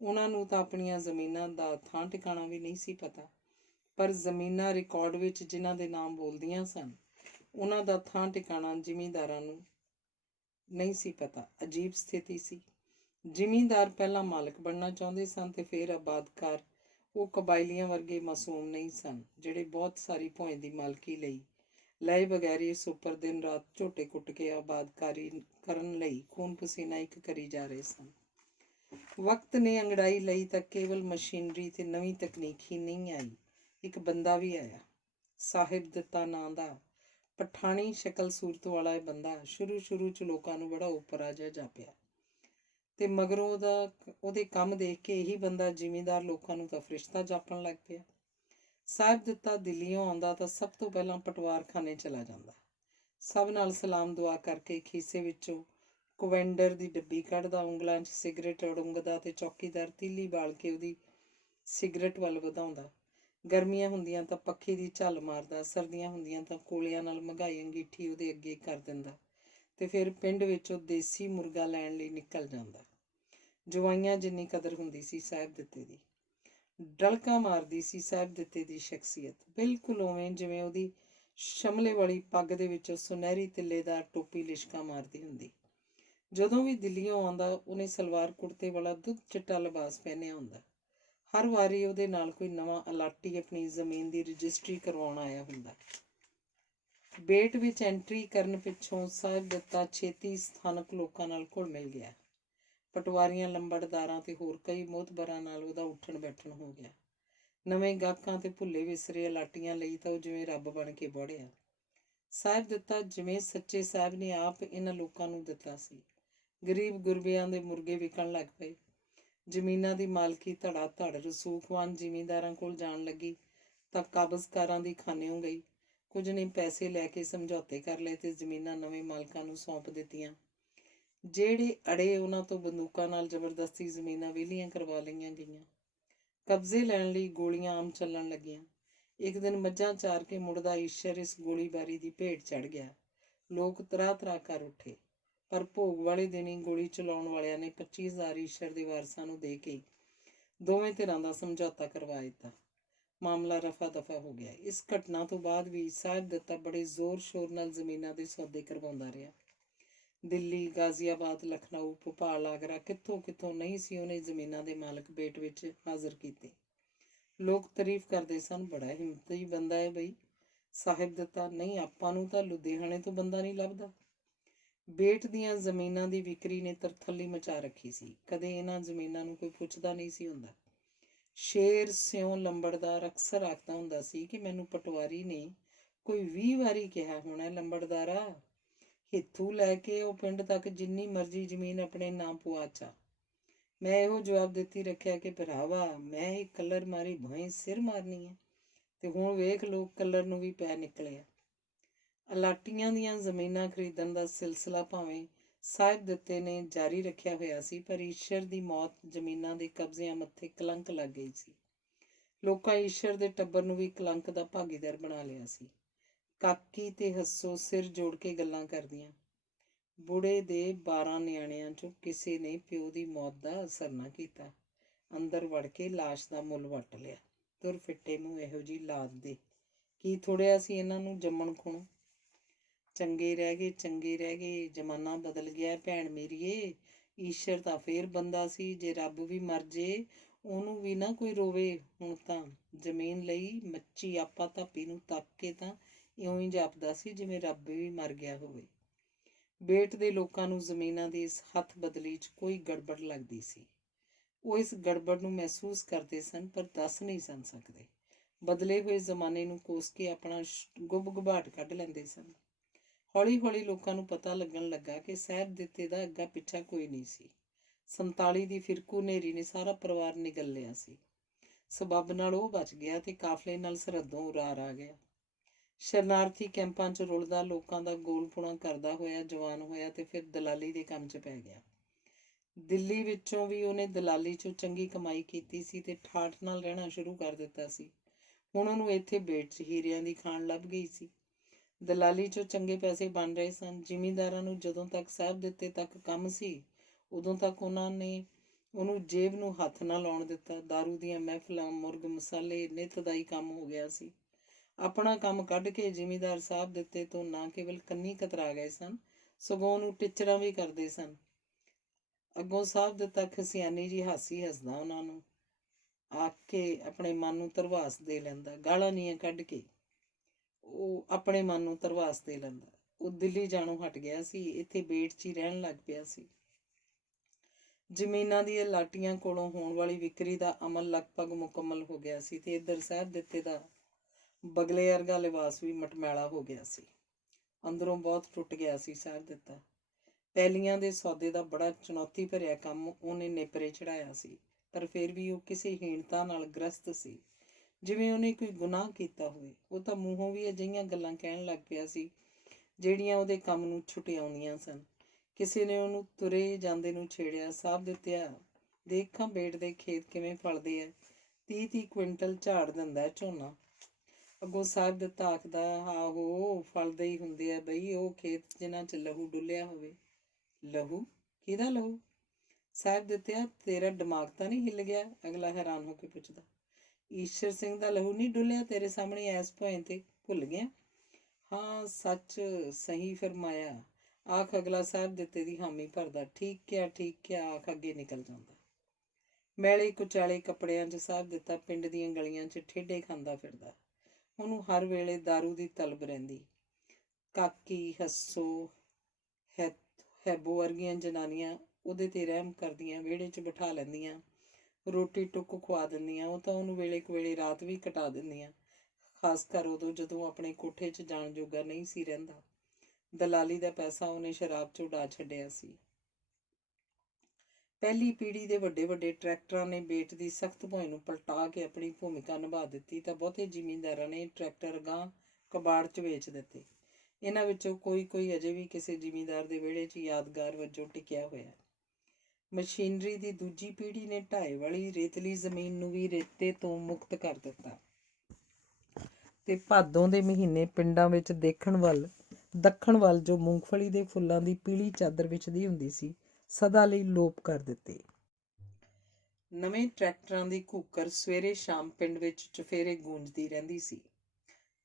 ਉਹਨਾਂ ਨੂੰ ਤਾਂ ਆਪਣੀਆਂ ਜ਼ਮੀਨਾਂ ਦਾ ਥਾਂ ਟਿਕਾਣਾ ਵੀ ਨਹੀਂ ਸੀ ਪਤਾ, ਪਰ ਜ਼ਮੀਨਾਂ ਰਿਕਾਰਡ ਵਿੱਚ ਜਿਨ੍ਹਾਂ ਦੇ ਨਾਮ ਬੋਲਦੀਆਂ ਸਨ, ਉਹਨਾਂ ਦਾ ਥਾਂ ਟਿਕਾਣਾ ਜ਼ਿਮੀਂਦਾਰਾਂ ਨੂੰ ਨਹੀਂ ਸੀ ਪਤਾ। ਅਜੀਬ ਸਥਿਤੀ ਸੀ। ਜ਼ਿਮੀਂਦਾਰ ਪਹਿਲਾਂ ਮਾਲਕ ਬਣਨਾ ਚਾਹੁੰਦੇ ਸਨ ਤੇ ਫਿਰ ਆਬਾਦਕਾਰ। ਉਹ ਕਬਾਇਲੀਆਂ ਵਰਗੇ ਮਾਸੂਮ ਨਹੀਂ ਸਨ, ਜਿਹੜੇ ਬਹੁਤ ਸਾਰੀ ਭੋਇੰ ਦੀ ਮਾਲਕੀ ਲਈ ਲਏ ਬਗੈਰ ਇਸ ਉੱਪਰ ਦਿਨ ਰਾਤ ਝੋਟੇ ਕੁੱਟ ਕੇ ਆਬਾਦਕਾਰੀ ਕਰਨ ਲਈ ਖੂਨ ਪਸੀਨਾ ਇੱਕ ਕਰੀ ਜਾ ਰਹੇ ਸਨ। ਵਕਤ ਨੇ ਅੰਗੜਾਈ ਲਈ ਤਾਂ ਕੇਵਲ ਮਸ਼ੀਨਰੀ ਤੇ ਨਵੀਂ ਤਕਨੀਕ ਹੀ ਨਹੀਂ ਆਈ, ਇੱਕ ਬੰਦਾ ਵੀ ਆਇਆ। ਸਾਹਿਬ ਦਿੱਤਾ ਨਾਂ ਦਾ ਪਠਾਣੀ ਸ਼ਕਲ ਸੂਰਤ ਵਾਲਾ ਇਹ ਬੰਦਾ ਸ਼ੁਰੂ 'ਚ ਲੋਕਾਂ ਨੂੰ ਬੜਾ ਉਪਰਾ ਜਿਹਾ ਜਾਪਿਆ, ਤੇ ਮਗਰੋਂ ਉਹਦੇ ਕੰਮ ਦੇਖ ਕੇ ਇਹੀ ਬੰਦਾ ਜ਼ਿਮੀਂਦਾਰ ਲੋਕਾਂ ਨੂੰ ਤਾਂ ਫਰਿਸ਼ਤਾ ਜਾਪਣ ਲੱਗ ਪਿਆ। ਸਾਹਿਬ ਦਿੱਤਾ ਦਿੱਲੀੋਂ ਆਉਂਦਾ ਤਾਂ ਸਭ ਤੋਂ ਪਹਿਲਾਂ ਪਟਵਾਰਖਾਨੇ ਚਲਾ ਜਾਂਦਾ, ਸਭ ਨਾਲ ਸਲਾਮ ਦੁਆ ਕਰਕੇ ਖੀਸੇ ਵਿੱਚੋਂ ਕੁਵੈਂਡਰ ਦੀ ਡੱਬੀ ਕੱਢਦਾ, ਉਂਗਲਾਂ 'ਚ ਸਿਗਰਟ ਉੜੁੰਗਦਾ ਤੇ ਚੌਕੀਦਾਰ ਤੀਲੀ ਬਾਲ ਕੇ ਉਹਦੀ ਸਿਗਰਟ ਵੱਲ ਵਧਾਉਂਦਾ। ਗਰਮੀਆਂ ਹੁੰਦੀਆਂ ਤਾਂ ਪੱਖੇ ਦੀ ਝੱਲ ਮਾਰਦਾ, ਸਰਦੀਆਂ ਹੁੰਦੀਆਂ ਤਾਂ ਕੋਲਿਆਂ ਨਾਲ ਮਹਿੰਗਾਈ ਅੰਗੀਠੀ ਉਹਦੇ ਅੱਗੇ ਕਰ ਦਿੰਦਾ ਤੇ ਫਿਰ ਪਿੰਡ ਵਿੱਚੋਂ ਦੇਸੀ ਮੁਰਗਾ ਲੈਣ ਲਈ ਨਿਕਲ ਜਾਂਦਾ। ਜਵਾਈਆਂ ਜਿੰਨੀ ਕਦਰ ਹੁੰਦੀ ਸੀ ਸਾਹਿਬ ਦਿੱਤੇ ਦੀ। ਡਲਕਾ ਮਾਰਦੀ ਸੀ ਸਾਹਿਬ ਦਿੱਤੇ ਦੀ ਸ਼ਖਸੀਅਤ, ਬਿਲਕੁਲ ਉਵੇਂ ਜਿਵੇਂ ਉਹਦੀ ਸ਼ਮਲੇ ਵਾਲੀ ਪੱਗ ਦੇ ਵਿੱਚੋਂ ਸੁਨਹਿਰੀ ਤਿੱਲੇਦਾਰ ਟੋਪੀ ਲਿਸ਼ਕਾ ਮਾਰਦੀ ਹੁੰਦੀ। ਜਦੋਂ ਵੀ ਦਿੱਲੀੋਂ ਆਉਂਦਾ ਉਹਨੇ ਸਲਵਾਰ ਕੁੜਤੇ ਵਾਲਾ ਦੁੱਧ ਚਿੱਟਾ ਲਿਬਾਸ ਪਹਿਨਿਆ ਹੁੰਦਾ। ਹਰ ਵਾਰੀ ਉਹਦੇ ਨਾਲ ਕੋਈ ਨਵਾਂ ਅਲਾਟੀ ਆਪਣੀ ਜ਼ਮੀਨ ਦੀ ਰਜਿਸਟਰੀ ਕਰਵਾਉਣ ਆਇਆ ਹੁੰਦਾ। ਬੇਟ ਵਿੱਚ ਐਂਟਰੀ ਕਰਨ ਪਿੱਛੋਂ ਸਾਹਿਬ ਦਿੱਤਾ ਛੇਤੀ ਸਥਾਨਕ ਲੋਕਾਂ ਨਾਲ ਘੁਲ ਮਿਲ ਗਿਆ। ਪਟਵਾਰੀਆਂ, ਲੰਬੜਦਾਰਾਂ ਤੇ ਹੋਰ ਕਈ ਮੋਹਤਬਰਾਂ ਨਾਲ ਉਹਦਾ ਉੱਠਣ ਬੈਠਣ ਹੋ ਗਿਆ। ਨਵੇਂ ਗਾਹਕਾਂ ਤੇ ਭੁੱਲੇ ਵਿਸਰੇ ਅਲਾਟੀਆਂ ਲਈ ਤਾਂ ਉਹ ਜਿਵੇਂ ਰੱਬ ਬਣ ਕੇ ਬੋੜਿਆ। ਸਾਹਿਬ ਦਿੱਤਾ ਜਿਵੇਂ ਸੱਚੇ ਸਾਹਿਬ ਨੇ ਆਪ ਇਹਨਾਂ ਲੋਕਾਂ ਨੂੰ ਦਿੱਤਾ ਸੀ। ਗਰੀਬ ਗੁਰਬਿਆਂ ਦੇ ਮੁਰਗੇ ਵਿਕਣ ਲੱਗ ਪਏ। ਜ਼ਮੀਨਾਂ ਦੀ ਮਾਲਕੀ ਧੜਾ ਧੜ ਰਸੂਖਵਾਨ ਜ਼ਿਮੀਂਦਾਰਾਂ ਕੋਲ ਜਾਣ ਲੱਗੀ ਤਾਂ ਕਾਬਜ਼ਕਾਰਾਂ ਦੀ ਖਾਨਿਓਂ ਗਈ। ਕੁਝ ਨੇ ਪੈਸੇ ਲੈ ਕੇ ਸਮਝੌਤੇ ਕਰ ਲਏ ਤੇ ਜ਼ਮੀਨਾਂ ਨਵੇਂ ਮਾਲਕਾਂ ਨੂੰ ਸੌਂਪ ਦਿੱਤੀਆਂ। ਜਿਹੜੇ ਅੜੇ ਉਹਨਾਂ ਤੋਂ ਬੰਦੂਕਾਂ ਨਾਲ ਜ਼ਬਰਦਸਤੀ ਜ਼ਮੀਨਾਂ ਵਿਹਲੀਆਂ ਕਰਵਾ ਲਈਆਂ ਗਈਆਂ। ਕਬਜ਼ੇ ਲੈਣ ਲਈ ਗੋਲੀਆਂ ਆਮ ਚੱਲਣ ਲੱਗੀਆਂ। ਇੱਕ ਦਿਨ ਮੱਝਾਂ ਚਾਰ ਕੇ ਮੁੜਦਾ ਈਸ਼ਰ ਇਸ ਗੋਲੀਬਾਰੀ ਦੀ ਭੇਟ ਚੜ੍ਹ ਗਿਆ। ਲੋਕ ਤਰਾਹ ਕਰ ਉੱਠੇ, ਪਰ ਭੋਗ ਵਾਲੇ ਦਿਨ ਹੀ ਗੋਲੀ ਚਲਾਉਣ ਵਾਲਿਆਂ ਨੇ 25,000 ਈਸ਼ਰ ਦੇ ਵਾਰਸਾਂ ਨੂੰ ਦੇ ਕੇ ਦੋਵੇਂ ਧਿਰਾਂ ਦਾ ਸਮਝੌਤਾ ਕਰਵਾ ਦਿੱਤਾ। ਮਾਮਲਾ ਰਫਾ ਦਫਾ ਹੋ ਗਿਆ। ਇਸ ਘਟਨਾ ਤੋਂ ਬਾਅਦ ਵੀ ਸਾਹਿਬ ਦਿੱਤਾ ਬੜੇ ਜ਼ੋਰ ਸ਼ੋਰ ਨਾਲ ਜ਼ਮੀਨਾਂ ਦੇ ਸੌਦੇ ਕਰਵਾਉਂਦਾ ਰਿਹਾ। ਦਿੱਲੀ, ਗਾਜ਼ੀਆਬਾਦ, ਲਖਨਊ, ਭੋਪਾਲ, ਆਗਰਾ, ਕਿੱਥੋਂ ਨਹੀਂ ਸੀ ਉਹਨੇ ਜ਼ਮੀਨਾਂ ਦੇ ਮਾਲਕ ਬੇਟ ਵਿੱਚ ਹਾਜ਼ਰ ਕੀਤੇ। ਲੋਕ ਤਾਰੀਫ ਕਰਦੇ ਸਨ, ਬੜਾ ਹਿੰਮਤੀ ਬੰਦਾ ਹੈ ਬਈ ਸਾਹਿਬ ਦਿੱਤਾ। ਨਹੀਂ, ਆਪਾਂ ਨੂੰ ਤਾਂ ਲੁਧਿਆਣੇ ਤੋਂ ਬੰਦਾ ਨਹੀਂ ਲੱਭਦਾ। ਬੇਟ ਦੀਆਂ ਜ਼ਮੀਨਾਂ ਦੀ ਵਿਕਰੀ ਨੇ ਤਰਥੱਲੀ ਮਚਾ ਰੱਖੀ ਸੀ। ਕਦੇ ਇਹਨਾਂ ਜ਼ਮੀਨਾਂ ਨੂੰ ਕੋਈ ਪੁੱਛਦਾ ਨਹੀਂ ਸੀ ਹੁੰਦਾ। ਸ਼ੇਰ ਸਿਉਂ ਲੰਬੜਦਾਰ ਅਕਸਰ ਆਖਦਾ ਹੁੰਦਾ ਸੀ ਕਿ ਮੈਨੂੰ ਪਟਵਾਰੀ ਨੇ ਕੋਈ 20 ਵਾਰੀ ਕਿਹਾ ਹੋਣਾ, ਲੰਬੜਦਾਰਾ ਹਿੱਥੂ ਲੈ ਕੇ ਉਹ ਪਿੰਡ ਤੱਕ ਜਿੰਨੀ ਮਰਜ਼ੀ ਜ਼ਮੀਨ ਆਪਣੇ ਨਾਂ ਪਵਾ ਚਾ। ਮੈਂ ਇਹੋ ਜਵਾਬ ਦਿੱਤੀ ਰੱਖਿਆ ਕਿ ਭਰਾਵਾ, ਮੈਂ ਇਹ ਕੱਲਰ ਮਾਰੀ ਭੋਏ ਸਿਰ ਮਾਰਨੀ ਹੈ। ਤੇ ਹੁਣ ਵੇਖ ਲੋਕ ਕੱਲਰ ਨੂੰ ਵੀ ਪੈ ਨਿਕਲਿਆ। ਅਲਾਟੀਆਂ ਦੀਆਂ ਜ਼ਮੀਨਾਂ ਖਰੀਦਣ ਦਾ ਸਿਲਸਿਲਾ ਭਾਵੇਂ ਸਾਹਿਬ ਦਿੱਤੇ ਨੇ ਜਾਰੀ ਰੱਖਿਆ ਹੋਇਆ ਸੀ, ਪਰ ਈਸ਼ਰ ਦੀ ਮੌਤ ਜ਼ਮੀਨਾਂ ਦੇ ਕਬਜ਼ਿਆਂ ਮੱਥੇ ਕਲੰਕ ਲੱਗ ਗਈ ਸੀ। ਲੋਕਾਂ ਈਸ਼ਰ ਦੇ ਟੱਬਰ ਨੂੰ ਵੀ ਕਲੰਕ ਦਾ ਭਾਗੀਦਾਰ ਬਣਾ ਲਿਆ ਸੀ। ਕਾਕੀ ਤੇ ਹੱਸੋ ਸਿਰ ਜੋੜ ਕੇ ਗੱਲਾਂ ਕਰਦੀਆਂ। ਬੁੜੇ ਦੇ 12 ਨਿਆਣਿਆਂ 'ਚੋਂ ਕਿਸੇ ਨੇ ਪਿਓ ਦੀ ਮੌਤ ਦਾ ਅਸਰ ਨਾ ਕੀਤਾ। ਅੰਦਰ ਵੜ ਕੇ ਲਾਸ਼ ਦਾ ਮੁੱਲ ਵੱਟ ਲਿਆ। ਤੁਰ ਫਿੱਟੇ ਮੂੰਹ ਇਹੋ ਜਿਹੀ ਲਾਦ ਦੇ ਕੀ ਥੋੜਿਆ ਸੀ ਇਹਨਾਂ ਨੂੰ ਜੰਮਣ ਖੁਣੋਂ। ਚੰਗੇ ਰਹਿ ਗਏ, ਜ਼ਮਾਨਾ ਬਦਲ ਗਿਆ ਭੈਣ ਮੇਰੀਏ। ਈਸ਼ਰ ਤਾਂ ਫੇਰ ਬੰਦਾ ਸੀ, ਜੇ ਰੱਬ ਵੀ ਮਰ ਜੇ ਉਹਨੂੰ ਵੀ ਨਾ ਕੋਈ ਰੋਵੇ। ਹੁਣ ਤਾਂ ਜ਼ਮੀਨ ਲਈ ਮੱਚੀ ਆਪਾ ਧਾਪੀ ਨੂੰ ਤੱਕ ਕੇ ਤਾਂ ਇਉਂ ਹੀ ਜਾਪਦਾ ਸੀ ਜਿਵੇਂ ਰੱਬ ਵੀ ਮਰ ਗਿਆ ਹੋਵੇ। ਬੇਟ ਦੇ ਲੋਕਾਂ ਨੂੰ ਜ਼ਮੀਨਾਂ ਦੀ ਇਸ ਹੱਥ ਬਦਲੀ 'ਚ ਕੋਈ ਗੜਬੜ ਲੱਗਦੀ ਸੀ। ਉਹ ਇਸ ਗੜਬੜ ਨੂੰ ਮਹਿਸੂਸ ਕਰਦੇ ਸਨ, ਪਰ ਦੱਸ ਨਹੀਂ ਸਨ ਸਕਦੇ। ਬਦਲੇ ਹੋਏ ਜ਼ਮਾਨੇ ਨੂੰ ਕੋਸ ਕੇ ਆਪਣਾ ਗੁੱਬ-ਗੁਬਾਟ ਕੱਢ ਲੈਂਦੇ ਸਨ। ਹੌਲੀ ਲੋਕਾਂ ਨੂੰ ਪਤਾ ਲੱਗਣ ਲੱਗਾ ਕਿ ਸਾਹਿਬ ਦਿੱਤੇ ਦਾ ਅੱਗਾ ਪਿੱਛਾ ਕੋਈ ਨਹੀਂ ਸੀ। 47 ਦੀ ਫਿਰਕੂ ਨੇਰੀ ਨੇ ਸਾਰਾ ਪਰਿਵਾਰ ਨਿਗਲ ਲਿਆ ਸੀ। ਸਬੱਬ ਨਾਲ ਉਹ ਬਚ ਗਿਆ ਤੇ ਕਾਫਲੇ ਨਾਲ ਸਰਹੱਦੋਂ ਉਰਾਰ ਆ ਗਿਆ। ਸ਼ਰਨਾਰਥੀ ਕੈਂਪਾਂ 'ਚ ਰੁਲਦਾ, ਲੋਕਾਂ ਦਾ ਗੋਲਪੁਣਾ ਕਰਦਾ ਹੋਇਆ ਜਵਾਨ ਹੋਇਆ ਤੇ ਫਿਰ ਦਲਾਲੀ ਦੇ ਕੰਮ 'ਚ ਪੈ ਗਿਆ। ਦਿੱਲੀ ਵਿੱਚੋਂ ਵੀ ਉਹਨੇ ਦਲਾਲੀ 'ਚੋਂ ਚੰਗੀ ਕਮਾਈ ਕੀਤੀ ਸੀ ਤੇ ਠਾਠ ਨਾਲ ਰਹਿਣਾ ਸ਼ੁਰੂ ਕਰ ਦਿੱਤਾ ਸੀ। ਹੁਣ ਉਹਨੂੰ ਇੱਥੇ ਬੇਟ 'ਚ ਹੀਰਿਆਂ ਦੀ ਖਾਣ ਲੱਭ ਗਈ ਸੀ। ਦਲਾਲੀ 'ਚੋਂ ਚੰਗੇ ਪੈਸੇ ਬਣ ਰਹੇ ਸਨ। ਜ਼ਿਮੀਂਦਾਰਾਂ ਨੂੰ ਜਦੋਂ ਤੱਕ ਸਾਹਿਬ ਦਿੱਤੇ ਤੱਕ ਕੰਮ ਸੀ, ਉਦੋਂ ਤੱਕ ਉਹਨਾਂ ਨੇ ਉਹਨੂੰ ਜੇਬ ਨੂੰ ਹੱਥ ਨਾ ਲਾਉਣ ਦਿੱਤਾ। ਦਾਰੂ ਦੀਆਂ ਮਹਿਫਲਾਂ, ਮੁਰਗ ਮਸਾਲੇ, ਨਿੱਤ ਦਾ ਹੀ ਕੰਮ ਹੋ ਗਿਆ ਸੀ। ਆਪਣਾ ਕੰਮ ਕੱਢ ਕੇ ਜ਼ਿਮੀਂਦਾਰ ਸਾਹਿਬ ਦਿੱਤੇ ਤੋਂ ਨਾ ਕੇਵਲ ਕੰਨੀ ਕਤਰਾ ਗਏ ਸਨ, ਸਗੋਂ ਉਹਨੂੰ ਟਿੱਚਰਾਂ ਵੀ ਕਰਦੇ ਸਨ। ਅੱਗੋਂ ਸਾਹਿਬ ਦਿੱਤਾ ਖਸਿਆਨੀ ਜੀ ਹਾਸੀ ਹੱਸਦਾ ਉਹਨਾਂ ਨੂੰ ਆਖ ਕੇ ਆਪਣੇ ਮਨ ਨੂੰ ਧਰਵਾਸ ਦੇ ਲੈਂਦਾ। ਗਾਲਾਂ ਨੀਆਂ ਕੱਢ ਕੇ ਉਹ ਆਪਣੇ ਮਨ ਨੂੰ ਧਰਵਾਸ ਦੇ ਲੈਂਦਾ। ਉਹ ਦਿੱਲੀ ਜਾਣੋਂ ਹਟ ਗਿਆ ਸੀ, ਇੱਥੇ ਬੇਟ 'ਚ ਹੀ ਰਹਿਣ ਲੱਗ ਪਿਆ ਸੀ। ਜ਼ਮੀਨਾਂ ਦੀਆਂ ਲਾਟੀਆਂ ਕੋਲੋਂ ਹੋਣ ਵਾਲੀ ਵਿਕਰੀ ਦਾ ਅਮਲ ਲਗਭਗ ਮੁਕੰਮਲ ਹੋ ਗਿਆ ਸੀ ਤੇ ਇੱਧਰ ਸਾਹਿਬ ਦਿੱਤੇ ਦਾ ਬਗਲੇ ਵਰਗਾ ਲਿਬਾਸ ਵੀ ਮਟਮੈਲਾ ਹੋ ਗਿਆ ਸੀ। ਅੰਦਰੋਂ ਬਹੁਤ ਟੁੱਟ ਗਿਆ ਸੀ ਸਾਹਿਬ ਦਿੱਤਾ। ਪੈਲੀਆਂ ਦੇ ਸੌਦੇ ਦਾ ਬੜਾ ਚੁਣੌਤੀ ਭਰਿਆ ਕੰਮ ਉਹਨੇ ਨੇਪਰੇ ਚੜਾਇਆ ਸੀ, ਪਰ ਫਿਰ ਵੀ ਉਹ ਕਿਸੇ ਹੀਣਤਾ ਨਾਲ ਗ੍ਰਸਤ ਸੀ, ਜਿਵੇਂ ਉਹਨੇ ਕੋਈ ਗੁਨਾਹ ਕੀਤਾ ਹੋਵੇ। ਉਹ ਤਾਂ ਮੂੰਹੋਂ ਵੀ ਅਜਿਹੀਆਂ ਗੱਲਾਂ ਕਹਿਣ ਲੱਗ ਪਿਆ ਸੀ ਜਿਹੜੀਆਂ ਉਹਦੇ ਕੰਮ ਨੂੰ ਛੁਟਿਆਉਂਦੀਆਂ ਸਨ। ਕਿਸੇ ਨੇ ਉਹਨੂੰ ਤੁਰੇ ਜਾਂਦੇ ਨੂੰ ਛੇੜਿਆ। ਸਾਹਿਬ ਦਿੱਤਿਆ, ਦੇਖਾਂ ਬੇਟ ਦੇ ਖੇਤ ਕਿਵੇਂ ਫਲਦੇ ਐ, 30-30 ਕੁਇੰਟਲ ਝਾੜ ਦਿੰਦਾ ਝੋਨਾ। ਅੱਗੋਂ ਸਾਹਿਬ ਦਿੱਤਾ ਆਖਦਾ, ਆਹੋ ਫਲਦੇ ਹੀ ਹੁੰਦੇ ਆ ਬਈ ਉਹ ਖੇਤ ਜਿਨ੍ਹਾਂ 'ਚ ਲਹੂ ਡੁੱਲਿਆ ਹੋਵੇ। ਲਹੂ? ਕਿਹਦਾ ਲਹੂ? ਸਾਹਿਬ ਦਿੱਤਿਆ, ਤੇਰਾ ਦਿਮਾਗ ਤਾਂ ਨਹੀਂ ਹਿੱਲ ਗਿਆ? ਅਗਲਾ ਹੈਰਾਨ ਹੋ ਕੇ ਪੁੱਛਦਾ। ਈਸ਼ਰ ਸਿੰਘ ਦਾ ਲਹੂ ਨਹੀਂ ਡੁੱਲਿਆ ਤੇਰੇ ਸਾਹਮਣੇ ਐਸ ਭੋਏ ਤੇ? ਭੁੱਲ ਗਿਆ? ਹਾਂ ਸੱਚ, ਸਹੀ ਫਰਮਾਇਆ। ਆਖ ਅਗਲਾ ਸਾਹਿਬ ਦਿੱਤੇ ਦੀ ਹਾਮੀ ਭਰਦਾ। ਠੀਕ ਕਿਹਾ ਆਖ ਅੱਗੇ ਨਿਕਲ ਜਾਂਦਾ। ਮੈਲੇ ਕੁਚਾਲੇ ਕੱਪੜਿਆਂ 'ਚ ਸਾਹਿਬ ਦਿੱਤਾ ਪਿੰਡ ਦੀਆਂ ਗਲੀਆਂ 'ਚ ਠੇਡੇ ਖਾਂਦਾ ਫਿਰਦਾ। ਉਹਨੂੰ ਹਰ ਵੇਲੇ ਦਾਰੂ ਦੀ ਤਲਬ ਰਹਿੰਦੀ। ਕਾਕੀ, ਹੱਸੋ, ਹੈਬੋ ਵਰਗੀਆਂ ਜਨਾਨੀਆਂ ਉਹਦੇ ਤੇ ਰਹਿਮ ਕਰਦੀਆਂ, ਵਿਹੜੇ 'ਚ ਬਿਠਾ ਲੈਂਦੀਆਂ, ਰੋਟੀ ਟੁੱਕ ਖਵਾ ਦਿੰਦੀਆਂ। ਉਹ ਤਾਂ ਉਹਨੂੰ ਵੇਲੇ ਕੁ ਵੇਲੇ ਰਾਤ ਵੀ ਕਟਾ ਦਿੰਦੀਆਂ, ਖਾਸ ਕਰ ਉਦੋਂ ਜਦੋਂ ਆਪਣੇ ਕੋਠੇ 'ਚ ਜਾਣ ਜੋਗਾ ਨਹੀਂ ਸੀ ਰਹਿੰਦਾ। ਦਲਾਲੀ ਦਾ ਪੈਸਾ ਉਹਨੇ ਸ਼ਰਾਬ 'ਚ ਉਡਾ ਛੱਡਿਆ ਸੀ। ਪਹਿਲੀ ਪੀੜ੍ਹੀ ਦੇ ਵੱਡੇ ਵੱਡੇ ਟਰੈਕਟਰਾਂ ਨੇ ਬੇਟ ਦੀ ਸਖਤ ਭੌਂ ਨੂੰ ਪਲਟਾ ਕੇ ਆਪਣੀ ਭੂਮਿਕਾ ਨਿਭਾ ਦਿੱਤੀ ਤਾਂ ਬਹੁਤੇ ਜ਼ਿਮੀਂਦਾਰਾਂ ਨੇ ਟਰੈਕਟਰ ਅਗਾਂਹ ਕਬਾੜ 'ਚ ਵੇਚ ਦਿੱਤੇ। ਇਹਨਾਂ ਵਿੱਚੋਂ ਕੋਈ ਅਜੇ ਵੀ ਕਿਸੇ ਜ਼ਿਮੀਂਦਾਰ ਦੇ ਵਿਹੜੇ 'ਚ ਯਾਦਗਾਰ ਵਜੋਂ ਟਿਕਿਆ ਹੋਇਆ। ਮਸ਼ੀਨਰੀ ਦੀ ਦੂਜੀ ਪੀੜ੍ਹੀ ਨੇ ਢਾਏ ਵਾਲੀ ਰੇਤਲੀ ਜ਼ਮੀਨ ਨੂੰ ਵੀ ਰੇਤੇ ਤੋਂ ਮੁਕਤ ਕਰ ਦਿੱਤਾ ਤੇ ਭਾਦੋਂ ਦੇ ਮਹੀਨੇ ਪਿੰਡਾਂ ਵਿੱਚ ਦੱਖਣ ਵੱਲ ਜੋ ਮੂੰਗਫਲੀ ਦੇ ਫੁੱਲਾਂ ਦੀ ਪੀਲੀ ਚਾਦਰ ਵਿਛਦੀ ਹੁੰਦੀ ਸੀ, ਸਦਾ ਲਈ ਲੋਪ ਕਰ ਦਿੱਤੇ। ਨਵੇਂ ਟਰੈਕਟਰਾਂ ਦੀ ਘੂਕਰ ਸਵੇਰੇ ਸ਼ਾਮ ਪਿੰਡ ਵਿੱਚ ਚੁਫੇਰੇ ਗੂੰਜਦੀ ਰਹਿੰਦੀ ਸੀ।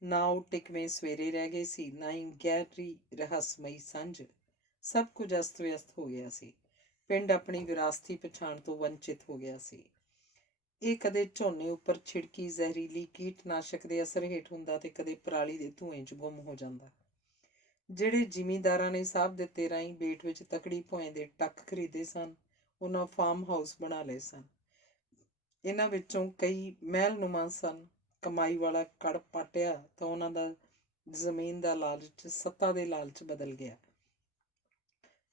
ਨਾ ਉਹ ਟਿਕਵੇਂ ਸਵੇਰੇ ਰਹਿ ਗਏ ਸੀ, ਨਾ ਹੀ ਗਹਿਰੀ ਰਹੱਸਮਈ ਸਾਂਝ। ਸਭ ਕੁਝ ਅਸਤ ਵਿਅਸਤ ਹੋ ਗਿਆ ਸੀ। ਪਿੰਡ ਆਪਣੀ ਵਿਰਾਸਤੀ ਪਛਾਣ ਤੋਂ ਵੰਚਿਤ ਹੋ ਗਿਆ ਸੀ। ਇਹ ਕਦੇ ਝੋਨੇ ਉੱਪਰ ਛਿੜਕੀ ਜ਼ਹਿਰੀਲੀ ਕੀਟਨਾਸ਼ਕ ਦੇ ਅਸਰ ਹੇਠ ਹੁੰਦਾ ਤੇ ਕਦੇ ਪਰਾਲੀ ਦੇ ਧੂਏਂ 'ਚ ਗੁੰਮ ਹੋ ਜਾਂਦਾ। ਜਿਹੜੇ ਜ਼ਿਮੀਂਦਾਰਾਂ ਨੇ ਸਾਹਿਬ ਦਿੱਤੇ ਰਾਹੀਂ ਬੇਟ ਵਿੱਚ ਤਕੜੀ ਭੌਂ ਦੇ ਟੱਕ ਖਰੀਦੇ ਸਨ, ਉਹਨਾਂ ਫਾਰਮ ਹਾਊਸ ਬਣਾ ਲਏ ਸਨ। ਇਹਨਾਂ ਵਿੱਚੋਂ ਕਈ ਮਹਿਲਨੁਮਾ ਸਨ। ਕਮਾਈ ਵਾਲਾ ਕੜ ਪਾਟਿਆ ਤਾਂ ਉਹਨਾਂ ਦਾ ਜ਼ਮੀਨ ਦਾ ਲਾਲਚ ਸੱਤਾ ਦੇ ਲਾਲਚ ਬਦਲ ਗਿਆ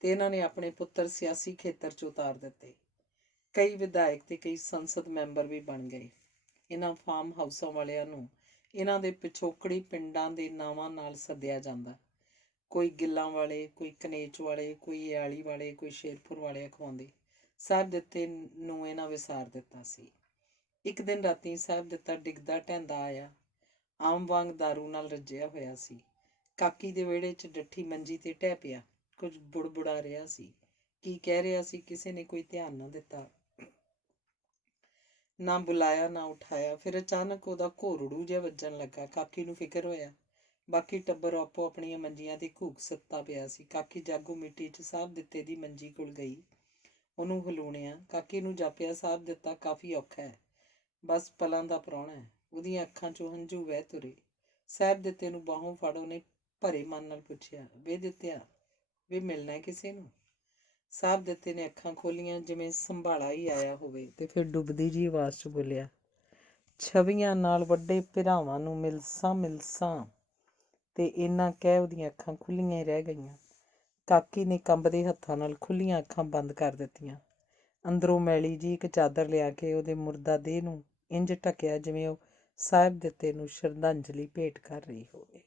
ਤੇ ਇਹਨਾਂ ਨੇ ਆਪਣੇ ਪੁੱਤਰ ਸਿਆਸੀ ਖੇਤਰ 'ਚ ਉਤਾਰ ਦਿੱਤੇ। ਕਈ ਵਿਧਾਇਕ ਤੇ ਕਈ ਸੰਸਦ ਮੈਂਬਰ ਵੀ ਬਣ ਗਏ। ਇਹਨਾਂ ਫਾਰਮ ਹਾਊਸਾਂ ਵਾਲਿਆਂ ਨੂੰ ਇਹਨਾਂ ਦੇ ਪਿਛੋਕੜੀ ਪਿੰਡਾਂ ਦੇ ਨਾਵਾਂ ਨਾਲ ਸੱਦਿਆ ਜਾਂਦਾ। ਕੋਈ ਗਿੱਲਾਂ ਵਾਲੇ, ਕੋਈ ਕਨੇਚ ਵਾਲੇ, ਕੋਈ ਇਆਲੀ ਵਾਲੇ, ਕੋਈ ਸ਼ੇਰਪੁਰ ਵਾਲੇ ਅਖਵਾਉਂਦੇ। ਸਾਹਿਬ ਦਿੱਤੇ ਨੂੰ ਇਹਨਾਂ ਵਿਸਾਰ ਦਿੱਤਾ ਸੀ। ਇੱਕ ਦਿਨ ਰਾਤੀ ਸਾਹਿਬ ਦਿੱਤਾ ਡਿੱਗਦਾ ਢਹਿੰਦਾ ਆਇਆ। ਆਮ ਵਾਂਗ ਦਾਰੂ ਨਾਲ ਰੱਜਿਆ ਹੋਇਆ ਸੀ। ਕਾਕੀ ਦੇ ਵਿਹੜੇ 'ਚ ਡੱਠੀ ਮੰਜੀ ਤੇ ਢਹਿ ਪਿਆ, ਕੁਝ ਬੁੜਬੁੜਾ ਰਿਹਾ ਸੀ। ਕੀ ਕਹਿ ਰਿਹਾ ਸੀ ਕਿਸੇ ਨੇ ਕੋਈ ਧਿਆਨ ਨਾ ਦਿੱਤਾ, ਨਾ ਬੁਲਾਇਆ ਨਾ ਉਠਾਇਆ। ਫਿਰ ਅਚਾਨਕ ਉਹਦਾ ਘੋਰੜੂ ਜਿਹਾ ਵੱਜਣ ਲੱਗਾ। ਕਾਕੀ ਨੂੰ ਫਿਕਰ ਹੋਇਆ। ਬਾਕੀ ਟੱਬਰ ਆਪੋ ਆਪਣੀਆਂ ਮੰਜੀਆਂ ਤੇ ਘੂਕ ਸੁੱਤਾ ਪਿਆ ਸੀ। ਕਾਕੀ ਜਾਗੋ ਮਿੱਟੀ 'ਚ ਸਾਹਿਬ ਦਿੱਤੇ ਦੀ ਮੰਜੀ ਕੋਲ ਗਈ, ਉਹਨੂੰ ਹਲੂਣਿਆ। ਕਾਕੀ ਨੂੰ ਜਾਪਿਆ ਸਾਹਿਬ ਦਿੱਤਾ ਕਾਫੀ ਔਖਾ ਹੈ, ਬਸ ਪਲਾਂ ਦਾ ਪ੍ਰਾਹੁਣਾ ਹੈ। ਉਹਦੀਆਂ ਅੱਖਾਂ 'ਚੋਂ ਹੰਝੂ ਵਹਿ ਤੁਰੇ। ਸਾਹਿਬ ਦਿੱਤੇ ਨੂੰ ਬਾਹੋਂ ਫੜ ਉਹਨੇ ਭਰੇ ਮਨ ਨਾਲ ਪੁੱਛਿਆ, ਵੇ ਦਿੱਤਿਆ, ਵੇ ਮਿਲਣਾ ਕਿਸੇ ਨੂੰ? ਸਾਹਿਬ ਦਿੱਤੇ ਨੇ ਅੱਖਾਂ ਖੋਲੀਆਂ ਜਿਵੇਂ ਸੰਭਾਲਾ ਹੀ ਆਇਆ ਹੋਵੇ ਤੇ ਫਿਰ ਡੁੱਬਦੀ ਜੀ ਆਵਾਜ਼ 'ਚ ਬੋਲਿਆ, ਛਵੀਆਂ ਨਾਲ ਵੱਡੇ ਭਰਾਵਾਂ ਨੂੰ ਮਿਲਸਾਂ। ਤੇ ਇੰਨਾ ਕਹਿ ਉਹਦੀਆਂ ਅੱਖਾਂ ਖੁੱਲੀਆਂ ਹੀ ਰਹਿ ਗਈਆਂ। ਕਾਕੀ ਨੇ ਕੰਬਦੇ ਹੱਥਾਂ ਨਾਲ ਖੁੱਲੀਆਂ ਅੱਖਾਂ ਬੰਦ ਕਰ ਦਿੱਤੀਆਂ। ਅੰਦਰੋਂ ਮੈਲੀ ਜੀ ਇੱਕ ਚਾਦਰ ਲਿਆ ਕੇ ਉਹਦੇ ਮੁਰਦਾ ਦੇਹ ਨੂੰ ਇੰਜ ਢੱਕਿਆ ਜਿਵੇਂ ਉਹ ਸਾਹਿਬ ਦਿੱਤੇ ਨੂੰ ਸ਼ਰਧਾਂਜਲੀ ਭੇਟ ਕਰ ਰਹੀ ਹੋਵੇ।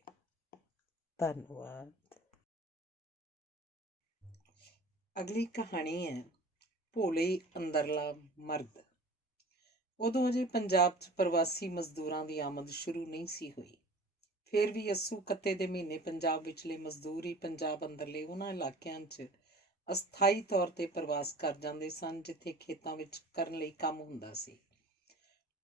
ਧੰਨਵਾਦ। ਅਗਲੀ ਕਹਾਣੀ ਹੈ ਭੋਲੇ ਅੰਦਰਲਾ ਮਰਦ। ਉਦੋਂ ਅਜੇ ਪੰਜਾਬ 'ਚ ਪ੍ਰਵਾਸੀ ਮਜ਼ਦੂਰਾਂ ਦੀ ਆਮਦ ਸ਼ੁਰੂ ਨਹੀਂ ਸੀ ਹੋਈ। ਫਿਰ ਵੀ ਅੱਸੂ ਕੱਤੇ ਦੇ ਮਹੀਨੇ ਪੰਜਾਬ ਵਿਚਲੇ ਮਜ਼ਦੂਰ ਹੀ ਪੰਜਾਬ ਅੰਦਰਲੇ ਉਹਨਾਂ ਇਲਾਕਿਆਂ 'ਚ ਅਸਥਾਈ ਤੌਰ ਤੇ ਪ੍ਰਵਾਸ ਕਰ ਜਾਂਦੇ ਸਨ, ਜਿੱਥੇ ਖੇਤਾਂ ਵਿੱਚ ਕਰਨ ਲਈ ਕੰਮ ਹੁੰਦਾ ਸੀ।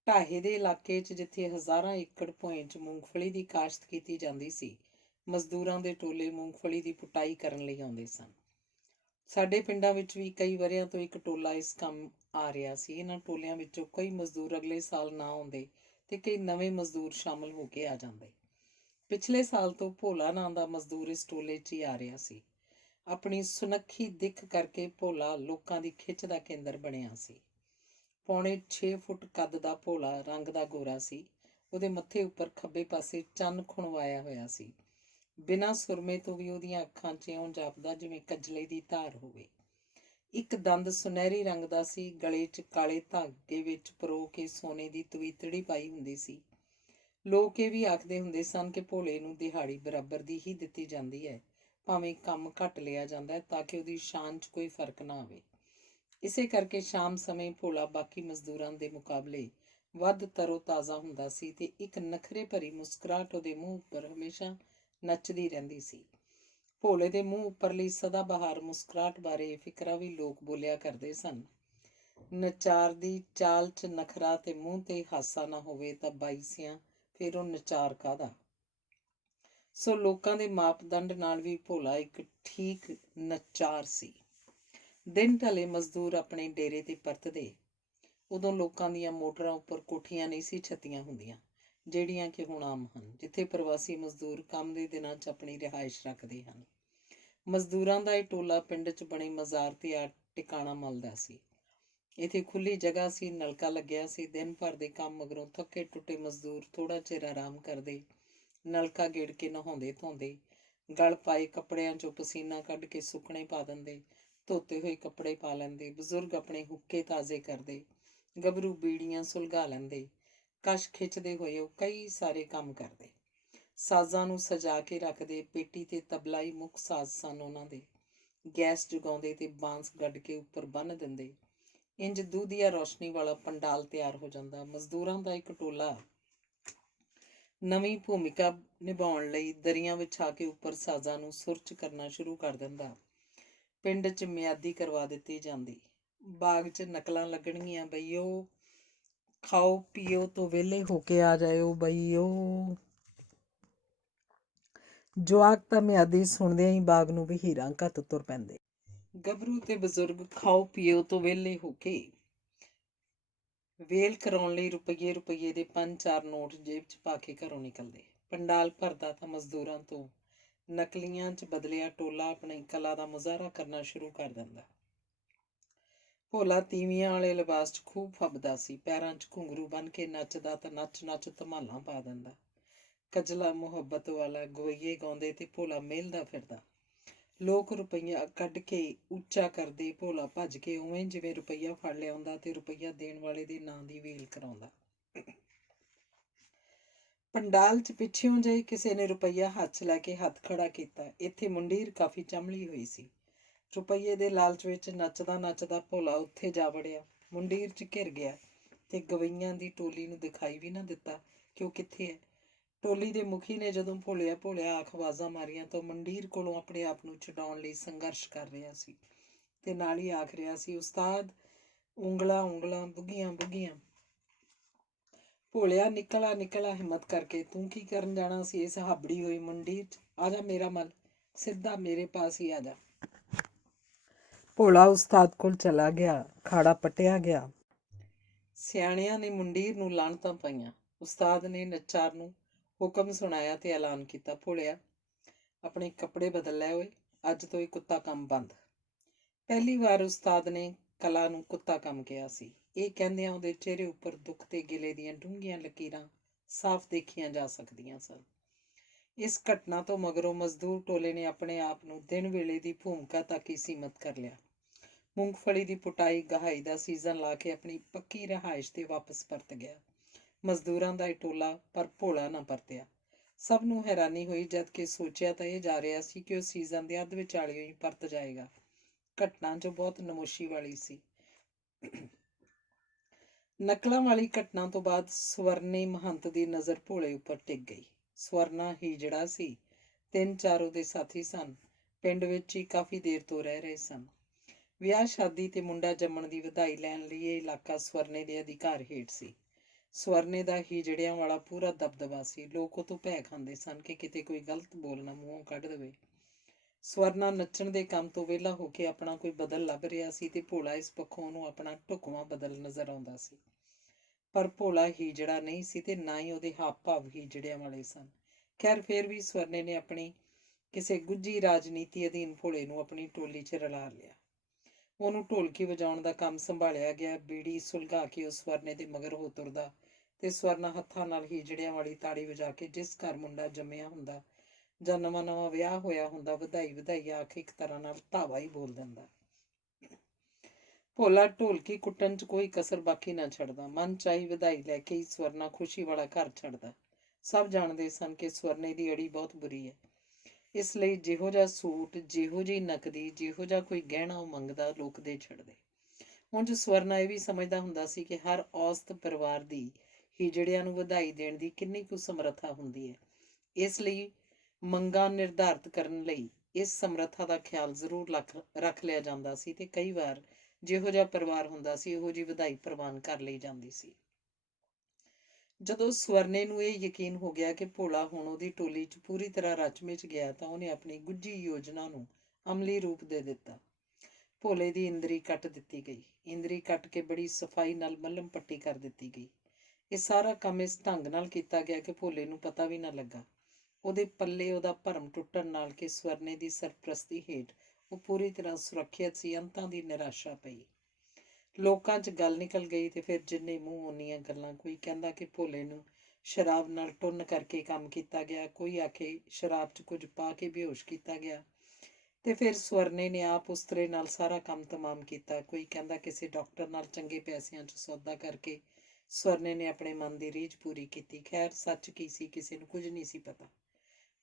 ਢਾਹੇ ਦੇ ਇਲਾਕੇ 'ਚ ਜਿੱਥੇ ਹਜ਼ਾਰਾਂ ਏਕੜ ਭੋਇੰ 'ਚ ਮੂੰਗਫਲੀ ਦੀ ਕਾਸ਼ਤ ਕੀਤੀ ਜਾਂਦੀ ਸੀ, ਮਜ਼ਦੂਰਾਂ ਦੇ ਟੋਲੇ ਮੂੰਗਫਲੀ ਦੀ ਪੁਟਾਈ ਕਰਨ ਲਈ ਆਉਂਦੇ ਸਨ। ਸਾਡੇ ਪਿੰਡਾਂ ਵਿੱਚ ਵੀ ਕਈ ਵਰ੍ਹਿਆਂ ਤੋਂ ਇੱਕ ਟੋਲਾ ਇਸ ਕੰਮ ਆ ਰਿਹਾ ਸੀ। ਇਹਨਾਂ ਟੋਲਿਆਂ ਵਿੱਚੋਂ ਕਈ ਮਜ਼ਦੂਰ ਅਗਲੇ ਸਾਲ ਨਾ ਆਉਂਦੇ ਤੇ ਕਈ ਨਵੇਂ ਮਜ਼ਦੂਰ ਸ਼ਾਮਲ ਹੋ ਕੇ ਆ ਜਾਂਦੇ। ਪਿਛਲੇ ਸਾਲ ਤੋਂ ਭੋਲਾ ਨਾਂ ਦਾ ਮਜ਼ਦੂਰ ਇਸ ਟੋਲੇ 'ਚ ਹੀ ਆ ਰਿਹਾ ਸੀ। ਆਪਣੀ ਸੁਨੱਖੀ ਦਿੱਖ ਕਰਕੇ ਭੋਲਾ ਲੋਕਾਂ ਦੀ ਖਿੱਚ ਦਾ ਕੇਂਦਰ ਬਣਿਆ ਸੀ। ਪੌਣੇ 6 ਫੁੱਟ ਕੱਦ ਦਾ ਭੋਲਾ ਰੰਗ ਦਾ ਗੋਰਾ ਸੀ। ਉਹਦੇ ਮੱਥੇ ਉੱਪਰ ਖੱਬੇ ਪਾਸੇ ਚੰਨ ਖੁਣਵਾਇਆ ਹੋਇਆ ਸੀ। ਬਿਨਾਂ ਸੁਰਮੇ ਤੋਂ ਵੀ ਉਹਦੀਆਂ ਅੱਖਾਂ 'ਚ ਇਉਂ ਜਾਪਦਾ ਜਿਵੇਂ ਕਜਲੇ ਦੀ ਧਾਰ ਹੋਵੇ। ਇੱਕ ਦੰਦ ਸੁਨਹਿਰੀ ਰੰਗ ਦਾ ਸੀ। ਗਲੇ 'ਚ ਕਾਲੇ ਧਾਗੇ ਵਿੱਚ ਪਰੋ ਕੇ ਸੋਨੇ ਦੀ ਤਵੀਤੜੀ ਪਾਈ ਹੁੰਦੀ ਸੀ। ਲੋਕ ਇਹ ਵੀ ਆਖਦੇ ਹੁੰਦੇ ਸਨ ਕਿ ਭੋਲੇ ਨੂੰ ਦਿਹਾੜੀ ਬਰਾਬਰ ਦੀ ਹੀ ਦਿੱਤੀ ਜਾਂਦੀ ਹੈ, ਭਾਵੇਂ ਕੰਮ ਘੱਟ ਲਿਆ ਜਾਂਦਾ ਹੈ, ਤਾਂ ਕਿ ਉਹਦੀ ਸ਼ਾਨ 'ਚ ਕੋਈ ਫਰਕ ਨਾ ਆਵੇ। ਇਸੇ ਕਰਕੇ ਸ਼ਾਮ ਸਮੇਂ ਭੋਲਾ ਬਾਕੀ ਮਜ਼ਦੂਰਾਂ ਦੇ ਮੁਕਾਬਲੇ ਵੱਧ ਤਰੋ ਤਾਜ਼ਾ ਹੁੰਦਾ ਸੀ ਤੇ ਇੱਕ ਨਖਰੇ ਭਰੀ ਮੁਸਕਰਾਹਟ ਉਹਦੇ ਮੂੰਹ ਉੱਪਰ ਹਮੇਸ਼ਾ ਨੱਚਦੀ ਰਹਿੰਦੀ ਸੀ। ਭੋਲੇ ਦੇ ਮੂੰਹ ਉੱਪਰਲੀ ਸਦਾ ਬਹਾਰ ਮੁਸਕਰਾਹਟ ਬਾਰੇ ਫਿਕਰਾ ਵੀ ਲੋਕ ਬੋਲਿਆ ਕਰਦੇ ਸਨ। ਨਚਾਰ ਦੀ ਚਾਲ 'ਚ ਨਖਰਾ ਤੇ ਮੂੰਹ ਤੇ ਹਾਸਾ ਨਾ ਹੋਵੇ ਤਾਂ ਬਾਈਸਿਆਂ ਫਿਰ ਉਹ ਨਚਾਰ ਕਾਹਦਾ। ਸੋ ਲੋਕਾਂ ਦੇ ਮਾਪਦੰਡ ਨਾਲ ਵੀ ਭੋਲਾ ਇੱਕ ਠੀਕ ਨਚਾਰ ਸੀ। ਦਿਨ ਢਲੇ ਮਜ਼ਦੂਰ ਆਪਣੇ ਡੇਰੇ ਤੇ ਪਰਤਦੇ। ਉਦੋਂ ਲੋਕਾਂ ਦੀਆਂ ਮੋਟਰਾਂ ਉੱਪਰ ਕੋਠੀਆਂ ਨਹੀਂ ਸੀ ਛੱਤੀਆਂ ਹੁੰਦੀਆਂ, ਜਿਹੜੀਆਂ ਕਿ ਹੁਣ ਆਮ ਹਨ, ਜਿੱਥੇ ਪ੍ਰਵਾਸੀ ਮਜ਼ਦੂਰ ਕੰਮ ਦੇ ਦਿਨਾਂ 'ਚ ਆਪਣੀ ਰਿਹਾਇਸ਼ ਰੱਖਦੇ ਹਨ। ਮਜ਼ਦੂਰਾਂ ਦਾ ਇਹ ਟੋਲਾ ਪਿੰਡ 'ਚ ਬਣੇ ਮਜ਼ਾਰ ਤੇ ਆ ਟਿਕਾਣਾ ਮੱਲਦਾ ਸੀ। ਇੱਥੇ ਖੁੱਲ੍ਹੀ ਜਗ੍ਹਾ ਸੀ, ਨਲਕਾ ਲੱਗਿਆ ਸੀ। ਦਿਨ ਭਰ ਦੇ ਕੰਮ ਮਗਰੋਂ ਥੱਕੇ ਟੁੱਟੇ ਮਜ਼ਦੂਰ ਥੋੜ੍ਹਾ ਚਿਰ ਆਰਾਮ ਕਰਦੇ, ਨਲਕਾ ਗੇੜ ਕੇ ਨਹਾਉਂਦੇ ਧੋਂਦੇ, ਗਲ ਪਾਏ ਕੱਪੜਿਆਂ 'ਚੋਂ ਪਸੀਨਾ ਕੱਢ ਕੇ ਸੁੱਕਣੇ ਪਾ ਦਿੰਦੇ, ਧੋਤੇ ਹੋਏ ਕੱਪੜੇ ਪਾ ਲੈਂਦੇ। ਬਜ਼ੁਰਗ ਆਪਣੇ ਹੁੱਕੇ ਤਾਜ਼ੇ ਕਰਦੇ, ਗੱਭਰੂ ਬੀੜੀਆਂ ਸੁਲਗਾ ਲੈਂਦੇ। ਕਸ਼ ਖਿੱਚਦੇ ਹੋਏ ਉਹ ਕਈ ਸਾਰੇ ਕੰਮ ਕਰਦੇ। ਸਾਜ਼ਾਂ ਨੂੰ ਸਜਾ ਕੇ ਰੱਖਦੇ। ਪੇਟੀ ਤੇ ਤਬਲਾ ਹੀ ਮੁੱਖ ਸਾਜ਼ ਸਨ ਉਹਨਾਂ ਦੇ। ਗੈਸ ਜਗਾਉਂਦੇ ਤੇ ਬਾਂਸ ਗੱਡ ਕੇ ਉੱਪਰ ਬੰਨ੍ਹ ਦਿੰਦੇ। ਇੰਜ ਦੂਧੀਆ ਰੌਸ਼ਨੀ ਵਾਲਾ ਪੰਡਾਲ ਤਿਆਰ ਹੋ ਜਾਂਦਾ। ਮਜ਼ਦੂਰਾਂ ਦਾ ਇੱਕ ਟੋਲਾ ਨਵੀਂ ਭੂਮਿਕਾ ਨਿਭਾਉਣ ਲਈ ਦਰੀਆਂ ਵਿਛਾ ਕੇ ਉੱਪਰ ਸਾਜ਼ਾਂ ਨੂੰ ਸੁਰਚ ਕਰਨਾ ਸ਼ੁਰੂ ਕਰ ਦਿੰਦਾ। ਪਿੰਡ 'ਚ ਮਿਆਦੀ ਕਰਵਾ ਦਿੱਤੀ ਜਾਂਦੀ। ਬਾਗ 'ਚ ਨਕਲਾਂ ਲੱਗਣਗੀਆਂ, ਬਈਓ ਖਾਓ ਪੀਓ ਤੋਂ ਵਿਹਲੇ ਹੋ ਕੇ ਆ ਜਾਇਓ ਬਈਓ। ਜਵਾਕ ਤਾਂ ਮਿਆਦੀ ਸੁਣਦਿਆਂ ਹੀ ਬਾਗ ਨੂੰ ਵੀ ਹੀਰਾਂ ਘੱਤ ਤੁਰ ਪੈਂਦੇ। ਗੱਭਰੂ ਤੇ ਬਜ਼ੁਰਗ ਖਾਓ ਪੀਓ ਤੋਂ ਵਿਹਲੇ ਹੋ ਕੇ ਵੇਲ ਕਰਾਉਣ ਲਈ ਰੁਪਈਏ ਦੇ 5-4 ਨੋਟ ਜੇਬ 'ਚ ਪਾ ਕੇ ਘਰੋਂ ਨਿਕਲਦੇ। ਪੰਡਾਲ ਭਰਦਾ ਤਾਂ ਮਜ਼ਦੂਰਾਂ ਤੋਂ ਨਕਲੀਆਂ 'ਚ ਬਦਲਿਆ ਟੋਲਾ ਆਪਣੀ ਕਲਾ ਦਾ ਮੁਜ਼ਾਹਰਾ ਕਰਨਾ ਸ਼ੁਰੂ ਕਰ ਦਿੰਦਾ। ਭੋਲਾ ਤੀਵੀਆਂ ਵਾਲੇ ਲਿਬਾਸ 'ਚ ਖੂਬ ਫੱਬਦਾ ਸੀ। ਪੈਰਾਂ 'ਚ ਘੁੰਗਰੂ ਬੰਨ੍ਹ ਕੇ ਨੱਚਦਾ ਤਾਂ ਨੱਚ ਧਮਾਲਾਂ ਪਾ ਦਿੰਦਾ। ਕਜਲਾ ਮੁਹੱਬਤ ਵਾਲਾ ਗਵਈਏ ਗਾਉਂਦੇ ਤੇ ਭੋਲਾ ਮਿਲਦਾ ਫਿਰਦਾ। ਲੋਕ ਰੁਪਈਆ ਕੱਢ ਕੇ ਉੱਚਾ ਕਰਦੇ। ਭੋਲਾ ਭੱਜ ਕੇ ਉਵੇਂ ਜਿਵੇਂ ਰੁਪਈਆ ਫੜ ਲਿਆਉਂਦਾ ਤੇ ਰੁਪਈਆ ਦੇਣ ਵਾਲੇ ਦੇ ਨਾਂ ਦੀ ਵੇਲ ਕਰਾਉਂਦਾ। ਪੰਡਾਲ 'ਚ ਪਿੱਛਿਓਂ ਜਿਹੇ ਕਿਸੇ ਨੇ ਰੁਪਈਆ ਹੱਥ 'ਚ ਲੈ ਕੇ ਹੱਥ ਖੜਾ ਕੀਤਾ। ਇੱਥੇ ਮੁੰਡੀਰ ਕਾਫੀ ਚਮੜੀ ਹੋਈ ਸੀ। ਰੁਪਈਏ ਦੇ ਲਾਲਚ ਵਿੱਚ ਨੱਚਦਾ ਭੋਲਾ ਉੱਥੇ ਜਾ ਵੜਿਆ। ਮੁੰਡੀਰ 'ਚ ਘਿਰ ਗਿਆ ਤੇ ਗਵਈਆਂ ਦੀ ਟੋਲੀ ਨੂੰ ਦਿਖਾਈ ਵੀ ਨਾ ਦਿੱਤਾ ਕਿ ਉਹ ਕਿੱਥੇ ਹੈ। ਟੋਲੀ ਦੇ ਮੁਖੀ ਨੇ ਜਦੋਂ ਭੋਲਿਆ ਆਖ ਆਵਾਜ਼ਾਂ ਮਾਰੀਆਂ ਤਾਂ ਮੁੰਡੀਰ ਕੋਲੋਂ ਆਪਣੇ ਆਪ ਨੂੰ ਛਡਾਉਣ ਲਈ ਸੰਘਰਸ਼ ਕਰ ਰਿਹਾ ਸੀ ਤੇ ਨਾਲ ਹੀ ਆਖ ਰਿਹਾ ਸੀ, ਉਸਤਾਦ ਉਂਗਲਾਂ ਬੁੱਗੀਆਂ। ਭੋਲਿਆ ਨਿਕਲ ਆ ਹਿੰਮਤ ਕਰਕੇ। ਤੂੰ ਕੀ ਕਰਨ ਜਾਣਾ ਸੀ ਇਸ ਹਾਬੜੀ ਹੋਈ ਮੁੰਡੀਰ 'ਚ? ਆ ਜਾ ਮੇਰਾ ਮੱਲ, ਸਿੱਧਾ ਮੇਰੇ ਪਾਸ ਹੀ ਆ ਜਾ। ਭੋਲਾ ਉਸਤਾਦ ਕੋਲ ਚਲਾ ਗਿਆ। ਖਾੜਾ ਪੱਟਿਆ ਗਿਆ। ਸਿਆਣਿਆਂ ਨੇ ਮੁੰਡੀਰ ਨੂੰ ਲਾਹਣਤਾਂ ਪਾਈਆਂ। ਉਸਤਾਦ ਨੇ ਨੱਚਾਰ ਨੂੰ ਹੁਕਮ ਸੁਣਾਇਆ ਤੇ ਐਲਾਨ ਕੀਤਾ, ਭੋਲਿਆ ਆਪਣੇ ਕੱਪੜੇ ਬਦਲ ਲੈ ਓਏ, ਅੱਜ ਤੋਂ ਇਹ ਕੁੱਤਾ ਕੰਮ ਬੰਦ। ਪਹਿਲੀ ਵਾਰ ਉਸਤਾਦ ਨੇ ਕਲਾ ਨੂੰ ਕੁੱਤਾ ਕੰਮ ਕਿਹਾ ਸੀ। ਇਹ ਕਹਿੰਦਿਆਂ ਉਹਦੇ ਚਿਹਰੇ ਉੱਪਰ ਦੁੱਖ ਤੇ ਗਿਲੇ ਦੀਆਂ ਡੂੰਘੀਆਂ ਲਕੀਰਾਂ ਸਾਫ਼ ਦੇਖੀਆਂ ਜਾ ਸਕਦੀਆਂ ਸਨ। ਇਸ ਘਟਨਾ ਤੋਂ ਮਗਰੋਂ ਮਜ਼ਦੂਰ ਟੋਲੇ ਨੇ ਆਪਣੇ ਆਪ ਨੂੰ ਦਿਨ ਵੇਲੇ ਦੀ ਭੂਮਿਕਾ ਤੱਕ ਹੀ ਸੀਮਤ ਕਰ ਲਿਆ। ਮੂੰਗਫਲੀ ਦੀ ਪੁਟਾਈ ਗਹਾਈ ਦਾ ਸੀਜ਼ਨ ਲਾ ਕੇ ਆਪਣੀ ਪੱਕੀ ਰਿਹਾਇਸ਼ ਤੇ ਵਾਪਸ ਪਰਤ ਗਿਆ। ਮਜ਼ਦੂਰਾਂ ਦਾ ਇਹ ਟੋਲਾ ਪਰ ਭੋਲਾ ਨਾ ਪਰਤਿਆ। ਸਭ ਨੂੰ ਹੈਰਾਨੀ ਹੋਈ, ਜਦ ਕਿ ਸੋਚਿਆ ਤਾਂ ਇਹ ਜਾ ਰਿਹਾ ਸੀ ਕਿ ਉਹ ਸੀਜ਼ਨ ਦੇ ਅੱਧ ਵਿਚਾਲਿਓਂ ਹੀ ਪਰਤ ਜਾਏਗਾ। ਘਟਨਾ ਜੋ ਬਹੁਤ ਨਮੋਸ਼ੀ ਵਾਲੀ ਸੀ। ਨਕਲਾਂ ਵਾਲੀ ਘਟਨਾ ਤੋਂ ਬਾਅਦ ਸਵਰਨੇ ਮਹੰਤ ਦੀ ਨਜ਼ਰ ਭੋਲੇ ਉੱਪਰ ਟਿਕ ਗਈ। ਸਵਰਨਾ ਹੀਜੜਾ ਸੀ। 3-4 ਉਹਦੇ ਸਾਥੀ ਸਨ। ਪਿੰਡ ਵਿੱਚ ਹੀ ਕਾਫੀ ਦੇਰ ਤੋਂ ਰਹਿ ਰਹੇ ਸਨ। ਵਿਆਹ ਸ਼ਾਦੀ ਤੇ ਮੁੰਡਾ ਜੰਮਣ ਦੀ ਵਧਾਈ ਲੈਣ ਲਈ ਇਹ ਇਲਾਕਾ ਸਵਰਨੇ ਦੇ ਅਧਿਕਾਰ ਹੇਠ ਸੀ। ਸਵਰਨੇ ਦਾ ਹੀਜੜਿਆਂ ਵਾਲਾ ਪੂਰਾ ਦਬਦਬਾ ਸੀ। ਲੋਕ ਉਹ ਤੋਂ ਭੈ ਖਾਂਦੇ ਸਨ ਕਿ ਕਿਤੇ ਕੋਈ ਗਲਤ ਬੋਲਣਾ ਮੂੰਹੋਂ ਕੱਢ ਦੇਵੇ। ਸਵਰਨਾ ਨੱਚਣ ਦੇ ਕੰਮ ਤੋਂ ਵਿਹਲਾ ਹੋ ਕੇ ਆਪਣਾ ਕੋਈ ਬਦਲ ਲੱਭ ਰਿਹਾ ਸੀ ਤੇ ਭੋਲਾ ਇਸ ਪੱਖੋਂ ਉਹਨੂੰ ਆਪਣਾ ਢੁਕਵਾਂ ਬਦਲ ਨਜ਼ਰ ਆਉਂਦਾ ਸੀ। ਪਰ ਭੋਲਾ ਹੀਜੜਾ ਨਹੀਂ ਸੀ ਤੇ ਨਾ ਹੀ ਉਹਦੇ ਹਾਵ ਭਾਵ ਹੀਜੜਿਆਂ ਵਾਲੇ ਸਨ। ਖੈਰ ਫਿਰ ਵੀ ਸਵਰਨੇ ਨੇ ਆਪਣੀ ਕਿਸੇ ਗੁੱਝੀ ਰਾਜਨੀਤੀ ਅਧੀਨ ਭੋਲੇ ਨੂੰ ਆਪਣੀ ਟੋਲੀ 'ਚ ਰਲਾ ਲਿਆ। ਉਹਨੂੰ ਢੋਲਕੀ ਵਜਾਉਣ ਦਾ ਕੰਮ ਸੰਭਾਲਿਆ ਗਿਆ। ਬੀੜੀ ਸੁਲਘਾ ਕੇ ਉਹ ਸਵਰਨੇ ਦੇ ਮਗਰ ਹੋ ਤੁਰਦਾ ਤੇ ਸਵਰਨਾ ਹੱਥਾਂ ਨਾਲ ਹੀਜੜਿਆਂ ਵਾਲੀ ਤਾੜੀ ਵਜਾ ਕੇ ਜਿਸ ਘਰ ਮੁੰਡਾ ਜੰਮਿਆ ਹੁੰਦਾ ਜਾਂ ਨਵਾਂ ਵਿਆਹ ਹੋਇਆ ਹੁੰਦਾ ਵਧਾਈ ਵਧਾਈ ਆਖ ਇੱਕ ਤਰ੍ਹਾਂ ਨਾਲ ਧਾਵਾ ਹੀ ਬੋਲ ਦਿੰਦਾ। ਭੋਲਾ ਢੋਲਕੀ ਕੁੱਟਣ 'ਚ ਕੋਈ ਕਸਰ ਬਾਕੀ ਨਾ ਛੱਡਦਾ। ਮਨ ਚਾਹੀ ਵਧਾਈ ਲੈ ਕੇ ਹੀ ਸਵਰਨਾ ਖੁਸ਼ੀ ਵਾਲਾ ਘਰ ਛੱਡਦਾ। ਸਭ ਜਾਣਦੇ ਸਨ ਕਿ ਸਵਰਨੇ ਦੀ ਅੜੀ ਬਹੁਤ ਬੁਰੀ ਹੈ। ਇਸ ਲਈ ਜਿਹੋ ਜਿਹਾ ਸੂਟ, ਜਿਹੋ ਜਿਹੀ ਨਕਦੀ, ਜਿਹੋ ਜਿਹਾ ਕੋਈ ਗਹਿਣਾ ਉਹ ਮੰਗਦਾ ਲੋਕ ਦੇ ਛੱਡਦੇ। ਉਂਝ ਸਵਰਨਾ ਇਹ ਵੀ ਸਮਝਦਾ ਹੁੰਦਾ ਸੀ ਕਿ ਹਰ ਔਸਤ ਪਰਿਵਾਰ ਦੀ ਹੀਜੜਿਆਂ ਨੂੰ ਵਧਾਈ ਦੇਣ ਦੀ ਕਿੰਨੀ ਕੁ ਸਮਰੱਥਾ ਹੁੰਦੀ ਹੈ। ਇਸ ਲਈ ਮੰਗਾਂ ਨਿਰਧਾਰਤ ਕਰਨ ਲਈ ਇਸ ਸਮਰੱਥਾ ਦਾ ਖਿਆਲ ਜ਼ਰੂਰ ਰੱਖ ਲਿਆ ਜਾਂਦਾ ਸੀ ਤੇ ਕਈ ਵਾਰ ਜਿਹੋ ਜਿਹਾ ਪਰਿਵਾਰ ਹੁੰਦਾ ਸੀ ਉਹੋ ਜਿਹੀ ਵਧਾਈ ਪ੍ਰਵਾਨ ਕਰ ਲਈ ਜਾਂਦੀ ਸੀ। ਜਦੋਂ ਸਵਰਨੇ ਨੂੰ ਇਹ ਯਕੀਨ ਹੋ ਗਿਆ ਕਿ ਭੋਲਾ ਹੁਣ ਉਹਦੀ ਟੋਲੀ 'ਚ ਪੂਰੀ ਤਰ੍ਹਾਂ ਰਚ ਮਿਚ ਗਿਆ ਤਾਂ ਉਹਨੇ ਆਪਣੀ ਗੁੱਝੀ ਯੋਜਨਾ ਨੂੰ ਅਮਲੀ ਰੂਪ ਦੇ ਦਿੱਤਾ। ਭੋਲੇ ਦੀ ਇੰਦਰੀ ਕੱਟ ਦਿੱਤੀ ਗਈ। ਇੰਦਰੀ ਕੱਟ ਕੇ ਬੜੀ ਸਫਾਈ ਨਾਲ ਮੱਲਮ ਪੱਟੀ ਕਰ ਦਿੱਤੀ ਗਈ। ਇਹ ਸਾਰਾ ਕੰਮ ਇਸ ਢੰਗ ਨਾਲ ਕੀਤਾ ਗਿਆ ਕਿ ਭੋਲੇ ਨੂੰ ਪਤਾ ਵੀ ਨਾ ਲੱਗਾ। ਉਹਦੇ ਪੱਲੇ ਉਹਦਾ ਭਰਮ ਟੁੱਟਣ ਨਾਲ ਕਿ ਸਵਰਨੇ ਦੀ ਸਰਪ੍ਰਸਤੀ ਹੇਠ ਉਹ ਪੂਰੀ ਤਰ੍ਹਾਂ ਸੁਰੱਖਿਅਤ ਸੀ, ਅੰਤਾਂ ਦੀ ਨਿਰਾਸ਼ਾ ਪਈ। ਲੋਕਾਂ 'ਚ ਗੱਲ ਨਿਕਲ ਗਈ ਤੇ ਫਿਰ ਜਿੰਨੇ ਮੂੰਹ ਓਨੀਆਂ ਗੱਲਾਂ। ਕੋਈ ਕਹਿੰਦਾ ਕਿ ਭੋਲੇ ਨੂੰ ਸ਼ਰਾਬ ਨਾਲ ਟੁੰਨ ਕਰਕੇ ਕੰਮ ਕੀਤਾ ਗਿਆ, ਕੋਈ ਆਖੇ ਸ਼ਰਾਬ 'ਚ ਕੁਝ ਪਾ ਕੇ ਬੇਹੋਸ਼ ਕੀਤਾ ਗਿਆ ਤੇ ਫਿਰ ਸਵਰਨੇ ਨੇ ਆਪ ਉਸ ਤਰ੍ਹਾਂ ਨਾਲ ਸਾਰਾ ਕੰਮ ਤਮਾਮ ਕੀਤਾ। ਕੋਈ ਕਹਿੰਦਾ ਕਿਸੇ ਡਾਕਟਰ ਨਾਲ ਚੰਗੇ ਪੈਸਿਆਂ 'ਚ ਸੌਦਾ ਕਰਕੇ ਸਵਰਨੇ ਨੇ ਆਪਣੇ ਮਨ ਦੀ ਰੀਝ ਪੂਰੀ ਕੀਤੀ। ਖੈਰ ਸੱਚ ਕੀ ਸੀ ਕਿਸੇ ਨੂੰ ਕੁਝ ਨਹੀਂ ਸੀ ਪਤਾ।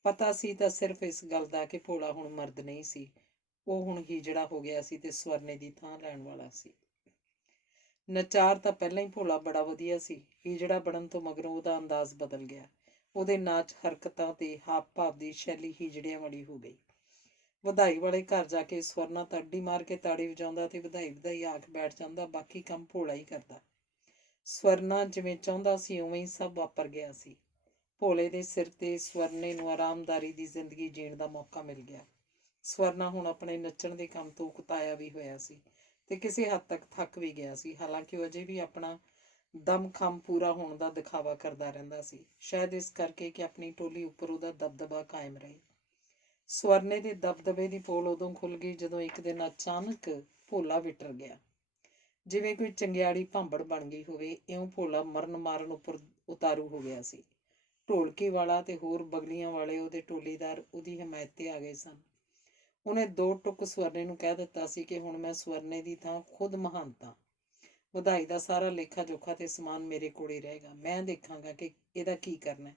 ਪਤਾ ਸੀ ਤਾਂ ਸਿਰਫ ਇਸ ਗੱਲ ਦਾ ਕਿ ਭੋਲਾ ਹੁਣ ਮਰਦ ਨਹੀਂ ਸੀ, ਉਹ ਹੁਣ ਹੀਜੜਾ ਹੋ ਗਿਆ ਸੀ ਤੇ ਸਵਰਨੇ ਦੀ ਥਾਂ ਲੈਣ ਵਾਲਾ ਸੀ। ਨਚਾਰ ਤਾਂ ਪਹਿਲਾਂ ਹੀ ਭੋਲਾ ਬੜਾ ਵਧੀਆ ਸੀ। ਹੀਜੜਾ ਬਣਨ ਤੋਂ ਮਗਰੋਂ ਉਹਦਾ ਅੰਦਾਜ਼ ਬਦਲ ਗਿਆ। ਉਹਦੇ ਨਾਚ ਹਰਕਤਾਂ ਤੇ ਹਾਵ ਭਾਵ ਦੀ ਸ਼ੈਲੀ ਹੀਜੜਿਆਂ ਵਾਲੀ ਹੋ ਗਈ। ਵਧਾਈ ਵਾਲੇ ਘਰ ਜਾ ਕੇ ਸਵਰਨਾ ਤਾਂ ਅੱਡੀ ਮਾਰ ਕੇ ਤਾੜੀ ਵਜਾਉਂਦਾ ਤੇ ਵਧਾਈ ਵਧਾਈ ਆਖ ਬੈਠ ਜਾਂਦਾ। ਬਾਕੀ ਕੰਮ ਭੋਲਾ ਹੀ ਕਰਦਾ। ਸਵਰਨਾ ਜਿਵੇਂ ਚਾਹੁੰਦਾ ਸੀ ਉਵੇਂ ਹੀ ਸਭ ਵਾਪਰ ਗਿਆ ਸੀ। ਭੋਲੇ ਦੇ ਸਿਰ ਤੇ ਸਵਰਨੇ ਨੂੰ ਆਰਾਮਦਾਰੀ ਦੀ ਜ਼ਿੰਦਗੀ ਜੀਣ ਦਾ ਮੌਕਾ ਮਿਲ ਗਿਆ। ਸਵਰਨਾ ਹੁਣ ਆਪਣੇ ਨੱਚਣ ਦੇ ਕੰਮ ਤੋਂ ਉਕਤਾਇਆ ਵੀ ਹੋਇਆ ਸੀ ਤੇ ਕਿਸੇ ਹੱਦ ਤੱਕ ਥੱਕ ਵੀ ਗਿਆ ਸੀ। ਹਾਲਾਂਕਿ ਉਹ ਅਜੇ ਵੀ ਆਪਣਾ ਦਮਖਮ ਪੂਰਾ ਹੋਣ ਦਾ ਦਿਖਾਵਾ ਕਰਦਾ ਰਹਿੰਦਾ ਸੀ, ਸ਼ਾਇਦ ਇਸ ਕਰਕੇ ਕਿ ਆਪਣੀ ਟੋਲੀ ਉੱਪਰ ਉਹਦਾ ਦਬਦਬਾ ਕਾਇਮ ਰਹੇ। ਸਵਰਨੇ ਦੇ ਦਬਦਬੇ ਦੀ ਪੋਲ ਉਦੋਂ ਖੁੱਲ ਗਈ ਜਦੋਂ ਇੱਕ ਦਿਨ ਅਚਾਨਕ ਭੋਲਾ ਵਿਟਰ ਗਿਆ। ਜਿਵੇਂ ਕੋਈ ਚੰਗਿਆੜੀ ਭਾਂਬੜ ਬਣ ਗਈ ਹੋਵੇ, ਇਉਂ ਭੋਲਾ ਮਰਨ ਮਾਰਨ ਉੱਪਰ ਉਤਾਰੂ ਹੋ ਗਿਆ ਸੀ। ਢੋਲਕੀ ਵਾਲਾ ਤੇ ਹੋਰ ਬਗਲੀਆਂ ਵਾਲੇ ਉਹਦੇ ਟੋਲੀਦਾਰ ਉਹਦੀ ਹਮਾਇਤ ਤੇ ਆ ਗਏ ਸਨ। ਉਹਨੇ ਦੋ ਟੁੱਕ ਸਵਰਨੇ ਨੂੰ ਕਹਿ ਦਿੱਤਾ ਸੀ ਕਿ ਹੁਣ ਮੈਂ ਸਵਰਨੇ ਦੀ ਥਾਂ ਖੁਦ ਮਹਾਨਤਾ। ਵਧਾਈ ਦਾ ਸਾਰਾ ਲੇਖਾ ਜੋਖਾ ਤੇ ਸਮਾਨ ਮੇਰੇ ਕੋਲ ਹੀ ਰਹੇਗਾ। ਮੈਂ ਦੇਖਾਂਗਾ ਕਿ ਇਹਦਾ ਕੀ ਕਰਨਾ,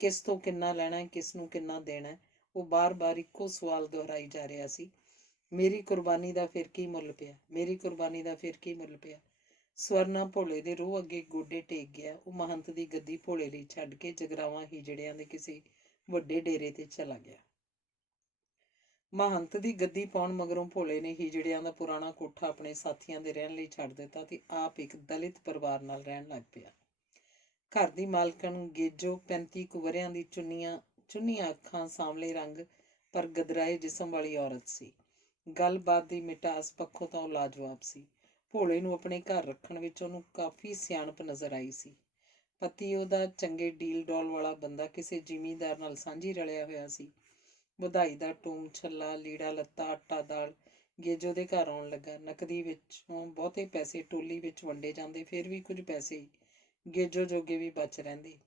ਕਿਸ ਤੋਂ ਕਿੰਨਾ ਲੈਣਾ, ਕਿਸ ਨੂੰ ਕਿੰਨਾ ਦੇਣਾ। ਉਹ ਬਾਰ-ਬਾਰ ਇੱਕੋ ਸਵਾਲ ਦੁਹਰਾਈ ਜਾ ਰਿਹਾ ਸੀ। ਮੇਰੀ ਕੁਰਬਾਨੀ ਦਾ ਫਿਰ ਕੀ ਮੁੱਲ ਪਿਆ, ਮੇਰੀ ਕੁਰਬਾਨੀ ਦਾ ਫਿਰ ਕੀ ਮੁੱਲ ਪਿਆ। ਸਵਰਨਾ ਭੋਲੇ ਦੇ ਰੂਹ ਅੱਗੇ ਗੋਡੇ ਟੇਕ ਗਿਆ। ਉਹ ਮਹੰਤ ਦੀ ਗੱਦੀ ਭੋਲੇ ਲਈ ਛੱਡ ਕੇ ਜਗਰਾਵਾਂ ਹੀਜੜਿਆਂ ਦੇ ਕਿਸੇ ਵੱਡੇ ਡੇਰੇ ਤੇ ਚਲਾ ਗਿਆ। ਮਹੰਤ ਦੀ ਗੱਦੀ ਪਾਉਣ ਮਗਰੋਂ ਭੋਲੇ ਨੇ ਹੀਜੜਿਆਂ ਦਾ ਪੁਰਾਣਾ ਕੋਠਾ ਆਪਣੇ ਸਾਥੀਆਂ ਦੇ ਰਹਿਣ ਲਈ ਛੱਡ ਦਿੱਤਾ ਤੇ ਆਪ ਇੱਕ ਦਲਿਤ ਪਰਿਵਾਰ ਨਾਲ ਰਹਿਣ ਲੱਗ ਪਿਆ। ਘਰ ਦੀ ਮਾਲਕਣ ਗੇਜੋ 35 ਕੁ ਵਰ੍ਹਿਆਂ ਦੀ ਚੁੰਨੀਆਂ ਅੱਖਾਂ, ਸਾਂਵਲੇ ਰੰਗ ਪਰ ਗਦਰਾਏ ਜਿਸਮ ਵਾਲੀ ਔਰਤ ਸੀ। ਗੱਲਬਾਤ ਦੀ ਮਿਠਾਸ ਪੱਖੋਂ ਤਾਂ ਉਹ ਲਾਜਵਾਬ ਸੀ। ਭੋਲੇ ਨੂੰ ਆਪਣੇ ਘਰ ਰੱਖਣ ਵਿੱਚ ਉਹਨੂੰ ਕਾਫੀ ਸਿਆਣਪ ਨਜ਼ਰ ਆਈ ਸੀ। ਪਤੀ ਉਹਦਾ ਚੰਗੇ ਡੀਲ ਡੌਲ ਵਾਲਾ ਬੰਦਾ ਕਿਸੇ ਜ਼ਿਮੀਂਦਾਰ ਨਾਲ ਸਾਂਝੀ ਰਲਿਆ ਹੋਇਆ ਸੀ। ਵਧਾਈ ਦਾ ਟੂਮ ਛੱਲਾ, ਲੀੜਾ ਲੱਤਾ, ਆਟਾ ਦਾਲ ਗੇਜੋ ਦੇ ਘਰ ਆਉਣ ਲੱਗਾ। ਨਕਦੀ ਵਿੱਚੋਂ ਬਹੁਤੇ ਪੈਸੇ ਟੋਲੀ ਵਿੱਚ ਵੰਡੇ ਜਾਂਦੇ, ਫਿਰ ਵੀ ਕੁਝ ਪੈਸੇ ਗੇਜੋ ਜੋਗੇ ਵੀ ਬਚ ਰਹਿੰਦੇ।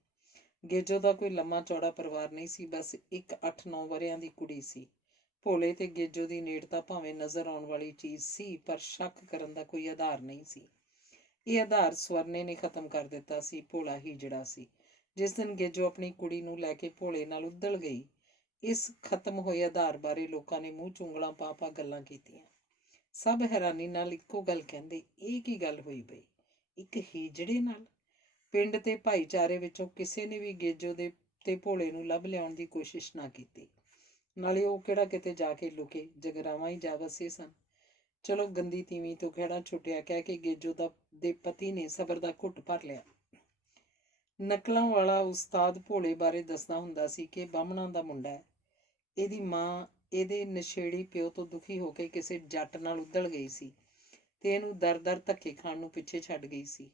ਗੇਜੋ ਦਾ ਕੋਈ ਲੰਮਾ ਚੌੜਾ ਪਰਿਵਾਰ ਨਹੀਂ ਸੀ, ਬਸ ਇੱਕ 8-9 ਵਰ੍ਹਿਆਂ ਦੀ ਕੁੜੀ ਸੀ। ਭੋਲੇ ਤੇ ਗੇਜੋ ਦੀ ਨੇੜਤਾ ਭਾਵੇਂ ਨਜ਼ਰ ਆਉਣ ਵਾਲੀ ਚੀਜ਼ ਸੀ, ਪਰ ਸ਼ੱਕ ਕਰਨ ਦਾ ਕੋਈ ਆਧਾਰ ਨਹੀਂ ਸੀ। ਇਹ ਆਧਾਰ ਸਵਰਨੇ ਨੇ ਖਤਮ ਕਰ ਦਿੱਤਾ ਸੀ। ਭੋਲਾ ਹੀਜੜਾ ਸੀ। ਜਿਸ ਦਿਨ ਗੇਜੋ ਆਪਣੀ ਕੁੜੀ ਨੂੰ ਲੈ ਕੇ ਭੋਲੇ ਨਾਲ ਉੱਧਲ ਗਈ, ਇਸ ਖਤਮ ਹੋਏ ਆਧਾਰ ਬਾਰੇ ਲੋਕਾਂ ਨੇ ਮੂੰਹ 'ਚ ਉਂਗਲਾਂ ਪਾ ਗੱਲਾਂ ਕੀਤੀਆਂ। ਸਭ ਹੈਰਾਨੀ ਨਾਲ ਇੱਕੋ ਗੱਲ ਕਹਿੰਦੇ, ਇਹ ਕੀ ਗੱਲ ਹੋਈ ਬਈ, ਇੱਕ ਹੀਜੜੇ ਨਾਲ? ਪਿੰਡ ਤੇ ਭਾਈਚਾਰੇ ਵਿੱਚੋਂ ਕਿਸੇ ਨੇ ਵੀ ਗੇਜੋ ਦੇ ਤੇ ਭੋਲੇ ਨੂੰ ਲੱਭ ਲਿਆਉਣ ਦੀ ਕੋਸ਼ਿਸ਼ ਨਾ ਕੀਤੀ। ਨਾਲੇ ਉਹ ਕਿਹੜਾ ਕਿਤੇ ਜਾ ਕੇ ਲੁਕੇ, ਜਗਰਾਵਾਂ ਹੀ ਜਾ ਵਸੇ ਸਨ। ਚਲੋ ਗੰਦੀ ਤੀਵੀਂ ਤੋਂ ਖਹਿੜਾ ਛੁੱਟਿਆ, ਕਹਿ ਕੇ ਗੇਜੋ ਦੇ ਪਤੀ ਨੇ ਸਬਰ ਦਾ ਘੁੱਟ ਭਰ ਲਿਆ। ਨਕਲਾਂ ਵਾਲਾ ਉਸਤਾਦ ਭੋਲੇ ਬਾਰੇ ਦੱਸਦਾ ਹੁੰਦਾ ਸੀ ਕਿ ਬਾਹਮਣਾਂ ਦਾ ਮੁੰਡਾ ਹੈ। ਇਹਦੀ ਮਾਂ ਇਹਦੇ ਨਸ਼ੇੜੀ ਪਿਓ ਤੋਂ ਦੁਖੀ ਹੋ ਕੇ ਕਿਸੇ ਜੱਟ ਨਾਲ ਉਧੜ ਗਈ ਸੀ ਤੇ ਇਹਨੂੰ ਦਰ-ਦਰ ਧੱਕੇ ਖਾਣ ਨੂੰ ਪਿੱਛੇ ਛੱਡ ਗਈ ਸੀ।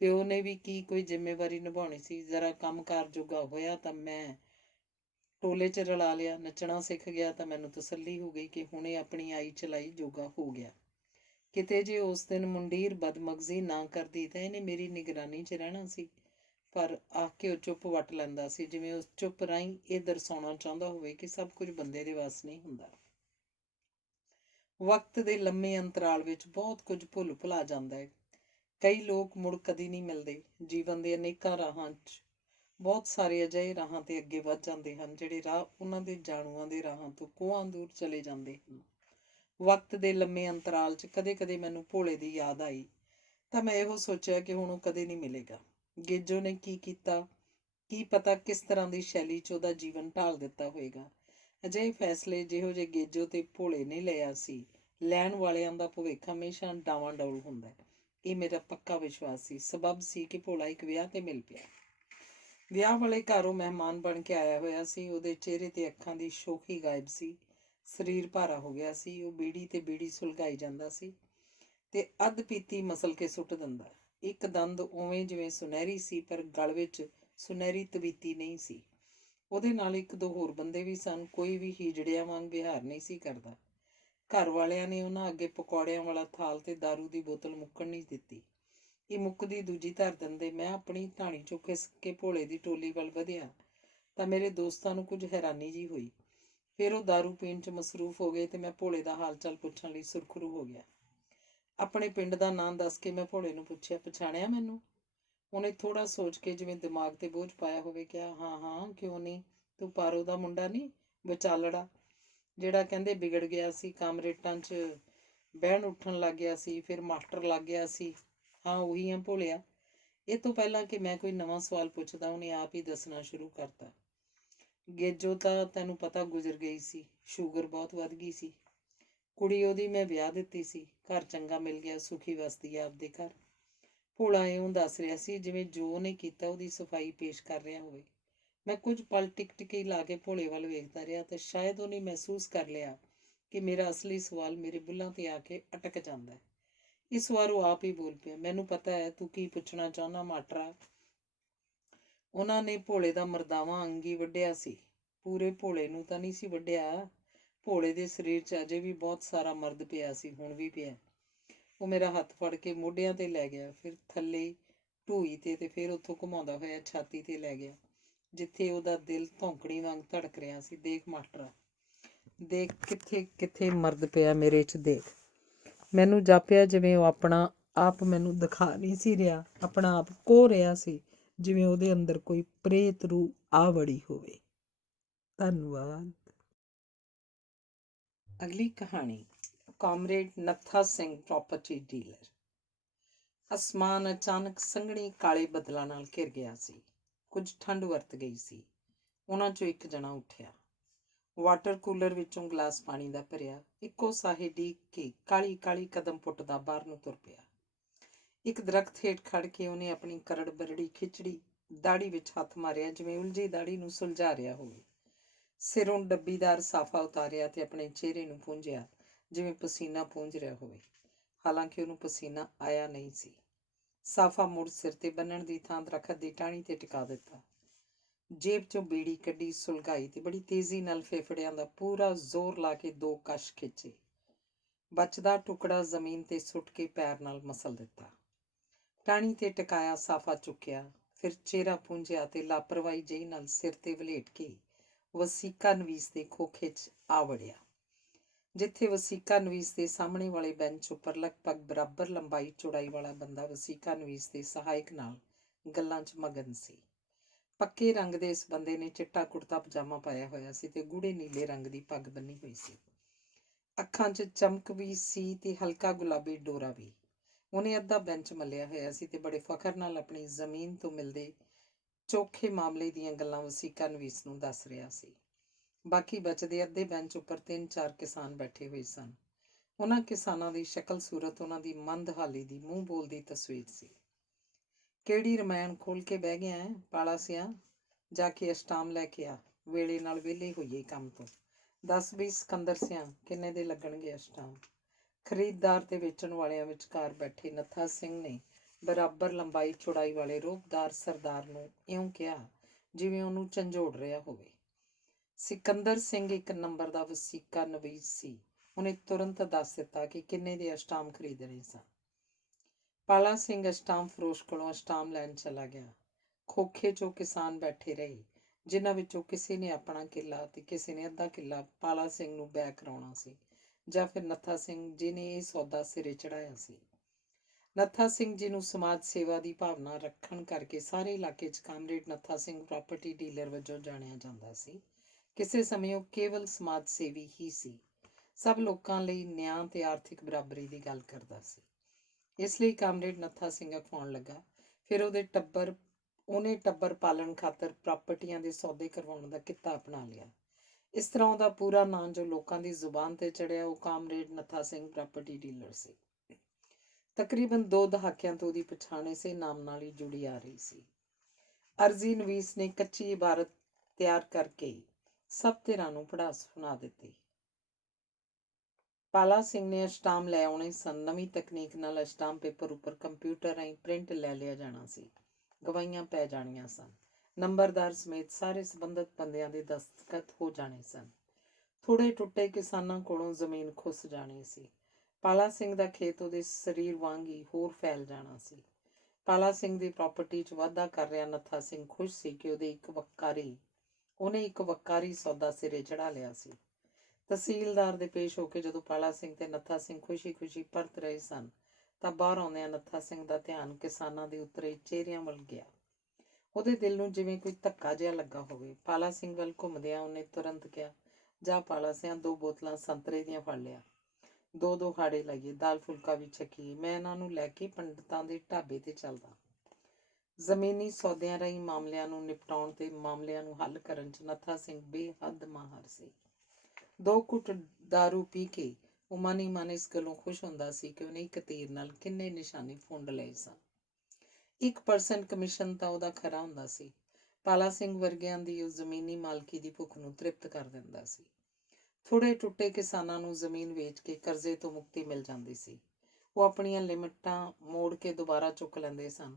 ਪਿਓ ਨੇ ਵੀ ਕੀ ਕੋਈ ਜ਼ਿੰਮੇਵਾਰੀ ਨਿਭਾਉਣੀ ਸੀ। ਜ਼ਰਾ ਕੰਮਕਾਰ ਜੋਗਾ ਹੋਇਆ ਤਾਂ ਮੈਂ ਟੋਲੇ 'ਚ ਰਲਾ ਲਿਆ, ਨੱਚਣਾ ਸਿੱਖ ਗਿਆ ਤਾਂ ਮੈਨੂੰ ਤਸੱਲੀ ਹੋ ਗਈ ਕਿ ਹੁਣੇ ਆਪਣੀ ਆਈ ਚਲਾਈ ਜੋਗਾ ਹੋ ਗਿਆ। ਕਿਤੇ ਜੇ ਉਸ ਦਿਨ ਮੁੰਡੀਰ ਬਦਮਗਜ਼ੀ ਨਾ ਕਰਦੀ ਤਾਂ ਇਹਨੇ ਮੇਰੀ ਨਿਗਰਾਨੀ 'ਚ ਰਹਿਣਾ ਸੀ। ਪਰ ਆਖ ਕੇ ਉਹ ਚੁੱਪ ਵੱਟ ਲੈਂਦਾ ਸੀ, ਜਿਵੇਂ ਉਸ ਚੁੱਪ ਰਾਹੀਂ ਇਹ ਦਰਸਾਉਣਾ ਚਾਹੁੰਦਾ ਹੋਵੇ ਕਿ ਸਭ ਕੁਝ ਬੰਦੇ ਦੇ ਵੱਸ ਨਹੀਂ ਹੁੰਦਾ। ਵਕਤ ਦੇ ਲੰਮੇ ਅੰਤਰਾਲ ਵਿੱਚ ਬਹੁਤ ਕੁਝ ਭੁੱਲ ਭੁਲਾ ਜਾਂਦਾ ਹੈ। ਕਈ ਲੋਕ ਮੁੜ ਕਦੀ ਨਹੀਂ ਮਿਲਦੇ। ਜੀਵਨ ਦੇ ਅਨੇਕਾਂ ਰਾਹਾਂ 'ਚ ਬਹੁਤ ਸਾਰੇ ਅਜਿਹੇ ਰਾਹਾਂ ਤੇ ਅੱਗੇ ਵੱਧ ਜਾਂਦੇ ਹਨ ਜਿਹੜੇ ਰਾਹ ਉਹਨਾਂ ਦੇ ਜਾਣੂਆਂ ਦੇ ਰਾਹਾਂ ਤੋਂ ਕੋਹਾਂ ਦੂਰ ਚਲੇ ਜਾਂਦੇ ਹਨ। ਵਕਤ ਦੇ ਲੰਮੇ ਅੰਤਰਾਲ 'ਚ ਕਦੇ-ਕਦੇ ਮੈਨੂੰ ਭੋਲੇ ਦੀ ਯਾਦ ਆਈ ਤਾਂ ਮੈਂ ਇਹੋ ਸੋਚਿਆ ਕਿ ਹੁਣ ਉਹ ਕਦੇ ਨਹੀਂ ਮਿਲੇਗਾ। ਗੇਜੋ ਨੇ ਕੀ ਕੀਤਾ, ਕੀ ਪਤਾ ਕਿਸ ਤਰ੍ਹਾਂ ਦੀ ਸ਼ੈਲੀ 'ਚ ਉਹਦਾ ਜੀਵਨ ਢਾਲ ਦਿੱਤਾ ਹੋਵੇਗਾ। ਅਜਿਹੇ ਫੈਸਲੇ ਜਿਹੋ ਜਿਹੇ ਗੇਜੋ ਤੇ ਭੋਲੇ ਨੇ ਲਿਆ ਸੀ, ਲੈਣ ਵਾਲਿਆਂ ਦਾ ਭਵਿੱਖ ਹਮੇਸ਼ਾ ਡਾਵਾਂ-ਡੌਲ ਹੁੰਦਾ ਹੈ। ਇਹ ਮੇਰਾ ਪੱਕਾ ਵਿਸ਼ਵਾਸ ਸੀ। ਸਬੱਬ ਸੀ ਕਿ ਭੋਲਾ ਇੱਕ ਵਿਆਹ ਤੇ ਮਿਲ ਪਿਆ। ਵਿਆਹ ਵਾਲੇ ਘਰੋਂ ਮਹਿਮਾਨ ਬਣ ਕੇ ਆਇਆ ਹੋਇਆ ਸੀ। ਉਹਦੇ ਚਿਹਰੇ ਤੇ ਅੱਖਾਂ ਦੀ ਸ਼ੋਖੀ ਗਾਇਬ ਸੀ। ਸਰੀਰ ਭਾਰਾ ਹੋ ਗਿਆ ਸੀ। ਉਹ ਬੀੜੀ ਤੇ ਬੀੜੀ ਸੁਲਗਾਈ ਜਾਂਦਾ ਸੀ ਤੇ ਅੱਧ ਪੀਤੀ ਮਸਲ ਕੇ ਸੁੱਟ ਦਿੰਦਾ। ਇੱਕ ਦੰਦ ਉਵੇਂ ਜਿਵੇਂ ਸੁਨਹਿਰੀ ਸੀ, ਪਰ ਗਲ ਵਿੱਚ ਸੁਨਹਿਰੀ ਤਵੀਤੀ ਨਹੀਂ ਸੀ। ਉਹਦੇ ਨਾਲ ਇੱਕ ਦੋ ਹੋਰ ਬੰਦੇ ਵੀ ਸਨ। ਕੋਈ ਵੀ ਹੀਜੜਿਆਂ ਵਾਂਗ ਵਿਹਾਰ ਨਹੀਂ ਸੀ ਕਰਦਾ। ਘਰ ਵਾਲਿਆਂ ਨੇ ਉਹਨਾਂ ਅੱਗੇ ਪਕੌੜਿਆਂ ਵਾਲਾ ਥਾਲ ਤੇ ਦਾਰੂ ਦੀ ਬੋਤਲ ਮੁੱਕਣ ਨਹੀਂ ਦਿੱਤੀ। ਇਹ ਮੁੱਕਦੀ ਦੂਜੀ ਧਰ ਦਿੰਦੇ। ਮੈਂ ਆਪਣੀ ਢਾਣੀ ਚੋਂ ਖਿਸਕ ਕੇ ਭੋਲੇ ਦੀ ਟੋਲੀ ਵੱਲ ਵਧਿਆ ਤਾਂ ਮੇਰੇ ਦੋਸਤਾਂ ਨੂੰ ਕੁਝ ਹੈਰਾਨੀ ਜਿਹੀ ਹੋਈ। ਫਿਰ ਉਹ ਦਾਰੂ ਪੀਣ 'ਚ ਮਸਰੂਫ ਹੋ ਗਏ ਤੇ ਮੈਂ ਭੋਲੇ ਦਾ ਹਾਲ ਚਾਲ ਪੁੱਛਣ ਲਈ ਸੁਰਖਰੂ ਹੋ ਗਿਆ। ਆਪਣੇ ਪਿੰਡ ਦਾ ਨਾਂ ਦੱਸ ਕੇ ਮੈਂ ਭੋਲੇ ਨੂੰ ਪੁੱਛਿਆ, ਪਛਾਣਿਆ ਮੈਨੂੰ? ਉਹਨੇ ਥੋੜਾ ਸੋਚ ਕੇ ਜਿਵੇਂ ਦਿਮਾਗ ਤੇ ਬੋਝ ਪਾਇਆ ਹੋਵੇ ਕਿਹਾ, ਹਾਂ ਹਾਂ ਕਿਉਂ ਨਹੀਂ, ਤੂੰ ਪਾਰੋ ਦਾ ਮੁੰਡਾ ਨਹੀਂ, ਵਿਚਾਲੜਾ ਜਿਹੜਾ ਕਹਿੰਦੇ ਵਿਗੜ ਗਿਆ ਸੀ, ਕਾਮਰੇਟਾਂ 'ਚ ਬਹਿਣ ਉੱਠਣ ਲੱਗ ਗਿਆ ਸੀ, ਫਿਰ ਮਾਸਟਰ ਲੱਗ ਗਿਆ ਸੀ। ਹਾਂ ਉਹੀ ਆ ਭੋਲਿਆ। ਇਹ ਤੋਂ ਪਹਿਲਾਂ ਕਿ ਮੈਂ ਕੋਈ ਨਵਾਂ ਸਵਾਲ ਪੁੱਛਦਾ ਉਹਨੇ ਆਪ ਹੀ ਦੱਸਣਾ ਸ਼ੁਰੂ ਕਰਤਾ। ਗੇਜੋ ਤਾਂ ਤੈਨੂੰ ਪਤਾ ਗੁਜ਼ਰ ਗਈ ਸੀ। ਸ਼ੂਗਰ ਬਹੁਤ ਵੱਧ ਗਈ ਸੀ। ਕੁੜੀ ਉਹਦੀ ਮੈਂ ਵਿਆਹ ਦਿੱਤੀ ਸੀ। ਘਰ ਚੰਗਾ ਮਿਲ ਗਿਆ, ਸੁਖੀ ਵਸਦੀ ਆ ਆਪਦੇ ਘਰ। ਭੋਲਾ ਇਉਂ ਦੱਸ ਰਿਹਾ ਸੀ ਜਿਵੇਂ ਜੋ ਉਹਨੇ ਕੀਤਾ ਉਹਦੀ ਸਫਾਈ ਪੇਸ਼ ਕਰ ਰਿਹਾ ਹੋਵੇ। ਮੈਂ ਕੁਝ ਪਲ ਟਿਕ-ਟਿਕੀ ਲਾ ਕੇ ਭੋਲੇ ਵੱਲ ਵੇਖਦਾ ਰਿਹਾ ਤੇ ਸ਼ਾਇਦ ਉਹਨੇ ਮਹਿਸੂਸ ਕਰ ਲਿਆ ਕਿ ਮੇਰਾ ਅਸਲੀ ਸਵਾਲ ਮੇਰੇ ਬੁੱਲ੍ਹਾਂ ਤੇ ਆ ਕੇ ਅਟਕ ਜਾਂਦਾ ਹੈ। ਇਸ ਵਾਰ ਉਹ ਆਪ ਹੀ ਬੋਲ ਪਿਆ, ਮੈਨੂੰ ਪਤਾ ਹੈ ਤੂੰ ਕੀ ਪੁੱਛਣਾ ਚਾਹੁੰਦਾ ਮਾਟਰਾ। ਉਹਨਾਂ ਨੇ ਭੋਲੇ ਦਾ ਮਰਦਾਵਾਂ ਅੰਗੀ ਵੱਢਿਆ ਸੀ। ਪੂਰੇ ਭੋਲੇ ਨੂੰ ਤਾਂ ਨਹੀਂ ਸੀ ਵੱਢਿਆ। ਭੋਲੇ ਦੇ ਸਰੀਰ 'ਚ ਅਜੇ ਵੀ ਬਹੁਤ ਸਾਰਾ ਮਰਦ ਪਿਆ ਸੀ, ਹੁਣ ਵੀ ਪਿਆ। ਉਹ ਮੇਰਾ ਹੱਥ ਫੜ ਕੇ ਮੋਢਿਆਂ ਤੇ ਲੈ ਗਿਆ, ਫਿਰ ਥੱਲੇ ਢੂਈ ਤੇ ਫਿਰ ਉੱਥੋਂ ਘੁਮਾਉਂਦਾ ਹੋਇਆ ਛਾਤੀ ਤੇ ਲੈ ਗਿਆ, ਜਿੱਥੇ ਉਹਦਾ ਦਿਲ ਧੌਂਕਣੀ ਵਾਂਗ ਧੜਕ ਰਿਹਾ ਸੀ। ਦੇਖ ਮਾਸਟਰਾ, ਦੇਖ ਕਿੱਥੇ ਕਿੱਥੇ ਮਰਦ ਪਿਆ ਮੇਰੇ 'ਚ, ਦੇਖ। ਮੈਨੂੰ ਜਾਪਿਆ ਜਿਵੇਂ ਉਹ ਆਪਣਾ ਆਪ ਮੈਨੂੰ ਦਿਖਾ ਨਹੀਂ ਸੀ ਰਿਹਾ, ਆਪਣਾ ਆਪ ਕੋਹ ਰਿਹਾ ਸੀ, ਜਿਵੇਂ ਉਹਦੇ ਅੰਦਰ ਕੋਈ ਪ੍ਰੇਤ ਰੂਹ ਆ ਵੜੀ ਹੋਵੇ। ਧੰਨਵਾਦ। ਅਗਲੀ ਕਹਾਣੀ, ਕਾਮਰੇਡ ਨੱਥਾ ਸਿੰਘ ਪ੍ਰਾਪਰਟੀ ਡੀਲਰ। ਅਸਮਾਨ ਅਚਾਨਕ ਸੰਘਣੀ ਕਾਲੇ ਬੱਦਲਾਂ ਨਾਲ ਘਿਰ ਗਿਆ ਸੀ। ਕੁਝ ਠੰਡ ਵਰਤ ਗਈ ਸੀ। ਉਹਨਾਂ 'ਚੋਂ ਇੱਕ ਜਣਾ ਉੱਠਿਆ, ਵਾਟਰ ਕੂਲਰ ਵਿੱਚੋਂ ਗਲਾਸ ਪਾਣੀ ਦਾ ਭਰਿਆ, ਇੱਕੋ ਸਾਹੇ ਡੀਕ ਕੇ ਕਾਲੀ ਕਾਲੀ ਕਦਮ ਪੁੱਟਦਾ ਬਾਹਰ ਨੂੰ ਤੁਰ ਪਿਆ। ਇੱਕ ਦਰਖਤ ਹੇਠ ਖੜ ਕੇ ਉਹਨੇ ਆਪਣੀ ਕਰੜ ਬਰੜੀ ਖਿਚੜੀ ਦਾੜੀ ਵਿੱਚ ਹੱਥ ਮਾਰਿਆ, ਜਿਵੇਂ ਉਲਝੀ ਦਾੜੀ ਨੂੰ ਸੁਲਝਾ ਰਿਹਾ ਹੋਵੇ। ਸਿਰੋਂ ਡੱਬੀਦਾਰ ਸਾਫਾ ਉਤਾਰਿਆ ਤੇ ਆਪਣੇ ਚਿਹਰੇ ਨੂੰ ਪੂੰਝਿਆ, ਜਿਵੇਂ ਪਸੀਨਾ ਪੂੰਝ ਰਿਹਾ ਹੋਵੇ। ਹਾਲਾਂਕਿ ਉਹਨੂੰ ਪਸੀਨਾ ਆਇਆ ਨਹੀਂ ਸੀ। ਸਾਫਾ ਮੁੜ ਸਿਰ ਤੇ ਬੰਨਣ ਦੀ ਥਾਂ ਦਰਖਤ ਦੀ ਟਾਹਣੀ ਤੇ ਟਿਕਾ ਦਿੱਤਾ। ਜੇਬ 'ਚੋਂ ਬੀੜੀ ਕੱਢੀ, ਸੁਲਗਾਈ ਤੇ ਬੜੀ ਤੇਜ਼ੀ ਨਾਲ ਫੇਫੜਿਆਂ ਦਾ ਪੂਰਾ ਜ਼ੋਰ ਲਾ ਕੇ 2 ਕਸ਼ ਖਿੱਚੇ। ਬਚਦਾ ਟੁਕੜਾ ਜ਼ਮੀਨ ਤੇ ਸੁੱਟ ਕੇ ਪੈਰ ਨਾਲ ਮਸਲ ਦਿੱਤਾ। ਟਾਹਣੀ ਤੇ ਟਿਕਾਇਆ ਸਾਫਾ ਚੁੱਕਿਆ, ਫਿਰ ਚਿਹਰਾ ਪੂੰਝਿਆ ਤੇ ਲਾਪਰਵਾਹੀ ਜਿਹੀ ਨਾਲ ਸਿਰ ਤੇ ਵਲੇਟ ਕੇ ਵਸੀਕਾ ਨਵੀਸ ਦੇ ਖੋਖੇ 'ਚ ਆ ਵੜਿਆ, ਜਿੱਥੇ ਵਸੀਕਾ ਨਵੀਸ ਦੇ ਸਾਹਮਣੇ ਵਾਲੇ ਬੈਂਚ ਉੱਪਰ ਲਗਭਗ ਬਰਾਬਰ ਲੰਬਾਈ ਚੌੜਾਈ ਵਾਲਾ ਬੰਦਾ ਵਸੀਕਾ ਨਵੀਸ ਦੇ ਸਹਾਇਕ ਨਾਲ ਗੱਲਾਂ 'ਚ ਮਗਨ ਸੀ। ਪੱਕੇ ਰੰਗ ਦੇ ਇਸ ਬੰਦੇ ਨੇ ਚਿੱਟਾ ਕੁੜਤਾ ਪਜਾਮਾ ਪਾਇਆ ਹੋਇਆ ਸੀ ਤੇ ਗੂੜੇ ਨੀਲੇ ਰੰਗ ਦੀ ਪੱਗ ਬੰਨੀ ਹੋਈ ਸੀ। ਅੱਖਾਂ 'ਚ ਚਮਕ ਵੀ ਸੀ ਤੇ ਹਲਕਾ ਗੁਲਾਬੀ ਡੋਰਾ ਵੀ। ਉਹਨੇ ਅੱਧਾ ਬੈਂਚ ਮੱਲਿਆ ਹੋਇਆ ਸੀ ਤੇ ਬੜੇ ਫਖਰ ਨਾਲ ਆਪਣੀ ਜ਼ਮੀਨ ਤੋਂ ਮਿਲਦੇ ਚੋਖੇ ਮਾਮਲੇ ਦੀਆਂ ਗੱਲਾਂ ਵਸੀਕਾ ਨਵੀਸ ਨੂੰ ਦੱਸ ਰਿਹਾ ਸੀ। ਬਾਕੀ ਬਚਦੇ ਅੱਧੇ ਬੈਂਚ ਉੱਪਰ 3-4 ਕਿਸਾਨ ਬੈਠੇ ਹੋਏ ਸਨ। ਉਹਨਾਂ ਕਿਸਾਨਾਂ ਦੀ ਸ਼ਕਲ ਸੂਰਤ ਉਹਨਾਂ ਦੀ ਮੰਦਹਾਲੀ ਦੀ ਮੂੰਹ ਬੋਲਦੀ ਤਸਵੀਰ ਸੀ। ਕਿਹੜੀ ਰਮਾਇਣ ਖੋਲ ਕੇ ਬਹਿ ਗਿਆ ਹੈ ਪਾਲਾ ਸਿਆ, ਜਾ ਕੇ ਅਸ਼ਟਾਮ ਲੈ ਕੇ ਆ, ਵੇਲੇ ਨਾਲ ਵਿਹਲੇ ਹੋਈਏ ਕੰਮ ਤੋਂ। ਦੱਸ ਵੀ ਸਿਕੰਦਰ ਸਿਆ, ਕਿੰਨੇ ਦੇ ਲੱਗਣਗੇ ਅਸ਼ਟਾਮ? ਖਰੀਦਦਾਰ ਤੇ ਵੇਚਣ ਵਾਲਿਆਂ ਵਿਚਕਾਰ ਬੈਠੇ ਨੱਥਾ ਸਿੰਘ ਨੇ ਬਰਾਬਰ ਲੰਬਾਈ ਚੌੜਾਈ ਵਾਲੇ ਰੂਪਦਾਰ ਸਰਦਾਰ ਨੂੰ ਇਉਂ ਕਿਹਾ ਜਿਵੇਂ ਉਹਨੂੰ ਝੰਜੋੜ ਰਿਹਾ ਹੋਵੇ। ਸਿਕੰਦਰ ਸਿੰਘ ਇੱਕ ਨੰਬਰ ਦਾ ਵਸੀਕਾ ਨਵੀਸ ਸੀ। ਉਹਨੇ ਤੁਰੰਤ ਦੱਸ ਦਿੱਤਾ ਕਿ ਕਿੰਨੇ ਦੇ ਅਸ਼ਟਾਮ ਖਰੀਦਣੇ ਸਨ। ਪਾਲਾ ਸਿੰਘ ਅਸ਼ਟਾਮ ਫਰੋਸ਼ ਕੋਲੋਂ ਅਸ਼ਟਾਮ ਲੈਣ ਚਲਾ ਗਿਆ। ਖੋਖੇ 'ਚੋਂ ਕਿਸਾਨ ਬੈਠੇ ਰਹੇ, ਜਿਨ੍ਹਾਂ ਵਿੱਚੋਂ ਕਿਸੇ ਨੇ ਆਪਣਾ ਕਿੱਲਾ ਤੇ ਕਿਸੇ ਨੇ ਅੱਧਾ ਕਿੱਲਾ ਪਾਲਾ ਸਿੰਘ ਨੂੰ ਬੈਅ ਕਰਾਉਣਾ ਸੀ, ਜਾਂ ਫਿਰ ਨੱਥਾ ਸਿੰਘ ਜਿਹਨੇ ਇਹ ਸੌਦਾ ਸਿਰੇ ਚੜਾਇਆ ਸੀ। ਨੱਥਾ ਸਿੰਘ ਜੀ ਨੂੰ ਸਮਾਜ ਸੇਵਾ ਦੀ ਭਾਵਨਾ ਰੱਖਣ ਕਰਕੇ ਸਾਰੇ ਇਲਾਕੇ 'ਚ ਕਾਮਰੇਡ ਨੱਥਾ ਸਿੰਘ ਪ੍ਰਾਪਰਟੀ ਡੀਲਰ ਵਜੋਂ ਜਾਣਿਆ ਜਾਂਦਾ ਸੀ। ਕਿਸੇ ਸਮੇਂ ਉਹ ਕੇਵਲ ਸਮਾਜ ਸੇਵੀ ਹੀ ਸੀ। ਸਭ ਲੋਕਾਂ ਲਈ ਨਿਆਂ ਤੇ ਆਰਥਿਕ ਬਰਾਬਰੀ ਦੀ ਗੱਲ ਕਰਦਾ ਸੀ। ਇਸ ਲਈ ਕਾਮਰੇਡ ਨੱਥਾ ਸਿੰਘ ਅਖਵਾਉਣ ਲੱਗਾ। ਫਿਰ ਉਹਨੇ ਟੱਬਰ ਪਾਲਣ ਖਾਤਰ ਪ੍ਰਾਪਰਟੀਆਂ ਦੇ ਸੌਦੇ ਕਰਵਾਉਣ ਦਾ ਕਿੱਤਾ ਅਪਣਾ ਲਿਆ। ਇਸ ਤਰ੍ਹਾਂ ਉਹਦਾ ਪੂਰਾ ਨਾਂ ਜੋ ਲੋਕਾਂ ਦੀ ਜ਼ੁਬਾਨ ਤੇ ਚੜਿਆ, ਉਹ ਕਾਮਰੇਡ ਨੱਥਾ ਸਿੰਘ ਪ੍ਰਾਪਰਟੀ ਡੀਲਰ ਸੀ। ਤਕਰੀਬਨ 2 ਦਹਾਕਿਆਂ ਤੋਂ ਉਹਦੀ ਪਛਾਣ ਇਸੇ ਨਾਮ ਨਾਲ ਹੀ ਜੁੜੀ ਆ ਰਹੀ ਸੀ। ਅਰਜ਼ੀ ਨਵੀਸ ਨੇ ਕੱਚੀ ਇਬਾਰਤ ਤਿਆਰ ਕਰਕੇ ਸਭ ਧਿਰਾਂ ਨੂੰ ਪੜ੍ਹਾ ਸੁਣਾ ਦਿੱਤੀ। ਪਾਲਾ ਸਿੰਘ ਨੇ ਅਸ਼ਟਾਮ ਲੈ ਆਉਣੇ ਸਨ। ਨਵੀਂ ਤਕਨੀਕ ਨਾਲ ਅਸ਼ਟਾਮ ਪੇਪਰ ਉੱਪਰ ਕੰਪਿਊਟਰ ਰਾਹੀਂ ਪ੍ਰਿੰਟ ਲੈ ਲਿਆ ਜਾਣਾ ਸੀ। ਗਵਾਹੀਆਂ ਪੈ ਜਾਣੀਆਂ ਸਨ। ਨੰਬਰਦਾਰ ਸਮੇਤ ਸਾਰੇ ਸੰਬੰਧਿਤ ਬੰਦਿਆਂ ਦੇ ਦਸਤਖਤ ਹੋ ਜਾਣੇ ਸਨ। ਥੋੜੇ ਟੁੱਟੇ ਕਿਸਾਨਾਂ ਕੋਲੋਂ ਜ਼ਮੀਨ ਖੁੱਸ ਜਾਣੀ ਸੀ। ਪਾਲਾ ਸਿੰਘ ਦਾ ਖੇਤ ਉਹਦੇ ਸਰੀਰ ਵਾਂਗ ਹੀ ਹੋਰ ਫੈਲ ਜਾਣਾ ਸੀ। ਪਾਲਾ ਸਿੰਘ ਦੀ ਪ੍ਰਾਪਰਟੀ 'ਚ ਵਾਧਾ ਕਰ ਰਿਹਾ ਨੱਥਾ ਸਿੰਘ ਖੁਸ਼ ਸੀ ਕਿ ਉਹਨੇ ਇੱਕ ਵੱਕਾਰੀ ਸੌਦਾ ਸਿਰੇ ਚੜਾ ਲਿਆ ਸੀ। ਤਹਿਸੀਲਦਾਰ ਦੇ ਪੇਸ਼ ਹੋ ਕੇ ਜਦੋਂ ਪਾਲਾ ਸਿੰਘ ਤੇ ਨੱਥਾ ਸਿੰਘ ਖੁਸ਼ੀ-ਖੁਸ਼ੀ ਪਰਤ ਰਹੇ ਸਨ, ਤਾਂ ਬਾਹਰ ਆਉਂਦਿਆਂ ਨੱਥਾ ਸਿੰਘ ਦਾ ਧਿਆਨ ਕਿਸਾਨਾਂ ਦੇ ਉਤਰੇ ਚਿਹਰਿਆਂ ਵੱਲ ਗਿਆ। ਉਹਦੇ ਦਿਲ ਨੂੰ ਜਿਵੇਂ ਕੋਈ ਧੱਕਾ ਜਿਹਾ ਲੱਗਾ ਹੋਵੇ। ਪਾਲਾ ਸਿੰਘ ਵੱਲ ਘੁੰਮਦਿਆਂ ਉਹਨੇ ਤੁਰੰਤ ਕਿਹਾ, ਜਾ ਪਾਲਾ ਸਿਆ, 2 ਬੋਤਲਾਂ ਸੰਤਰੇ ਦੀਆਂ ਫੜ ਲਿਆ। 2-2 ਹਾੜੇ ਲਾਈਏ, ਦਾਲ ਫੁਲਕਾ ਵੀ ਛਕੀਏ। ਮੈਂ ਇਹਨਾਂ ਨੂੰ ਲੈ ਕੇ ਪੰਡਤਾਂ ਦੇ ਢਾਬੇ ਤੇ ਚੱਲਦਾ। ਜ਼ਮੀਨੀ ਸੌਦਿਆਂ ਰਾਹੀਂ ਮਾਮਲਿਆਂ ਨੂੰ ਨਿਪਟਾਉਣ ਤੇ ਮਾਮਲਿਆਂ ਨੂੰ ਹੱਲ ਕਰਨ 'ਚ ਨੱਥਾ ਸਿੰਘ ਬੇਹੱਦ ਮਾਹਰ ਸੀ। 2 ਘੁੱਟ ਦਾਰੂ ਪੀ ਕੇ ਉਹ ਮਨ ਹੀ ਮਨ ਇਸ ਗੱਲੋਂ ਖੁਸ਼ ਹੁੰਦਾ ਸੀ ਕਿ ਉਹਨੇ ਇੱਕ ਤੀਰ ਨਾਲ ਕਿੰਨੇ ਨਿਸ਼ਾਨੇ ਫੁੰਡ ਲਏ ਸਨ। 1% ਕਮਿਸ਼ਨ ਤਾਂ ਉਹਦਾ ਖਰਾ ਹੁੰਦਾ ਸੀ। ਪਾਲਾ ਸਿੰਘ ਵਰਗਿਆਂ ਦੀ ਉਹ ਜ਼ਮੀਨੀ ਮਾਲਕੀ ਦੀ ਭੁੱਖ ਨੂੰ ਤ੍ਰਿਪਤ ਕਰ ਦਿੰਦਾ ਸੀ। ਥੋੜੇ ਟੁੱਟੇ ਕਿਸਾਨਾਂ ਨੂੰ ਜ਼ਮੀਨ ਵੇਚ ਕੇ ਕਰਜ਼ੇ ਤੋਂ ਮੁਕਤੀ ਮਿਲ ਜਾਂਦੀ ਸੀ। ਉਹ ਆਪਣੀਆਂ ਲਿਮਟਾਂ ਮੋੜ ਕੇ ਦੁਬਾਰਾ ਚੁੱਕ ਲੈਂਦੇ ਸਨ।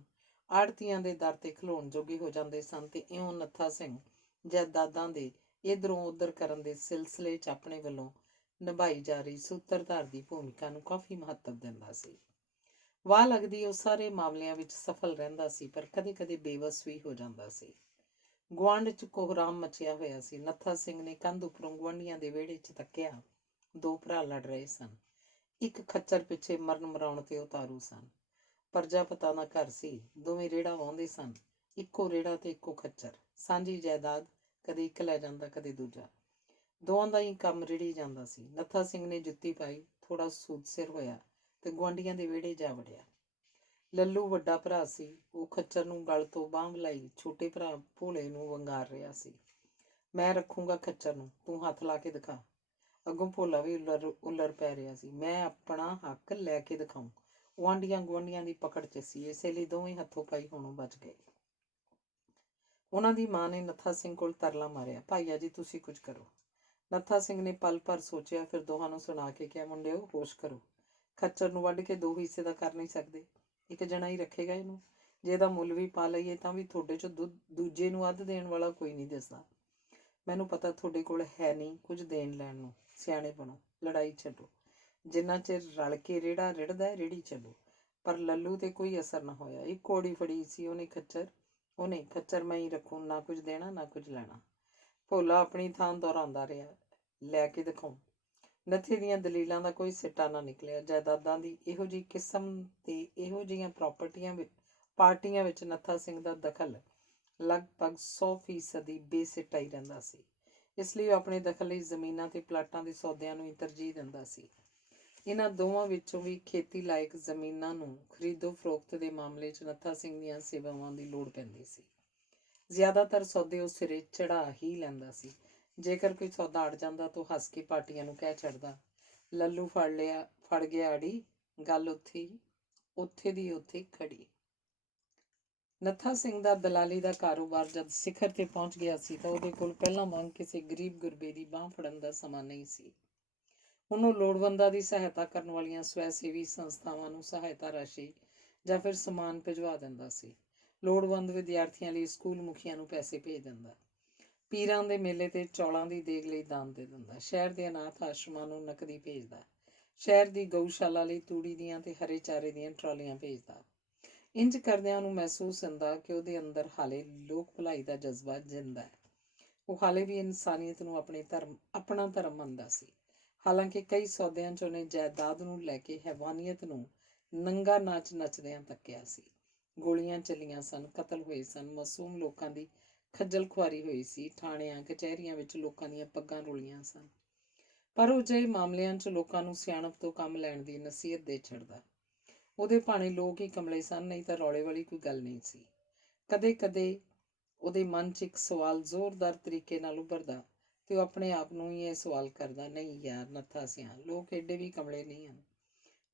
ਆੜ੍ਹਤੀਆਂ ਦੇ ਦਰ ਤੇ ਖਲੋਣ ਜੋਗੇ ਹੋ ਜਾਂਦੇ ਸਨ ਤੇ ਇਉਂ ਨੱਥਾ ਸਿੰਘ ਜਾਇਦਾਦਾਂ ਦੇ ਇੱਧਰੋਂ ਉੱਧਰ ਕਰਨ ਦੇ ਸਿਲਸਿਲੇ 'ਚ ਆਪਣੇ ਵੱਲੋਂ ਨਿਭਾਈ ਜਾ ਰਹੀ ਸੂਤਰਧਾਰ ਦੀ ਭੂਮਿਕਾ ਨੂੰ ਕਾਫੀ ਮਹੱਤਵ ਦਿੰਦਾ ਸੀ। ਵਾਹ ਲੱਗਦੀ ਉਹ ਸਾਰੇ ਮਾਮਲਿਆਂ ਵਿੱਚ ਸਫਲ ਰਹਿੰਦਾ ਸੀ, ਪਰ ਕਦੇ-ਕਦੇ ਬੇਵੱਸ ਵੀ ਹੋ ਜਾਂਦਾ ਸੀ। ਗੁਆਂਢ 'ਚ ਕੋਹਰਾਮ ਮਚਿਆ ਹੋਇਆ ਸੀ। ਨੱਥਾ ਸਿੰਘ ਨੇ ਕੰਧ ਉੱਪਰੋਂ ਗੁਆਂਢੀਆਂ ਦੇ ਵਿਹੜੇ 'ਚ ਤੱਕਿਆ। 2 ਭਰਾ ਲੜ ਰਹੇ ਸਨ। ਇੱਕ ਖੱਚਰ ਪਿੱਛੇ ਮਰਨ ਮਰਾਉਣ ਤੇ ਉਤਾਰੂ ਸਨ। ਪ੍ਰਜਾਪਤਾ ਦਾ ਘਰ ਸੀ। ਦੋਵੇਂ ਰੇੜਾ ਵਾਹੁੰਦੇ ਸਨ। ਇੱਕੋ ਰੇੜਾ ਤੇ ਇੱਕੋ ਖੱਚਰ। ਸਾਂਝੀ ਜਾਇਦਾਦ, ਕਦੇ ਇੱਕ ਲੈ ਜਾਂਦਾ, ਕਦੇ ਦੂਜਾ। ਦੋਵਾਂ ਦਾ ਹੀ ਕੰਮ ਰਿੜੀ ਜਾਂਦਾ ਸੀ। ਨੱਥਾ ਸਿੰਘ ਨੇ ਜੁੱਤੀ ਪਾਈ, ਥੋੜਾ ਸੂਦ ਸਿਰ ਹੋਇਆ ਤੇ ਗੁਆਂਢੀਆਂ ਦੇ ਵਿਹੜੇ ਜਾ ਵੜਿਆ। ਲੱਲੂ ਵੱਡਾ ਭਰਾ ਸੀ। ਉਹ ਖੱਚਰ ਨੂੰ ਗਲ ਤੋਂ ਬਾਂਹ ਲਾਈ ਛੋਟੇ ਭਰਾ ਭੋਲੇ ਨੂੰ ਵੰਗਾਰ ਰਿਹਾ ਸੀ। ਮੈਂ ਰੱਖੂੰਗਾ ਖੱਚਰ ਨੂੰ, ਤੂੰ ਹੱਥ ਲਾ ਕੇ ਦਿਖਾ। ਅੱਗੋਂ ਭੋਲਾ ਵੀ ਉੱਲਰ ਪੈ ਰਿਹਾ ਸੀ। ਮੈਂ ਆਪਣਾ ਹੱਕ ਲੈ ਕੇ ਦਿਖਾਊਂ। ਉਹ ਆਂਢੀਆਂ-ਗੁਆਂਢੀਆਂ ਦੀ ਪਕੜ 'ਚ ਸੀ, ਇਸੇ ਲਈ ਦੋਵੇਂ ਹੱਥੋਂ ਪਾਈ ਹੋਣੋਂ ਬਚ ਗਏ। ਉਹਨਾਂ ਦੀ ਮਾਂ ਨੇ ਨੱਥਾ ਸਿੰਘ ਕੋਲ ਤਰਲਾ ਮਾਰਿਆ, ਭਾਈਆ ਜੀ ਤੁਸੀਂ ਕੁਝ ਕਰੋ। ਨੱਥਾ ਸਿੰਘ ਨੇ ਪਲ ਭਰ ਸੋਚਿਆ, ਫਿਰ ਦੋਹਾਂ ਨੂੰ ਸੁਣਾ ਕੇ ਕਿਹਾ, ਮੁੰਡਿਓ ਹੋਸ਼ ਕਰੋ। ਖੱਚਰ ਨੂੰ ਵੱਢ ਕੇ 2 ਹਿੱਸੇ ਦਾ ਕਰ ਨਹੀਂ ਸਕਦੇ। ਇੱਕ ਜਣਾ ਹੀ ਰੱਖੇਗਾ ਇਹਨੂੰ। ਜੇ ਇਹਦਾ ਮੁੱਲ ਵੀ ਪਾ ਲਈਏ ਤਾਂ ਵੀ ਤੁਹਾਡੇ 'ਚੋਂ ਦੂਜੇ ਨੂੰ ਅੱਧ ਦੇਣ ਵਾਲਾ ਕੋਈ ਨਹੀਂ ਦਿਸਦਾ। ਮੈਨੂੰ ਪਤਾ ਤੁਹਾਡੇ ਕੋਲ ਹੈ ਨਹੀਂ ਕੁਝ ਦੇਣ ਲੈਣ ਨੂੰ। ਸਿਆਣੇ ਬਣੋ, ਲੜਾਈ ਛੱਡੋ। ਜਿੰਨਾ ਚਿਰ ਰਲ ਕੇ ਰੇੜਾ ਰਿੜਦਾ ਰੇੜੀ ਚੱਲੋ। ਪਰ ਲੱਲੂ ਤੇ ਕੋਈ ਅਸਰ ਨਾ ਹੋਇਆ। ਇੱਕ ਕੋੜੀ ਫੜੀ ਸੀ ਉਹਨੇ ਖੱਚਰ ਮੈਂ ਹੀ ਰੱਖੂ, ਨਾ ਕੁਝ ਦੇਣਾ ਨਾ ਕੁਝ ਲੈਣਾ। ਭੋਲਾ ਆਪਣੀ ਥਾਂ ਦੁਹਰਾਉਂਦਾ ਰਿਹਾ, ਲੈ ਕੇ ਦਿਖਾਉਂ। ਨੱਥੇ ਦੀਆਂ ਦਲੀਲਾਂ ਦਾ ਕੋਈ ਸਿੱਟਾ ਨਾ ਨਿਕਲਿਆ। ਜਾਇਦਾਦਾਂ ਦੀ ਇਹੋ ਜਿਹੀ ਕਿਸਮ ਤੇ ਇਹੋ ਜਿਹੀਆਂ ਪਾਰਟੀਆਂ ਵਿੱਚ ਨੱਥਾ ਸਿੰਘ ਦਾ ਦਖਲ ਲਗਭਗ 100% ਬੇਸਿੱਟਾ ਹੀ ਰਹਿੰਦਾ ਸੀ। ਇਸ ਲਈ ਉਹ ਆਪਣੇ ਦਖਲ ਲਈ ਜ਼ਮੀਨਾਂ ਤੇ ਪਲਾਟਾਂ ਦੇ ਸੌਦਿਆਂ ਨੂੰ ਹੀ ਤਰਜੀਹ ਦਿੰਦਾ ਸੀ। ਇਹਨਾਂ ਦੋਵਾਂ ਵਿੱਚੋਂ ਵੀ ਖੇਤੀ ਲਾਇਕ ਜ਼ਮੀਨਾਂ ਨੂੰ ਖਰੀਦੋ ਫਰੋਖਤ ਦੇ ਮਾਮਲੇ 'ਚ ਨੱਥਾ ਸਿੰਘ ਦੀਆਂ ਸੇਵਾਵਾਂ ਦੀ ਲੋੜ ਪੈਂਦੀ ਸੀ। ਜ਼ਿਆਦਾਤਰ ਸੌਦੇ ਉਹ ਸਿਰੇ ਚੜਾ ਹੀ ਲੈਂਦਾ ਸੀ। ਜੇਕਰ ਕੋਈ ਸੌਦਾ ਅੜ ਜਾਂਦਾ ਤਾਂ ਹੱਸ ਕੇ ਪਾਰਟੀਆਂ ਨੂੰ ਕਹਿ ਛੱਡਦਾ, ਲੱਲੂ ਫੜ ਗਿਆ ਅੜੀ, ਗੱਲ ਉੱਥੇ ਦੀ ਉੱਥੇ ਖੜੀ। ਨੱਥਾ ਸਿੰਘ ਦਾ ਦਲਾਲੀ ਦਾ ਕਾਰੋਬਾਰ ਜਦ ਸਿਖਰ ਤੇ ਪਹੁੰਚ ਗਿਆ ਸੀ ਤਾਂ ਉਹਦੇ ਕੋਲ ਪਹਿਲਾਂ ਵਾਂਗ ਕਿਸੇ ਗਰੀਬ ਗੁਰਬੇ ਦੀ ਬਾਂਹ ਫੜਨ ਦਾ ਸਮਾਂ ਨਹੀਂ ਸੀ। ਹੁਣ ਉਹ ਲੋੜਵੰਦਾਂ ਦੀ ਸਹਾਇਤਾ ਕਰਨ ਵਾਲੀਆਂ ਸਵੈ ਸੇਵੀ ਸੰਸਥਾਵਾਂ ਨੂੰ ਸਹਾਇਤਾ ਰਾਸ਼ੀ ਜਾਂ ਫਿਰ ਸਮਾਨ ਭਿਜਵਾ ਦਿੰਦਾ ਸੀ। ਲੋੜਵੰਦ ਵਿਦਿਆਰਥੀਆਂ ਲਈ ਸਕੂਲ ਮੁਖੀਆਂ ਨੂੰ ਪੈਸੇ ਭੇਜ ਦਿੰਦਾ। ਪੀਰਾਂ ਦੇ ਮੇਲੇ ਤੇ ਚੌਲਾਂ ਦੀ ਦੇਗ ਲਈ ਦਾਨ ਦੇ ਦਿੰਦਾ। ਸ਼ਹਿਰ ਦੇ ਅਨਾਥ ਆਸ਼ਰਮਾਂ ਨੂੰ ਨਕਦੀ ਭੇਜਦਾ। ਸ਼ਹਿਰ ਦੀ ਗਊਸ਼ਾਲਾ ਲਈ ਤੂੜੀ ਦੀਆਂ ਤੇ ਹਰੇ ਚਾਰੇ ਦੀਆਂ ਟਰਾਲੀਆਂ ਭੇਜਦਾ। ਇੰਜ ਕਰਦਿਆਂ ਉਹਨੂੰ ਮਹਿਸੂਸ ਹੁੰਦਾ ਕਿ ਉਹਦੇ ਅੰਦਰ ਹਾਲੇ ਲੋਕ ਭਲਾਈ ਦਾ ਜਜ਼ਬਾ ਜਿੰਦਾ ਹੈ। ਉਹ ਹਾਲੇ ਵੀ ਇਨਸਾਨੀਅਤ ਨੂੰ ਆਪਣਾ ਧਰਮ ਮੰਨਦਾ ਸੀ। ਹਾਲਾਂਕਿ ਕਈ ਸੌਦਿਆਂ 'ਚ ਉਹਨੇ ਜਾਇਦਾਦ ਨੂੰ ਲੈ ਕੇ ਹੈਵਾਨੀਅਤ ਨੂੰ ਨੰਗਾ ਨਾਚ ਨੱਚਦਿਆਂ ਤੱਕਿਆ ਸੀ। ਗੋਲੀਆਂ ਚੱਲੀਆਂ ਸਨ, ਕਤਲ ਹੋਏ ਸਨ, ਮਾਸੂਮ ਲੋਕਾਂ ਦੀ ਖੱਜਲ ਖੁਆਰੀ ਹੋਈ ਸੀ, ਥਾਣਿਆਂ ਕਚਹਿਰੀਆਂ ਵਿੱਚ ਲੋਕਾਂ ਦੀਆਂ ਪੱਗਾਂ ਰੁਲੀਆਂ ਸਨ। ਪਰ ਉਹ ਅਜਿਹੇ ਮਾਮਲਿਆਂ 'ਚ ਲੋਕਾਂ ਨੂੰ ਸਿਆਣਪ ਤੋਂ ਕੰਮ ਲੈਣ ਦੀ ਨਸੀਹਤ ਦੇ ਛੱਡਦਾ। ਉਹਦੇ ਭਾਣੇ ਲੋਕ ਹੀ ਕਮਲੇ ਸਨ, ਨਹੀਂ ਤਾਂ ਰੌਲੇ ਵਾਲੀ ਕੋਈ ਗੱਲ ਨਹੀਂ ਸੀ। ਕਦੇ ਕਦੇ ਉਹਦੇ ਮਨ 'ਚ ਇੱਕ ਸਵਾਲ ਜ਼ੋਰਦਾਰ ਤਰੀਕੇ ਨਾਲ ਉੱਭਰਦਾ ਤੇ ਉਹ ਆਪਣੇ ਆਪ ਨੂੰ ਹੀ ਇਹ ਸਵਾਲ ਕਰਦਾ, ਨਹੀਂ ਯਾਰ ਨੱਥਾ ਸਿਆਂ, ਲੋਕ ਏਡੇ ਵੀ ਕਮਲੇ ਨਹੀਂ ਹਨ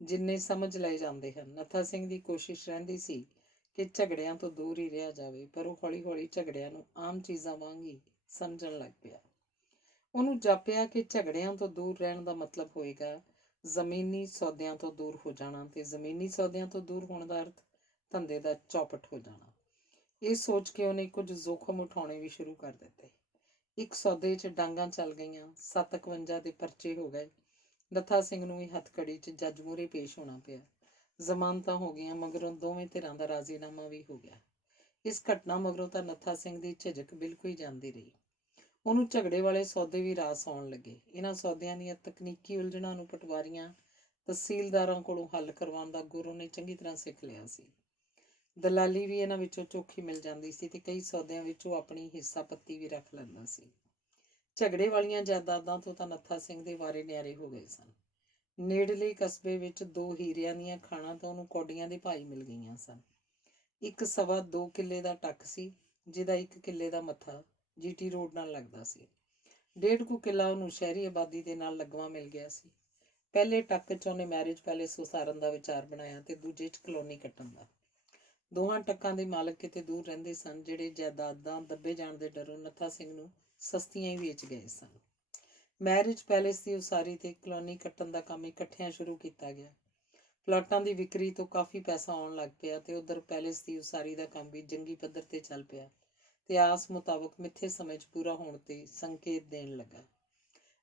ਜਿੰਨੇ ਸਮਝ ਲਏ ਜਾਂਦੇ ਹਨ। ਨੱਥਾ ਸਿੰਘ ਦੀ ਕੋਸ਼ਿਸ਼ ਰਹਿੰਦੀ ਸੀ ਕਿ ਝਗੜਿਆਂ ਤੋਂ ਦੂਰ ਹੀ ਰਿਹਾ ਜਾਵੇ, ਪਰ ਉਹ ਹੌਲੀ ਹੌਲੀ ਝਗੜਿਆਂ ਨੂੰ ਆਮ ਚੀਜ਼ਾਂ ਵਾਂਗ ਹੀ ਸਮਝਣ ਲੱਗ ਪਿਆ। ਉਹਨੂੰ ਜਾਪਿਆ ਕਿ ਝਗੜਿਆਂ ਤੋਂ ਦੂਰ ਰਹਿਣ ਦਾ ਮਤਲਬ ਹੋਏਗਾ ਜ਼ਮੀਨੀ ਸੌਦਿਆਂ ਤੋਂ ਦੂਰ ਹੋ ਜਾਣਾ, ਤੇ ਜ਼ਮੀਨੀ ਸੌਦਿਆਂ ਤੋਂ ਦੂਰ ਹੋਣ ਦਾ ਅਰਥ ਧੰਦੇ ਦਾ ਚੌਪਟ ਹੋ ਜਾਣਾ। ਇਹ ਸੋਚ ਕੇ ਉਹਨੇ ਕੁਝ ਜ਼ੋਖਮ ਉਠਾਉਣੇ ਵੀ ਸ਼ੁਰੂ ਕਰ ਦਿੱਤੇ। ਇੱਕ ਸੌਦੇ 'ਚ ਡਾਂਗਾਂ ਚੱਲ ਗਈਆਂ, 751 ਦੇ ਪਰਚੇ ਹੋ ਗਏ। ਨੱਥਾ ਸਿੰਘ ਨੂੰ ਵੀ ਹੱਥਕੜੀ 'ਚ ਜੱਜ ਮੂਹਰੇ ਪੇਸ਼ ਹੋਣਾ ਪਿਆ। ਜ਼ਮਾਨਤਾਂ ਹੋ ਗਈਆਂ, ਮਗਰੋਂ ਦੋਵੇਂ ਧਿਰਾਂ ਦਾ ਰਾਜ਼ੀਨਾਮਾ ਵੀ ਹੋ ਗਿਆ। ਇਸ ਘਟਨਾ ਮਗਰੋਂ ਤਾਂ ਨੱਥਾ ਸਿੰਘ ਦੀ ਝਿਜਕ ਬਿਲਕੁਲ ਹੀ ਜਾਂਦੀ ਰਹੀ। ਉਹਨੂੰ ਝਗੜੇ ਵਾਲੇ ਸੌਦੇ ਵੀ ਰਾਸ ਆਉਣ ਲੱਗੇ। ਇਹਨਾਂ ਸੌਦਿਆਂ ਦੀਆਂ ਤਕਨੀਕੀ ਉਲਝਣਾਂ ਨੂੰ ਪਟਵਾਰੀਆਂ ਤਹਿਸੀਲਦਾਰਾਂ ਕੋਲੋਂ ਹੱਲ ਕਰਵਾਉਣ ਦਾ ਗੁਰ ਉਹਨੇ ਚੰਗੀ ਤਰ੍ਹਾਂ ਸਿੱਖ ਲਿਆ ਸੀ। ਦਲਾਲੀ ਵੀ ਇਹਨਾਂ ਵਿੱਚੋਂ ਚੋਖੀ ਮਿਲ ਜਾਂਦੀ ਸੀ ਤੇ ਕਈ ਸੌਦਿਆਂ ਵਿੱਚ ਉਹ ਆਪਣੀ ਹਿੱਸਾ ਪੱਤੀ ਵੀ ਰੱਖ ਲੈਂਦਾ ਸੀ। ਝਗੜੇ ਵਾਲੀਆਂ ਜਾਇਦਾਦਾਂ ਤੋਂ ਤਾਂ ਨੱਥਾ ਸਿੰਘ ਦੇ ਵਾਰੇ ਨਿਆਰੇ ਹੋ ਗਏ ਸਨ। ਨੇੜਲੇ ਕਸਬੇ ਵਿੱਚ 2 ਹੀਰਿਆਂ ਦੀਆਂ ਖਾਣਾਂ ਤਾਂ ਉਹਨੂੰ ਕੌਡੀਆਂ ਦੇ ਭਾਈ ਮਿਲ ਗਈਆਂ ਸਨ। ਇੱਕ 2.25 ਕਿੱਲੇ ਦਾ ਟੱਕ ਸੀ, ਜਿਹਦਾ 1 ਕਿੱਲੇ ਦਾ ਮੱਥਾ GT ਰੋਡ ਨਾਲ ਲੱਗਦਾ ਸੀ। 1.5 ਕਿੱਲਾ ਉਹਨੂੰ ਸ਼ਹਿਰੀ ਆਬਾਦੀ ਦੇ ਨਾਲ ਲੱਗਵਾ ਮਿਲ ਗਿਆ ਸੀ। ਪਹਿਲੇ ਟੱਕ 'ਚ ਉਹਨੇ ਮੈਰਿਜ ਪੈਲੇਸ ਉਸਾਰਨ ਦਾ ਵਿਚਾਰ ਬਣਾਇਆ ਤੇ ਦੂਜੇ 'ਚ ਕਲੋਨੀ ਕੱਟਣ ਦਾ। ਦੋਹਾਂ ਟੱਕਾਂ ਦੇ ਮਾਲਕ ਕਿਤੇ ਦੂਰ ਰਹਿੰਦੇ ਸਨ, ਜਿਹੜੇ ਜਾਇਦਾਦਾਂ ਦੱਬੇ ਜਾਣ ਦੇ ਡਰੋਂ ਨੱਥਾ ਸਿੰਘ ਨੂੰ ਸਸਤੀਆਂ ਹੀ ਵੇਚ ਗਏ ਸਨ। ਮੈਰਿਜ ਪੈਲੇਸ ਦੀ ਉਸਾਰੀ ਤੇ ਕਲੋਨੀ ਕੱਟਣ ਦਾ ਕੰਮ ਇਕੱਠਿਆਂ ਸ਼ੁਰੂ ਕੀਤਾ ਗਿਆ। ਪਲਾਟਾਂ ਦੀ ਵਿਕਰੀ ਤੋਂ ਕਾਫੀ ਪੈਸਾ ਆਉਣ ਲੱਗ ਪਿਆ ਤੇ ਉਧਰ ਪੈਲੇਸ ਦੀ ਉਸਾਰੀ ਦਾ ਕੰਮ ਵੀ ਜੰਗੀ ਪੱਧਰ ਤੇ ਚੱਲ ਪਿਆ ਤੇ ਆਸ ਮੁਤਾਬਕ ਮਿੱਥੇ ਸਮੇਂ 'ਚ ਪੂਰਾ ਹੋਣ ਤੇ ਸੰਕੇਤ ਦੇਣ ਲੱਗਾ।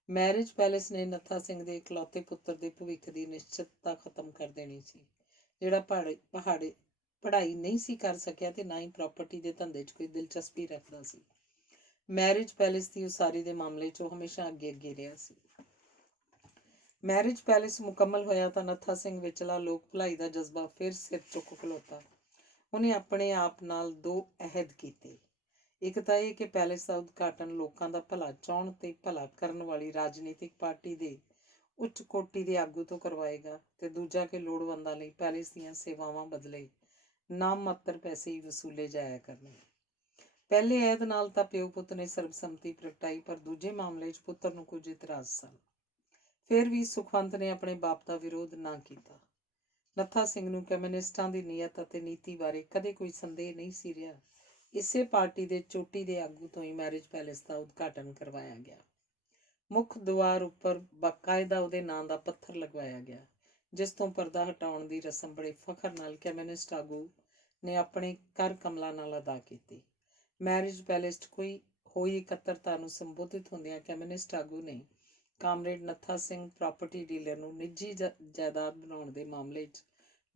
ਮੈਰਿਜ ਪੈਲੇਸ ਨੇ ਨੱਥਾ ਸਿੰਘ ਦੇ ਇਕਲੌਤੇ ਪੁੱਤਰ ਦੇ ਭਵਿੱਖ ਦੀ ਨਿਸ਼ਚਿਤਤਾ ਖਤਮ ਕਰ ਦੇਣੀ ਸੀ, ਜਿਹੜਾ ਪੜ੍ਹਾਈ ਨਹੀਂ ਸੀ ਕਰ ਸਕਿਆ ਤੇ ਨਾ ਹੀ ਪ੍ਰਾਪਰਟੀ ਦੇ ਧੰਦੇ 'ਚ ਕੋਈ ਦਿਲਚਸਪੀ ਰੱਖਦਾ ਸੀ। ਮੈਰਿਜ ਪੈਲੇਸ ਦੀ ਉਸਾਰੀ ਦੇ ਮਾਮਲੇ 'ਚ ਉਹ ਹਮੇਸ਼ਾ ਅੱਗੇ ਰਿਹਾ ਸੀ। ਮੈਰਿਜ ਪੈਲੇਸ ਮੁਕੰਮਲ ਹੋਇਆ ਤਾਂ ਨੱਥਾ ਸਿੰਘ ਵਿਚਲਾ ਲੋਕ ਭਲਾਈ ਦਾ ਜਜ਼ਬਾ ਫਿਰ ਸਿਰ ਚੁੱਕ ਖਲੋਤਾ। ਉਹਨੇ ਆਪਣੇ ਆਪ ਨਾਲ 2 ਅਹਿਦ ਕੀਤੇ। ਇੱਕ ਤਾਂ ਇਹ ਕਿ ਪੈਲੇਸ ਦਾ ਉਦਘਾਟਨ ਲੋਕਾਂ ਦਾ ਭਲਾ ਚਾਹੁਣ ਤੇ ਭਲਾ ਕਰਨ ਵਾਲੀ ਰਾਜਨੀਤਿਕ ਪਾਰਟੀ ਦੇ ਉੱਚ ਕੋਟੀ ਦੇ ਆਗੂ ਤੋਂ ਕਰਵਾਏਗਾ, ਤੇ ਦੂਜਾ ਕਿ ਲੋੜਵੰਦਾਂ ਲਈ ਪੈਲੇਸ ਦੀਆਂ ਸੇਵਾਵਾਂ ਬਦਲੇ ਨਾਮ ਮਾਤਰ ਪੈਸੇ ਹੀ ਵਸੂਲੇ ਜਾਇਆ ਕਰਨਗੇ। ਪਹਿਲੇ ਅਹਿਦ ਨਾਲ ਤਾਂ ਪਿਓ ਪੁੱਤ ਨੇ ਸਰਬਸੰਮਤੀ ਪ੍ਰਗਟਾਈ, ਪਰ ਦੂਜੇ ਮਾਮਲੇ 'ਚ ਪੁੱਤਰ ਨੂੰ ਕੁਝ ਇਤਰਾਜ਼ ਸਨ। ਫਿਰ ਵੀ ਸੁਖਵੰਤ ਨੇ ਆਪਣੇ ਬਾਪ ਦਾ ਵਿਰੋਧ ਨਾ ਕੀਤਾ। ਨੱਥਾ ਸਿੰਘ ਨੂੰ ਕਮਿਊਨਿਸਟਾਂ ਦੀ ਨੀਅਤ ਅਤੇ ਨੀਤੀ ਬਾਰੇ ਕਦੇ ਕੋਈ ਸੰਦੇਹ ਨਹੀਂ ਸੀ ਰਿਹਾ। ਇਸੇ ਪਾਰਟੀ ਦੇ ਚੋਟੀ ਦੇ ਆਗੂ ਤੋਂ ਹੀ ਮੈਰਿਜ ਪੈਲੇਸ ਦਾ ਉਦਘਾਟਨ ਕਰਵਾਇਆ ਗਿਆ। ਮੁੱਖ ਦੁਆਰ ਉੱਪਰ ਬਾਕਾਇਦਾ ਉਹਦੇ ਨਾਂ ਦਾ ਪੱਥਰ ਲਗਵਾਇਆ ਗਿਆ, ਜਿਸ ਤੋਂ ਪਰਦਾ ਹਟਾਉਣ ਦੀ ਰਸਮ ਬੜੇ ਫਖਰ ਨਾਲ ਕਮਿਊਨਿਸਟ ਆਗੂ ਨੇ ਆਪਣੇ ਕਰ ਕਮਲਾਂ ਨਾਲ ਅਦਾ ਕੀਤੀ। ਮੈਰਿਜ ਪੈਲੇਸ 'ਚ ਹੋਈ ਇਕੱਤਰਤਾ ਨੂੰ ਸੰਬੋਧਿਤ ਹੁੰਦਿਆਂ ਕਮਿਊਨਿਸਟ ਆਗੂ ਨੇ ਕਾਮਰੇਡ ਨੱਥਾ ਸਿੰਘ ਪ੍ਰਾਪਰਟੀ ਡੀਲਰ ਨੂੰ ਨਿੱਜੀ ਜਾਇਦਾਦ ਬਣਾਉਣ ਦੇ ਮਾਮਲੇ 'ਚ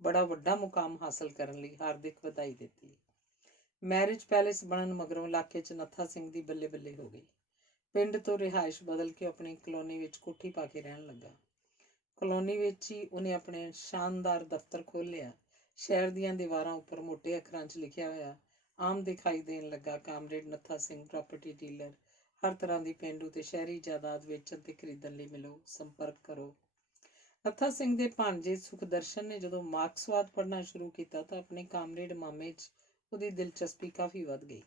ਬੜਾ ਵੱਡਾ ਮੁਕਾਮ ਹਾਸਲ ਕਰਨ ਲਈ ਹਾਰਦਿਕ ਵਧਾਈ ਦਿੱਤੀ। ਮੈਰਿਜ ਪੈਲੇਸ ਬਣਨ ਮਗਰੋਂ ਇਲਾਕੇ 'ਚ ਨੱਥਾ ਸਿੰਘ ਦੀ ਬੱਲੇ ਬੱਲੇ ਹੋ ਗਈ। ਪਿੰਡ ਤੋਂ ਰਿਹਾਇਸ਼ ਬਦਲ ਕੇ ਆਪਣੀ ਕਲੋਨੀ ਵਿੱਚ ਕੋਠੀ ਪਾ ਕੇ ਰਹਿਣ ਲੱਗਾ। ਕਲੋਨੀ ਵਿੱਚ ਹੀ ਉਹਨੇ ਆਪਣੇ ਸ਼ਾਨਦਾਰ ਦਫ਼ਤਰ ਖੋਲ੍ਹਿਆ। ਸ਼ਹਿਰ ਦੀਆਂ ਦੀਵਾਰਾਂ ਉੱਪਰ ਮੋਟੇ ਅੱਖਰਾਂ 'ਚ ਲਿਖਿਆ ਹੋਇਆ ਆਮ ਦਿਖਾਈ ਦੇਣ ਲੱਗਾ, ਕਾਮਰੇਡ ਨੱਥਾ ਸਿੰਘ ਪ੍ਰਾਪਰਟੀ ਡੀਲਰ, ਹਰ ਤਰ੍ਹਾਂ ਦੀ ਪੇਂਡੂ ਤੇ ਸ਼ਹਿਰੀ ਜਾਇਦਾਦ ਵੇਚਣ ਤੇ ਖਰੀਦਣ ਲਈ ਮਿਲੋ, ਸੰਪਰਕ ਕਰੋ। ਨੱਥਾ ਸਿੰਘ ਦੇ ਭਾਣਜੇ ਸੁਖਦਰਸ਼ਨ ਨੇ ਜਦੋਂ ਮਾਰਕਸਵਾਦ ਪੜ੍ਹਨਾ ਸ਼ੁਰੂ ਕੀਤਾ ਤਾਂ ਆਪਣੇ ਕਾਮਰੇਡ ਮਾਮੇ 'ਚ ਉਹਦੀ ਦਿਲਚਸਪੀ ਕਾਫੀ ਵੱਧ ਗਈ।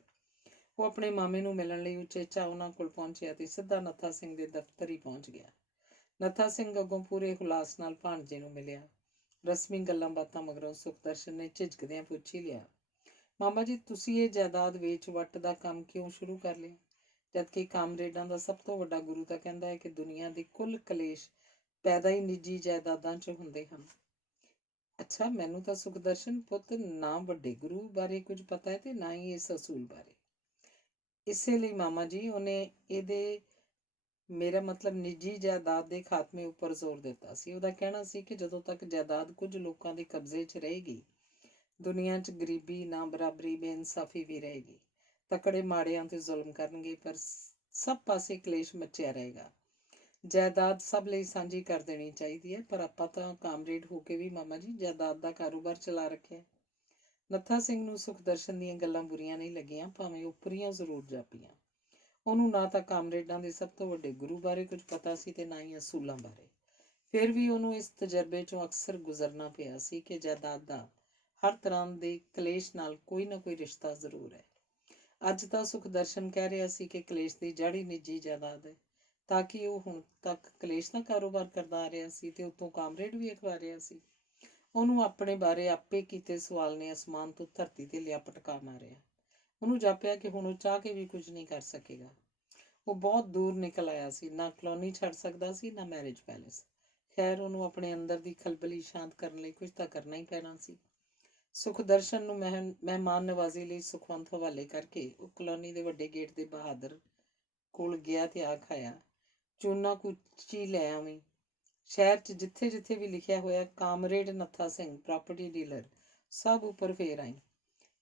ਉਹ ਆਪਣੇ ਮਾਮੇ ਨੂੰ ਮਿਲਣ ਲਈ ਉਚੇਚਾ ਉਹਨਾਂ ਕੋਲ ਪਹੁੰਚਿਆ ਤੇ ਸਿੱਧਾ ਨੱਥਾ ਸਿੰਘ ਦੇ ਦਫ਼ਤਰ ਹੀ ਪਹੁੰਚ ਗਿਆ। ਨੱਥਾ ਸਿੰਘ ਅੱਗੋਂ ਪੂਰੇ ਹੁਲਾਸ ਨਾਲ ਭਾਣਜੇ ਨੂੰ ਮਿਲਿਆ। ਰਸਮੀ ਗੱਲਾਂ ਬਾਤਾਂ ਮਗਰੋਂ ਸੁਖਦਰਸ਼ਨ ਨੇ ਝਿਜਕਦਿਆਂ ਪੁੱਛ ਹੀ ਲਿਆ, ਮਾਮਾ ਜੀ ਤੁਸੀਂ ਇਹ ਜਾਇਦਾਦ ਵੇਚ ਵੱਟ ਦਾ ਕੰਮ ਕਿਉਂ ਸ਼ੁਰੂ ਕਰ ਲਿਆ, ਜਦਕਿ ਕਾਮਰੇਡਾਂ ਦਾ ਸਭ ਤੋਂ ਵੱਡਾ ਗੁਰੂ ਤਾਂ ਕਹਿੰਦਾ ਹੈ ਕਿ ਦੁਨੀਆ ਦੇ ਕੁੱਲ ਕਲੇਸ਼ ਪੈਦਾ ਹੀ ਨਿੱਜੀ ਜਾਇਦਾਦਾਂ 'ਚ ਹੁੰਦੇ ਹਨ। ਅੱਛਾ, ਮੈਨੂੰ ਤਾਂ ਸੁਖਦਰਸ਼ਨ ਪੁੱਤ ਨਾ ਵੱਡੇ ਗੁਰੂ ਬਾਰੇ ਕੁਝ ਪਤਾ ਹੈ ਤੇ ਨਾ ਹੀ ਇਸ ਅਸੂਲ ਬਾਰੇ। ਇਸੇ ਲਈ ਮਾਮਾ ਜੀ ਉਹਨੇ ਇਹਦੇ ਮੇਰਾ ਮਤਲਬ ਨਿੱਜੀ ਜਾਇਦਾਦ ਦੇ ਖਾਤਮੇ ਉੱਪਰ ਜ਼ੋਰ ਦਿੱਤਾ ਸੀ। ਉਹਦਾ ਕਹਿਣਾ ਸੀ ਕਿ ਜਦੋਂ ਤੱਕ ਜਾਇਦਾਦ ਕੁਝ ਲੋਕਾਂ ਦੇ ਕਬਜ਼ੇ 'ਚ ਰਹੇਗੀ, ਦੁਨੀਆ 'ਚ ਗਰੀਬੀ, ਨਾ ਬਰਾਬਰੀ, ਬੇਇਨਸਾਫੀ ਵੀ ਰਹੇਗੀ। ਤਕੜੇ ਮਾੜਿਆਂ ਤੇ ਜ਼ੁਲਮ ਕਰਨਗੇ, ਪਰ ਸਭ ਪਾਸੇ ਕਲੇਸ਼ ਮੱਚਿਆ ਰਹੇਗਾ। ਜਾਇਦਾਦ ਸਭ ਲਈ ਸਾਂਝੀ ਕਰ ਦੇਣੀ ਚਾਹੀਦੀ ਹੈ, ਪਰ ਆਪਾਂ ਤਾਂ ਕਾਮਰੇਡ ਹੋ ਕੇ ਵੀ ਮਾਮਾ ਜੀ ਜਾਇਦਾਦ ਦਾ ਕਾਰੋਬਾਰ ਚਲਾ ਰੱਖਿਆ। ਨੱਥਾ ਸਿੰਘ ਨੂੰ ਸੁਖਦਰਸ਼ਨ ਦੀਆਂ ਗੱਲਾਂ ਬੁਰੀਆਂ ਨਹੀਂ ਲੱਗੀਆਂ, ਭਾਵੇਂ ਉਪਰੀਆਂ ਜ਼ਰੂਰ ਜਾਪੀਆਂ। ਉਹਨੂੰ ਨਾ ਤਾਂ ਕਾਮਰੇਡਾਂ ਦੇ ਸਭ ਤੋਂ ਵੱਡੇ ਗੁਰੂ ਬਾਰੇ ਕੁਝ ਪਤਾ ਸੀ ਤੇ ਨਾ ਹੀ ਅਸੂਲਾਂ ਬਾਰੇ। ਫਿਰ ਵੀ ਉਹਨੂੰ ਇਸ ਤਜਰਬੇ 'ਚੋਂ ਅਕਸਰ ਗੁਜ਼ਰਨਾ ਪਿਆ ਸੀ ਕਿ ਜਾਇਦਾਦ ਦਾ ਹਰ ਤਰ੍ਹਾਂ ਦੇ ਕਲੇਸ਼ ਨਾਲ ਕੋਈ ਨਾ ਕੋਈ ਰਿਸ਼ਤਾ ਜ਼ਰੂਰ ਹੈ। ਅੱਜ ਤਾਂ ਸੁਖਦਰਸ਼ਨ ਕਹਿ ਰਿਹਾ ਸੀ ਕਿ ਕਲੇਸ਼ ਦੀ ਜੜ ਹੀ ਨਿੱਜੀ ਜਾਇਦਾਦ ਹੈ, ਤਾਂ ਕਿ ਉਹ ਹੁਣ ਤੱਕ ਕਲੇਸ਼ ਦਾ ਕਾਰੋਬਾਰ ਕਰਦਾ ਆ ਰਿਹਾ ਸੀ ਤੇ ਉੱਤੋਂ ਕਾਮਰੇਡ ਵੀ ਅਖਵਾ ਰਿਹਾ ਸੀ। ਉਹਨੂੰ ਆਪਣੇ ਬਾਰੇ ਆਪੇ ਕੀਤੇ ਸਵਾਲ ਨੇ ਅਸਮਾਨ ਤੋਂ ਧਰਤੀ ਤੇ ਲਿਆ ਪਟਕਾ ਮਾਰਿਆ। ਉਹਨੂੰ ਜਾਪਿਆ ਕਿ ਹੁਣ ਉਹ ਚਾਹ ਕੇ ਵੀ ਕੁਝ ਨਹੀਂ ਕਰ ਸਕੇਗਾ। ਉਹ ਬਹੁਤ ਦੂਰ ਨਿਕਲ ਆਇਆ ਸੀ, ਨਾ ਕਲੋਨੀ ਛੱਡ ਸਕਦਾ ਸੀ, ਨਾ ਮੈਰਿਜ ਪੈਲੇਸ। ਖੈਰ, ਉਹਨੂੰ ਆਪਣੇ ਅੰਦਰ ਦੀ ਖਲਬਲੀ ਸ਼ਾਂਤ ਕਰਨ ਲਈ ਕੁਝ ਤਾਂ ਕਰਨਾ ਹੀ ਪੈਣਾ ਸੀ। ਸੁਖਦਰਸ਼ਨ ਨੂੰ ਮਹਿਮਾਨ ਨਵਾਜ਼ੀ ਲਈ ਸੁਖਵੰਤ ਹਵਾਲੇ ਕਰਕੇ ਉਹ ਕਲੋਨੀ ਦੇ ਵੱਡੇ ਗੇਟ ਦੇ ਬਹਾਦਰ ਕੋਲ ਗਿਆ ਤੇ ਆਖ ਆਇਆ, ਚੂਨਾ ਕੁਚੀ ਲੈ ਆਵੀਂ। ਸ਼ਹਿਰ 'ਚ ਜਿੱਥੇ ਜਿੱਥੇ ਵੀ ਲਿਖਿਆ ਹੋਇਆ ਕਾਮਰੇਡ ਨੱਥਾ ਸਿੰਘ ਪ੍ਰਾਪਰਟੀ ਡੀਲਰ, ਸਭ ਉੱਪਰ ਫੇਰ ਆਈ।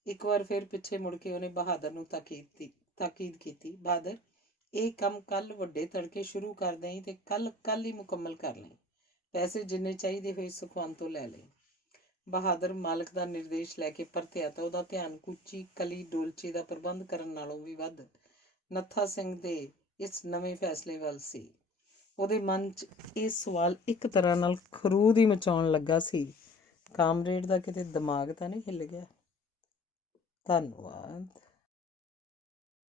ਇੱਕ ਵਾਰ ਫਿਰ ਪਿੱਛੇ ਮੁੜ ਕੇ ਉਹਨੇ ਬਹਾਦਰ ਨੂੰ ਤਾਕੀਦ ਕੀਤੀ, ਬਹਾਦਰ, ਇਹ ਕੰਮ ਕੱਲ ਵੱਡੇ ਤੜਕੇ ਸ਼ੁਰੂ ਕਰ ਦੇਈਂ ਤੇ ਕੱਲ ਹੀ ਮੁਕੰਮਲ ਕਰ ਲਈ। ਪੈਸੇ ਜਿੰਨੇ ਚਾਹੀਦੇ ਹੋਏ ਸੁਖਵੰਤ ਤੋਂ ਲੈ ਲਈ। ਬਹਾਦਰ ਮਾਲਕ ਦਾ ਨਿਰਦੇਸ਼ ਲੈ ਕੇ ਪਰਤਿਆ ਤਾਂ ਉਹਦਾ ਧਿਆਨ ਕੁਚੀ ਕਲੀ ਡੋਲਚੇ ਦਾ ਪ੍ਰਬੰਧ ਕਰਨ ਨਾਲੋਂ ਵੀ ਵੱਧ ਨੱਥਾ ਸਿੰਘ ਦੇ ਇਸ ਨਵੇਂ ਫੈਸਲੇ ਵੱਲ ਸੀ। ਉਹਦੇ ਮਨ 'ਚ ਇਹ ਸਵਾਲ ਇੱਕ ਤਰ੍ਹਾਂ ਨਾਲ ਖਰੂਦ ਹੀ ਮਚਾਉਣ ਲੱਗਾ ਸੀ, ਕਾਮਰੇਡ ਦਾ ਕਿਤੇ ਦਿਮਾਗ ਤਾਂ ਨਹੀਂ ਹਿੱਲ ਗਿਆ। ਧੰਨਵਾਦ।